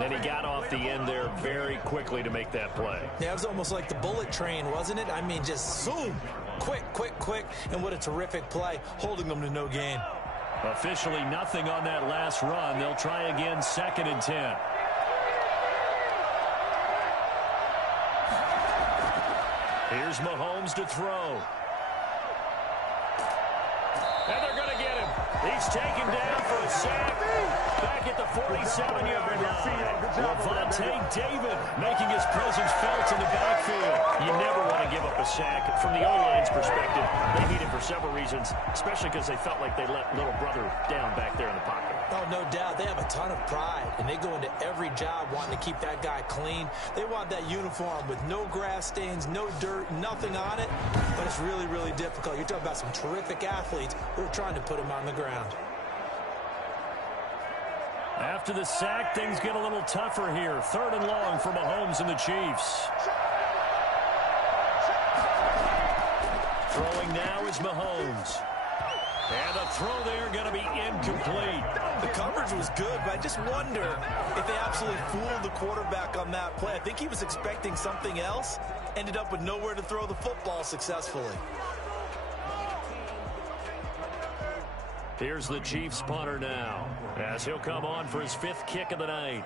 And he got off the end there very quickly to make that play. Yeah, it was almost like the bullet train, wasn't it? I mean, just zoom, quick, and what a terrific play, holding them to no gain. Officially nothing on that last run. They'll try again, 2nd and 10. Here's Mahomes to throw. And they're going to get him. He's taken down for a sack. Back at the 47-yard line. Lavonte David making his presence felt in the backfield. You never want to give up a sack. From the O-line's perspective, they need it for several reasons, especially because they felt like they let little brother down back there in the pocket. Oh, no doubt. They have a ton of pride, and they go into every job wanting to keep that guy clean. They want that uniform with no grass stains, no dirt, nothing on it. But it's really, really difficult. You're talking about some terrific athletes who are trying to put him on the ground. After the sack, things get a little tougher here. 3rd and long for Mahomes and the Chiefs. Throwing now is Mahomes. And the throw there going to be incomplete. The coverage was good, but I just wonder if they absolutely fooled the quarterback on that play. I think he was expecting something else, ended up with nowhere to throw the football successfully. Here's the Chiefs punter now, as he'll come on for his 5th kick of the night.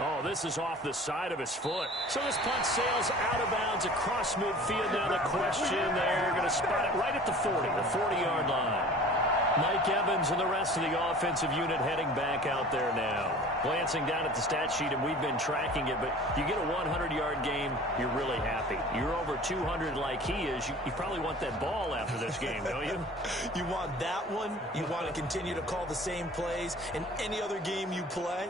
Oh, this is off the side of his foot. So this punt sails out of bounds across midfield. Now the question, they're going to spot it right at the 40, the 40-yard line. Mike Evans and the rest of the offensive unit heading back out there now. Glancing down at the stat sheet, and we've been tracking it, but you get a 100-yard game, you're really happy. You're over 200 like he is. You probably want that ball after this game, don't you? You want that one. You want to continue to call the same plays in any other game you play.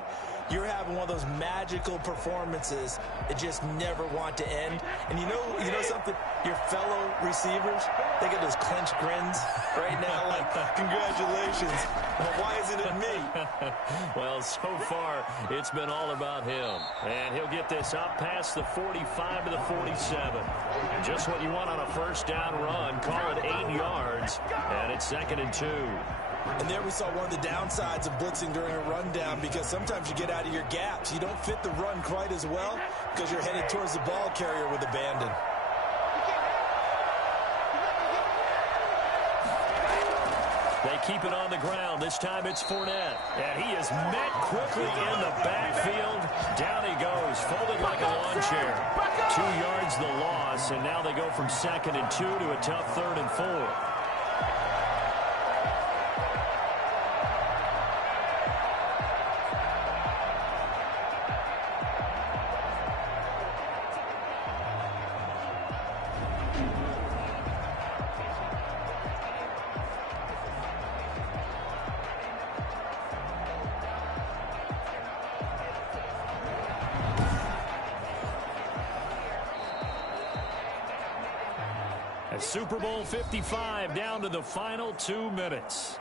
You're having one of those magical performances that just never want to end. And you know something? Your fellow receivers, they get those clenched grins right now like, congratulations. But why isn't it me? Well, so far, it's been all about him. And he'll get this up past the 45 to the 47. And just what you want on a first down run. Call it 8 yards. And it's 2nd and 2. And there we saw one of the downsides of blitzing during a rundown, because sometimes you get out of your gaps. You don't fit the run quite as well because you're headed towards the ball carrier with abandon. They keep it on the ground. This time it's Fournette. And he is met quickly in the backfield. Down he goes, folded like a lawn chair. 2 yards the loss, and now they go from 2nd and 2 to a tough 3rd and 4. Super Bowl 55 down to the final 2 minutes.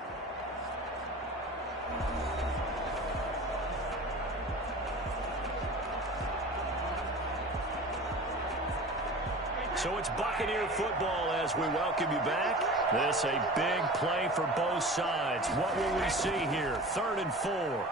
So it's Buccaneer football as we welcome you back. This a big play for both sides. What will we see here? 3rd and 4.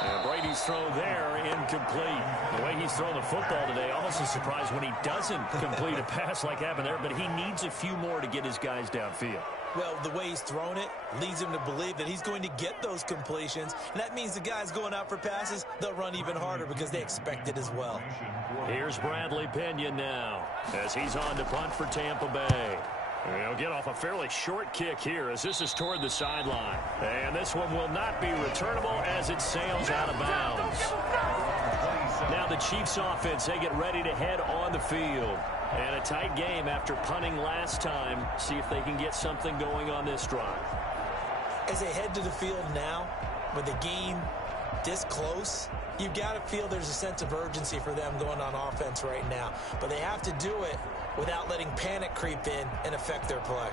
And Brady's throw there, incomplete. The way he's thrown the football today, almost a surprise when he doesn't complete a pass like happened there, but he needs a few more to get his guys downfield. Well, the way he's thrown it leads him to believe that he's going to get those completions, and that means the guys going out for passes, they'll run even harder because they expect it as well. Here's Bradley Pinion now as he's on to punt for Tampa Bay. He'll get off a fairly short kick here as this is toward the sideline. And this one will not be returnable as it sails out of bounds. Now the Chiefs offense, they get ready to head on the field. And a tight game after punting last time. See if they can get something going on this drive. As they head to the field now, with the game this close, you've got to feel there's a sense of urgency for them going on offense right now. But they have to do it without letting panic creep in and affect their play.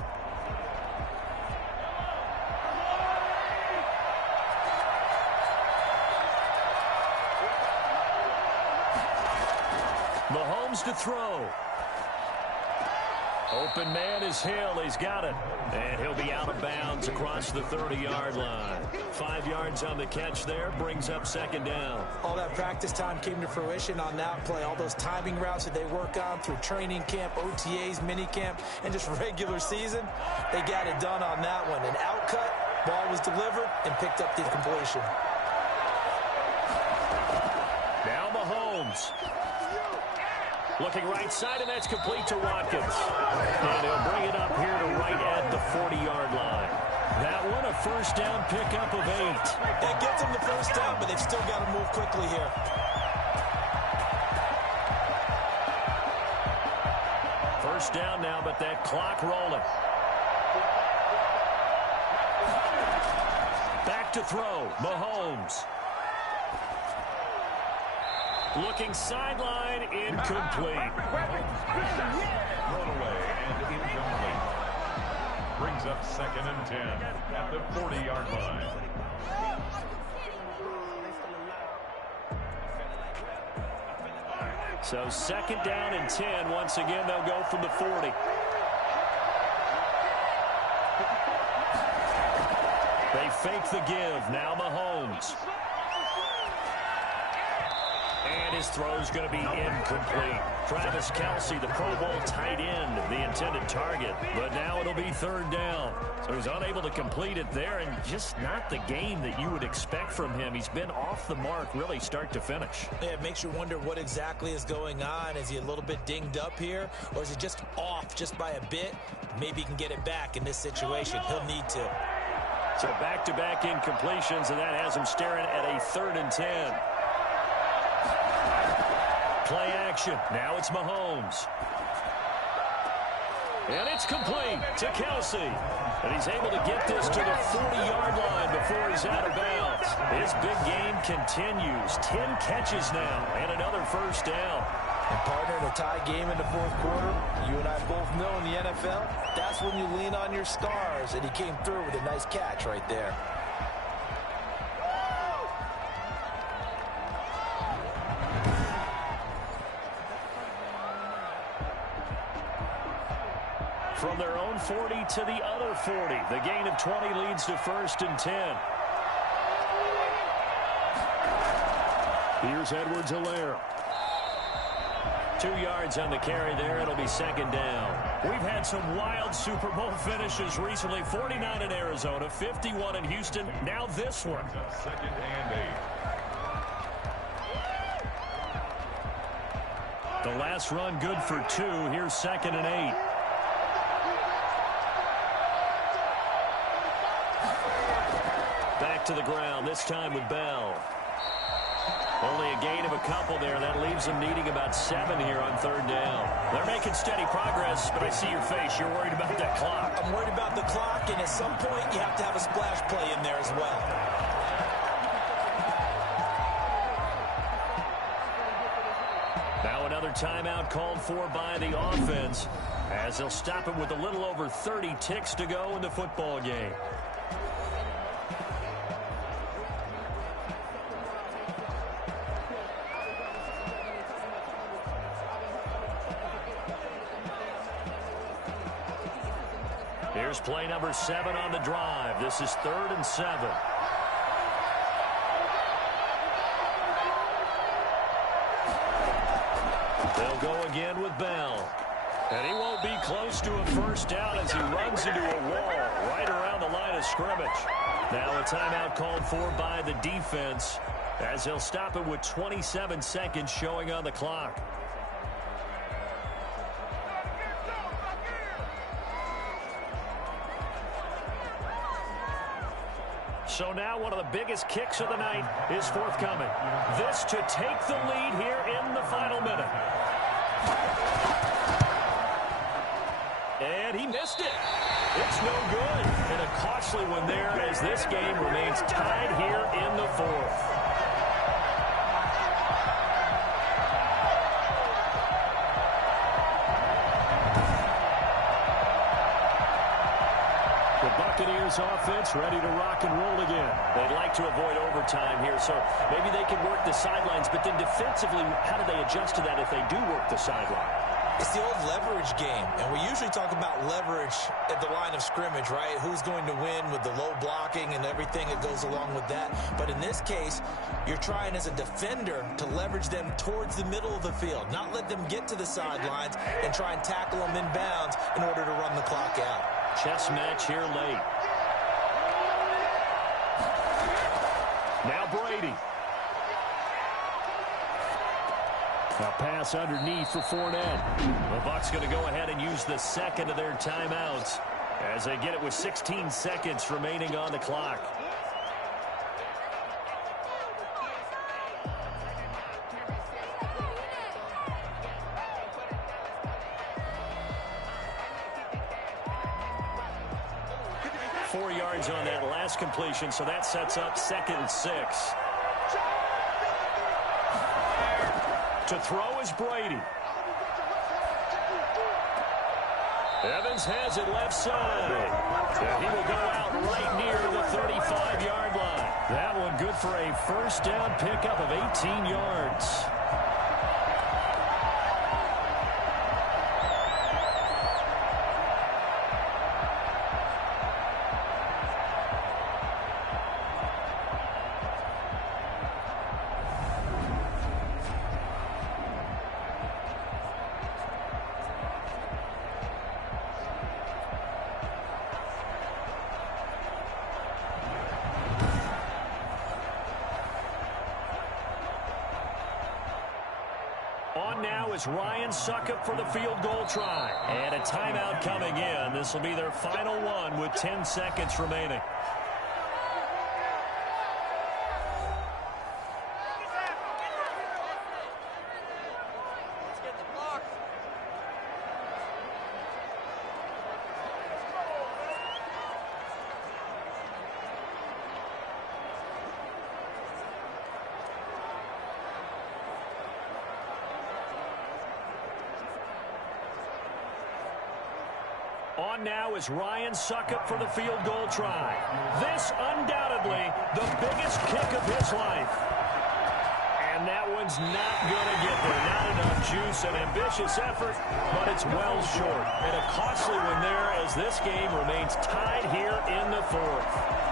Mahomes to throw. Open man is Hill. He's got it. And he'll be out of bounds across the 30-yard line. 5 yards on the catch there. Brings up second down. All that practice time came to fruition on that play. All those timing routes that they work on through training camp, OTAs, minicamp, and just regular season, they got it done on that one. An outcut, ball was delivered, and picked up the completion. Now Mahomes. Looking right side, and that's complete to Watkins. And he'll bring it up here to right at the 40-yard line. That one, a first down pickup of 8. That gets them the first down, but they've still got to move quickly here. First down now, but that clock rolling. Back to throw, Mahomes. Looking sideline, incomplete. Thrown away and incomplete. Brings up 2nd and 10 at the 40-yard line. So 2nd down and 10. Once again, they'll go from the 40. They fake the give. Now Mahomes. And his throw's going to be incomplete. Travis Kelce, the Pro Bowl tight end, the intended target. But now it'll be 3rd down. So he's unable to complete it there, and just not the game that you would expect from him. He's been off the mark really start to finish. Yeah, it makes you wonder what exactly is going on. Is he a little bit dinged up here, or is he just off just by a bit? Maybe he can get it back in this situation. He'll need to. So back-to-back incompletions, and that has him staring at a 3rd and 10. Play action. Now it's Mahomes. And it's complete to Kelce. And he's able to get this to the 40-yard line before he's out of bounds. His big game continues. 10 catches now and another first down. And partner, in a tie game in the 4th quarter, you and I both know in the NFL, that's when you lean on your stars. And he came through with a nice catch right there. From their own 40 to the other 40. The gain of 20 leads to 1st and 10. Here's Edwards-Helaire. 2 yards on the carry there. It'll be 2nd down. We've had some wild Super Bowl finishes recently. 49 in Arizona, 51 in Houston. Now this one. 2nd and 8. The last run good for 2. Here's 2nd and 8. Back to the ground, this time with Bell. Only a gain of a couple there. That leaves them needing about 7 here on 3rd down. They're making steady progress, but I see your face. You're worried about that clock. I'm worried about the clock, and at some point you have to have a splash play in there as well. Now another timeout called for by the offense, as they'll stop it with a little over 30 ticks to go in the football game. Here's play number 7 on the drive. This is 3rd and 7. They'll go again with Bell. And he won't be close to a first down as he runs into a wall right around the line of scrimmage. Now a timeout called for by the defense as he'll stop it with 27 seconds showing on the clock. So now one of the biggest kicks of the night is forthcoming. This to take the lead here in the final minute. And he missed it. It's no good. And a costly one there as this game remains tied here in the 4th. Buccaneers offense ready to rock and roll again. They'd like to avoid overtime here, so maybe they can work the sidelines, but then defensively, how do they adjust to that if they do work the sideline? It's the old leverage game, and we usually talk about leverage at the line of scrimmage, right? Who's going to win with the low blocking and everything that goes along with that. But in this case, you're trying as a defender to leverage them towards the middle of the field, not let them get to the sidelines and try and tackle them inbounds in order to run the clock out. Chess match here late. Now Brady. A pass underneath for Fournette. The Bucs going to go ahead and use the second of their timeouts as they get it with 16 seconds remaining on the clock. Four yards on that last completion, so that sets up 2nd and 6. To throw is Brady. Evans has it left side. And he will go out right near the 35-yard line. That one good for a first down pickup of 18 yards. On now is Ryan Succop for the field goal try. And a timeout coming in. This will be their final one with 10 seconds remaining. On now is Ryan Succop for the field goal try. This undoubtedly the biggest kick of his life. And that one's not going to get there. Not enough juice, an ambitious effort, but it's well short. And a costly one there as this game remains tied here in the 4th.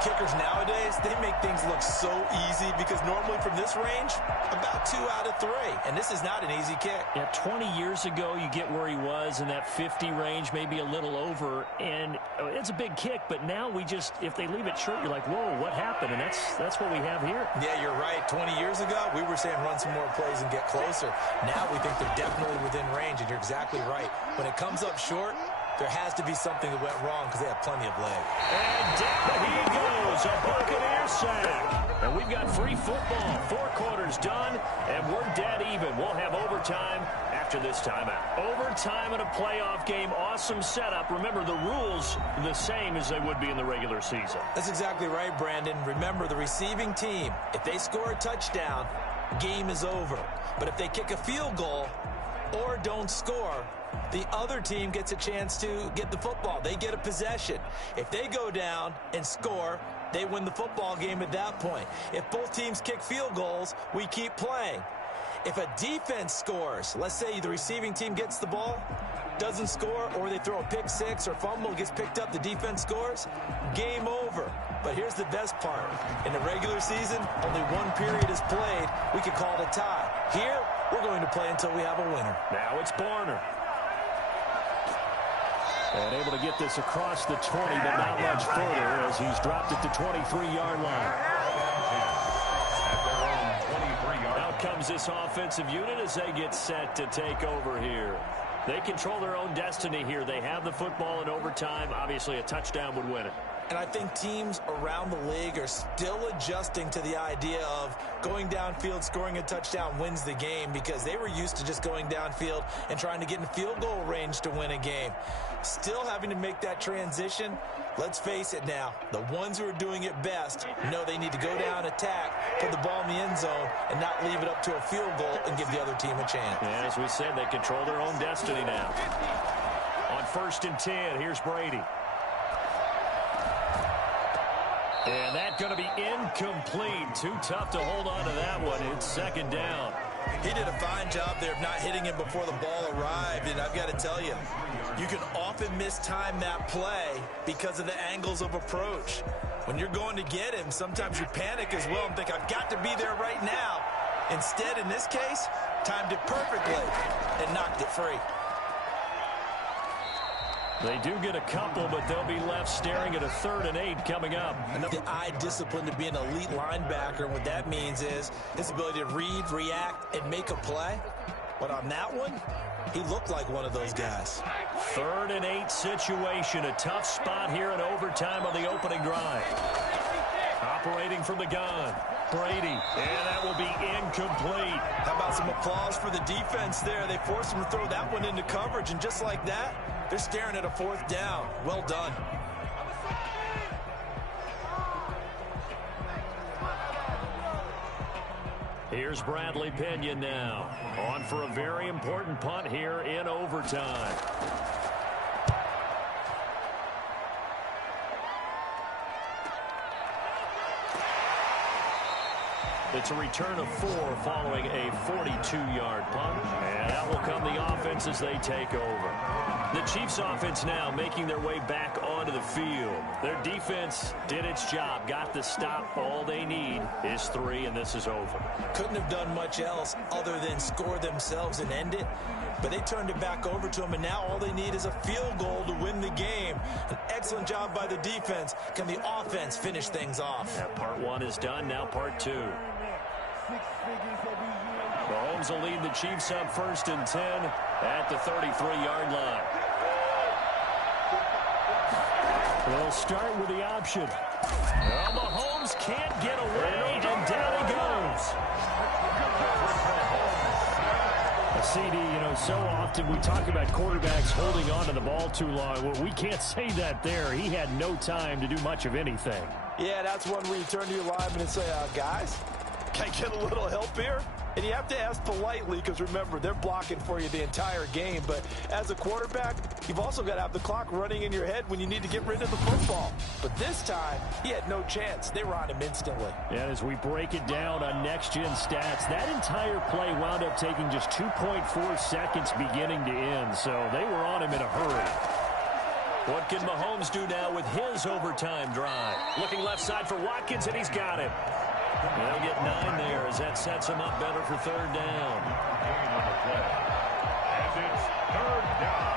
Kickers nowadays, they make things look so easy because normally from this range, about 2 out of 3. And this is not an easy kick. Yeah, 20 years ago, you get where he was in that 50 range, maybe a little over. And it's a big kick, but now we just, if they leave it short, you're like, whoa, what happened? And that's what we have here. Yeah, you're right. 20 years ago, we were saying run some more plays and get closer. Now we think they're definitely within range, and you're exactly right. When it comes up short, there has to be something that went wrong because they have plenty of leg. And down he goes, a Buccaneer sack. And we've got free football. 4 quarters done, and we're dead even. We'll have overtime after this timeout. Overtime in a playoff game, awesome setup. Remember, the rules the same as they would be in the regular season. That's exactly right, Brandon. Remember, the receiving team, if they score a touchdown, game is over. But if they kick a field goal or don't score, the other team gets a chance to get the football. They get a possession. If they go down and score, they win the football game at that point. If both teams kick field goals, we keep playing. If a defense scores, let's say the receiving team gets the ball, doesn't score, or they throw a pick six or fumble, gets picked up, the defense scores, game over. But here's the best part. In the regular season, only 1 period is played. We could call it a tie. Here, we're going to play until we have a winner. Now it's Barner. And able to get this across the 20, but not much further as he's dropped it to 23-yard line. Out comes this offensive unit as they get set to take over here. They control their own destiny here. They have the football in overtime. Obviously, a touchdown would win it. And I think teams around the league are still adjusting to the idea of going downfield, scoring a touchdown wins the game, because they were used to just going downfield and trying to get in field goal range to win a game. Still having to make that transition. Let's face it now, the ones who are doing it best know they need to go down, attack, put the ball in the end zone, and not leave it up to a field goal and give the other team a chance. And as we said, they control their own destiny now. On 1st and 10, here's Brady. And that's going to be incomplete. Too tough to hold on to that one. It's 2nd down. He did a fine job there of not hitting him before the ball arrived. And I've got to tell you, you can often mistime that play because of the angles of approach. When you're going to get him, sometimes you panic as well and think, I've got to be there right now. Instead, in this case, timed it perfectly and knocked it free. They do get a couple, but they'll be left staring at a 3rd and 8 coming up. Enough the eye discipline to be an elite linebacker, and what that means is his ability to read, react, and make a play. But on that one, he looked like one of those guys. 3rd and 8 situation, a tough spot here in overtime on the opening drive. Operating from the gun, Brady, and that will be incomplete. How about some applause for the defense there? They forced him to throw that one into coverage, and just like that, they're staring at a 4th down. Well done. Here's Bradley Pinion now, on for a very important punt here in overtime. It's a return of 4 following a 42-yard punt. And that will come the offense as they take over. The Chiefs offense now making their way back onto the field. Their defense did its job, got the stop. All they need is 3, and this is over. Couldn't have done much else other than score themselves and end it. But they turned it back over to them, and now all they need is a field goal to win the game. An excellent job by the defense. Can the offense finish things off? Yeah, part 1 is done, now part 2. Mahomes will lead the Chiefs on 1st and 10 at the 33-yard line. They'll start with the option. Well, Mahomes can't get away, and down he goes. CD, so often we talk about quarterbacks holding on to the ball too long. Well, we can't say that there. He had no time to do much of anything. Yeah, that's one where you turn to your lineman and say, guys, can I get a little help here? And you have to ask politely because, remember, they're blocking for you the entire game. But as a quarterback, you've also got to have the clock running in your head when you need to get rid of the football. But this time, he had no chance. They were on him instantly. And as we break it down on Next Gen Stats, that entire play wound up taking just 2.4 seconds beginning to end. So they were on him in a hurry. What can Mahomes do now with his overtime drive? Looking left side for Watkins, and he's got him. They'll get 9 there as that sets him up better for 3rd down. And it's 3rd down.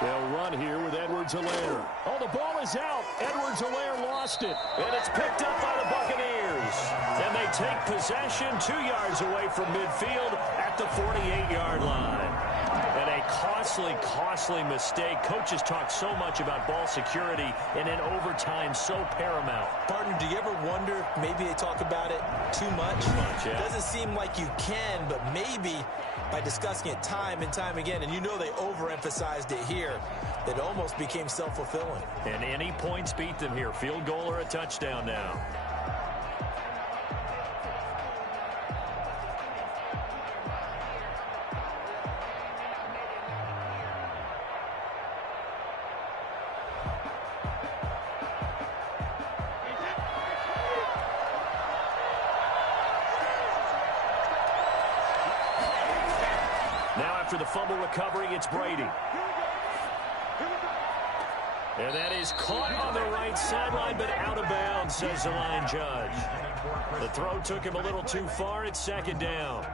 They'll run here with Edwards-Helaire. Oh, the ball is out. Edwards-Helaire lost it. And it's picked up by the Buccaneers. And they take possession 2 yards away from midfield at the 48-yard line. And a costly mistake. Coaches talk so much about ball security, and in overtime, so paramount. Partner, do you ever wonder if maybe they talk about it too much? Yeah. It doesn't seem like you can, but maybe by discussing it time and time again, and they overemphasized it here, it almost became self-fulfilling. And any points beat them here. Field goal or a touchdown now. Now after the fumble recovery, it's Brady. And that is caught on the right sideline, but out of bounds, says the line judge. The throw took him a little too far. It's second down.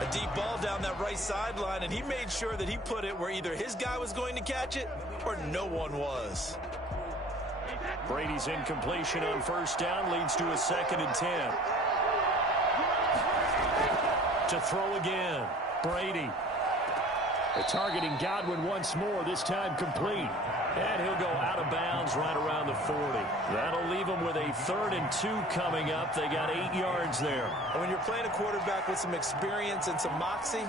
A deep ball down that right sideline, and he made sure that he put it where either his guy was going to catch it or no one was. Brady's incompletion on first down leads to a 2nd and 10. To throw again, Brady. They're targeting Godwin once more, this time complete. And he'll go out of bounds right around the 40. That'll leave them with a 3rd and 2 coming up. They got 8 yards there. And when you're playing a quarterback with some experience and some moxie,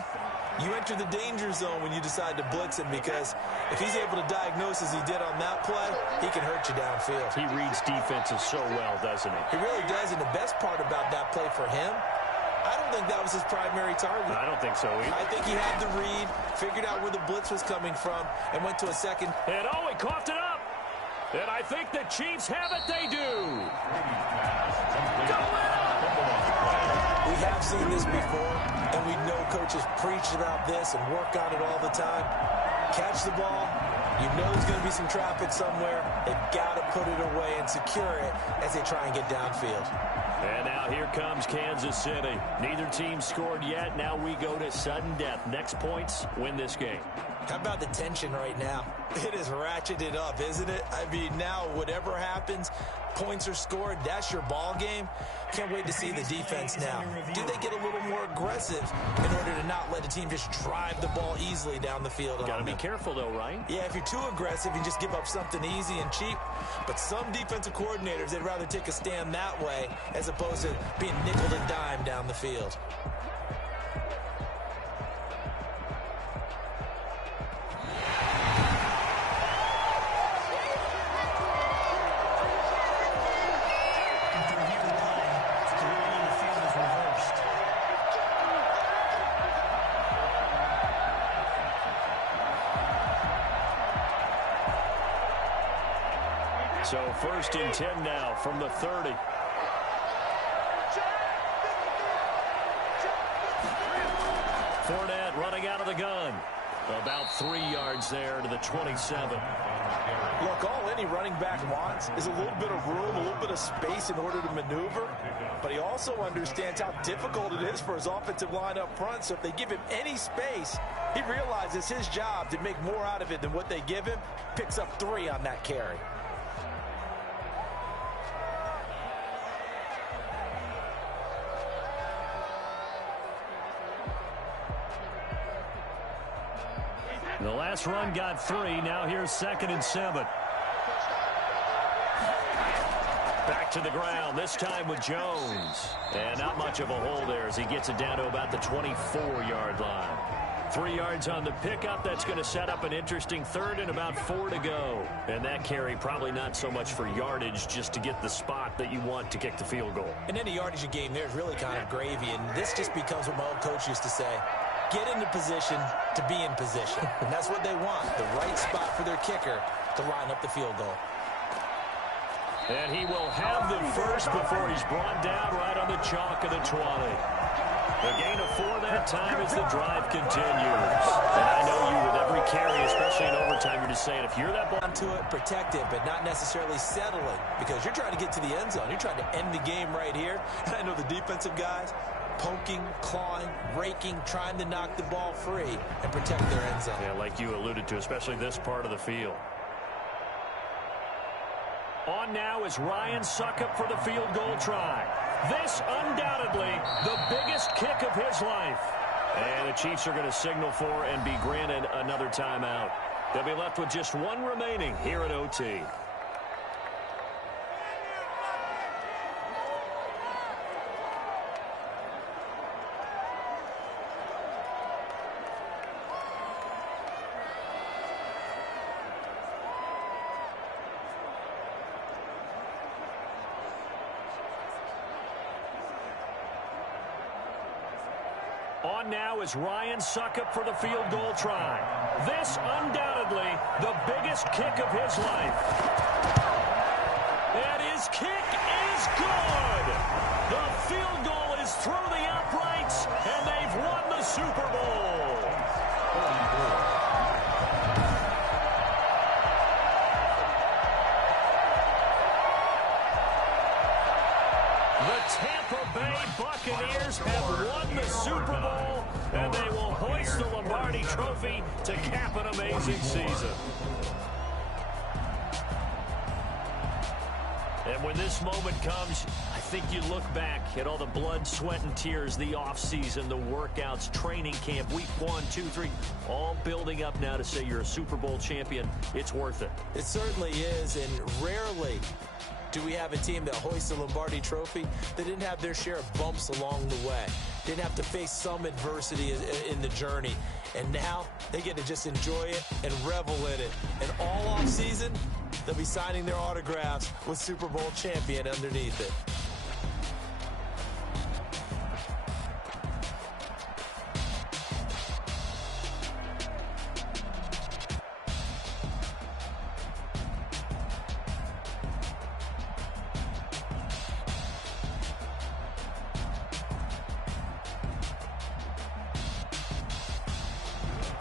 you enter the danger zone when you decide to blitz him, because if he's able to diagnose as he did on that play, he can hurt you downfield. He reads defenses so well, doesn't he? He really does, and the best part about that play for him, I don't think that was his primary target. I don't think so either. I think he had the read, figured out where the blitz was coming from, and went to a second. And he coughed it up. And I think the Chiefs have it. They do. We have seen this before, and we know coaches preach about this and work on it all the time. Catch the ball. You know there's going to be some traffic somewhere. They've got to put it away and secure it as they try and get downfield. And now here comes Kansas City. Neither team scored yet. Now we go to sudden death. Next points win this game. How about the tension right now? It is ratcheted up, isn't it? I mean, now whatever happens, points are scored, that's your ball game. Can't wait to see the defense now. Do they get a little more aggressive in order to not let the team just drive the ball easily down the field? Got to be careful, though, right? Yeah, if you're too aggressive, you just give up something easy and cheap. But some defensive coordinators, they'd rather take a stand that way as opposed to being nickel and dime down the field. So 1st and 10 now from the 30. Fournette running out of the gun. About 3 yards there to the 27. Look, all any running back wants is a little bit of room, a little bit of space in order to maneuver. But he also understands how difficult it is for his offensive line up front. So if they give him any space, he realizes his job to make more out of it than what they give him. Picks up 3 on that carry. The last run got 3. Now here's 2nd and 7. Back to the ground, this time with Jones. And not much of a hole there as he gets it down to about the 24-yard line. 3 yards on the pickup. That's going to set up an interesting 3rd and about 4 to go. And that carry probably not so much for yardage, just to get the spot that you want to kick the field goal. In any yardage game, there's really kind of gravy. And this just becomes what my old coach used to say. Get into position to be in position. And that's what they want, the right spot for their kicker to line up the field goal. And he will have the first before he's brought down right on the chalk of the 20. The gain of 4 that time as the drive continues. And I know you with every carry, especially in overtime, you're just saying if you're that ball to it, protect it, but not necessarily settling, because you're trying to get to the end zone. You're trying to end the game right here. And I know the defensive guys poking, clawing, raking, trying to knock the ball free and protect their end zone. Yeah, like you alluded to, especially this part of the field. On now is Ryan Succop for the field goal try. This undoubtedly the biggest kick of his life. And the Chiefs are going to signal for and be granted another timeout. They'll be left with just 1 remaining here at OT. On now is Ryan Succop for the field goal try. This undoubtedly the biggest kick of his life. And his kick is good. The field goal is through the uprights, and they've won the Super Bowl. trophy to cap an amazing season. And when this moment comes, I think you look back at all the blood, sweat, and tears, the offseason, the workouts, training camp, week 1, 2, 3, all building up now to say you're a Super Bowl champion. It's worth it. It certainly is, and rarely do we have a team that hoists the Lombardi Trophy that didn't have their share of bumps along the way, didn't have to face some adversity in the journey, and now they get to just enjoy it and revel in it. And all offseason, they'll be signing their autographs with Super Bowl champion underneath it.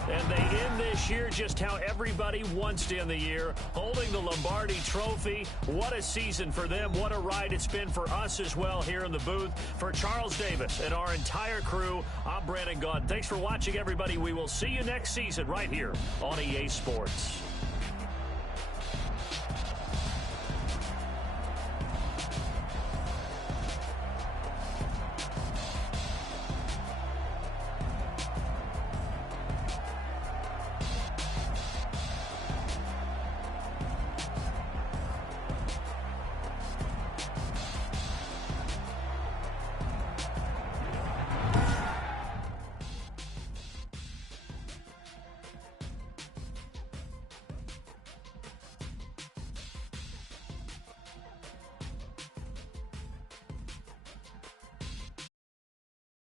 And they end this year just how everybody wants to end the year, holding the Lombardi Trophy. What a season for them. What a ride it's been for us as well here in the booth. For Charles Davis and our entire crew, I'm Brandon Gaudin. Thanks for watching, everybody. We will see you next season right here on EA Sports.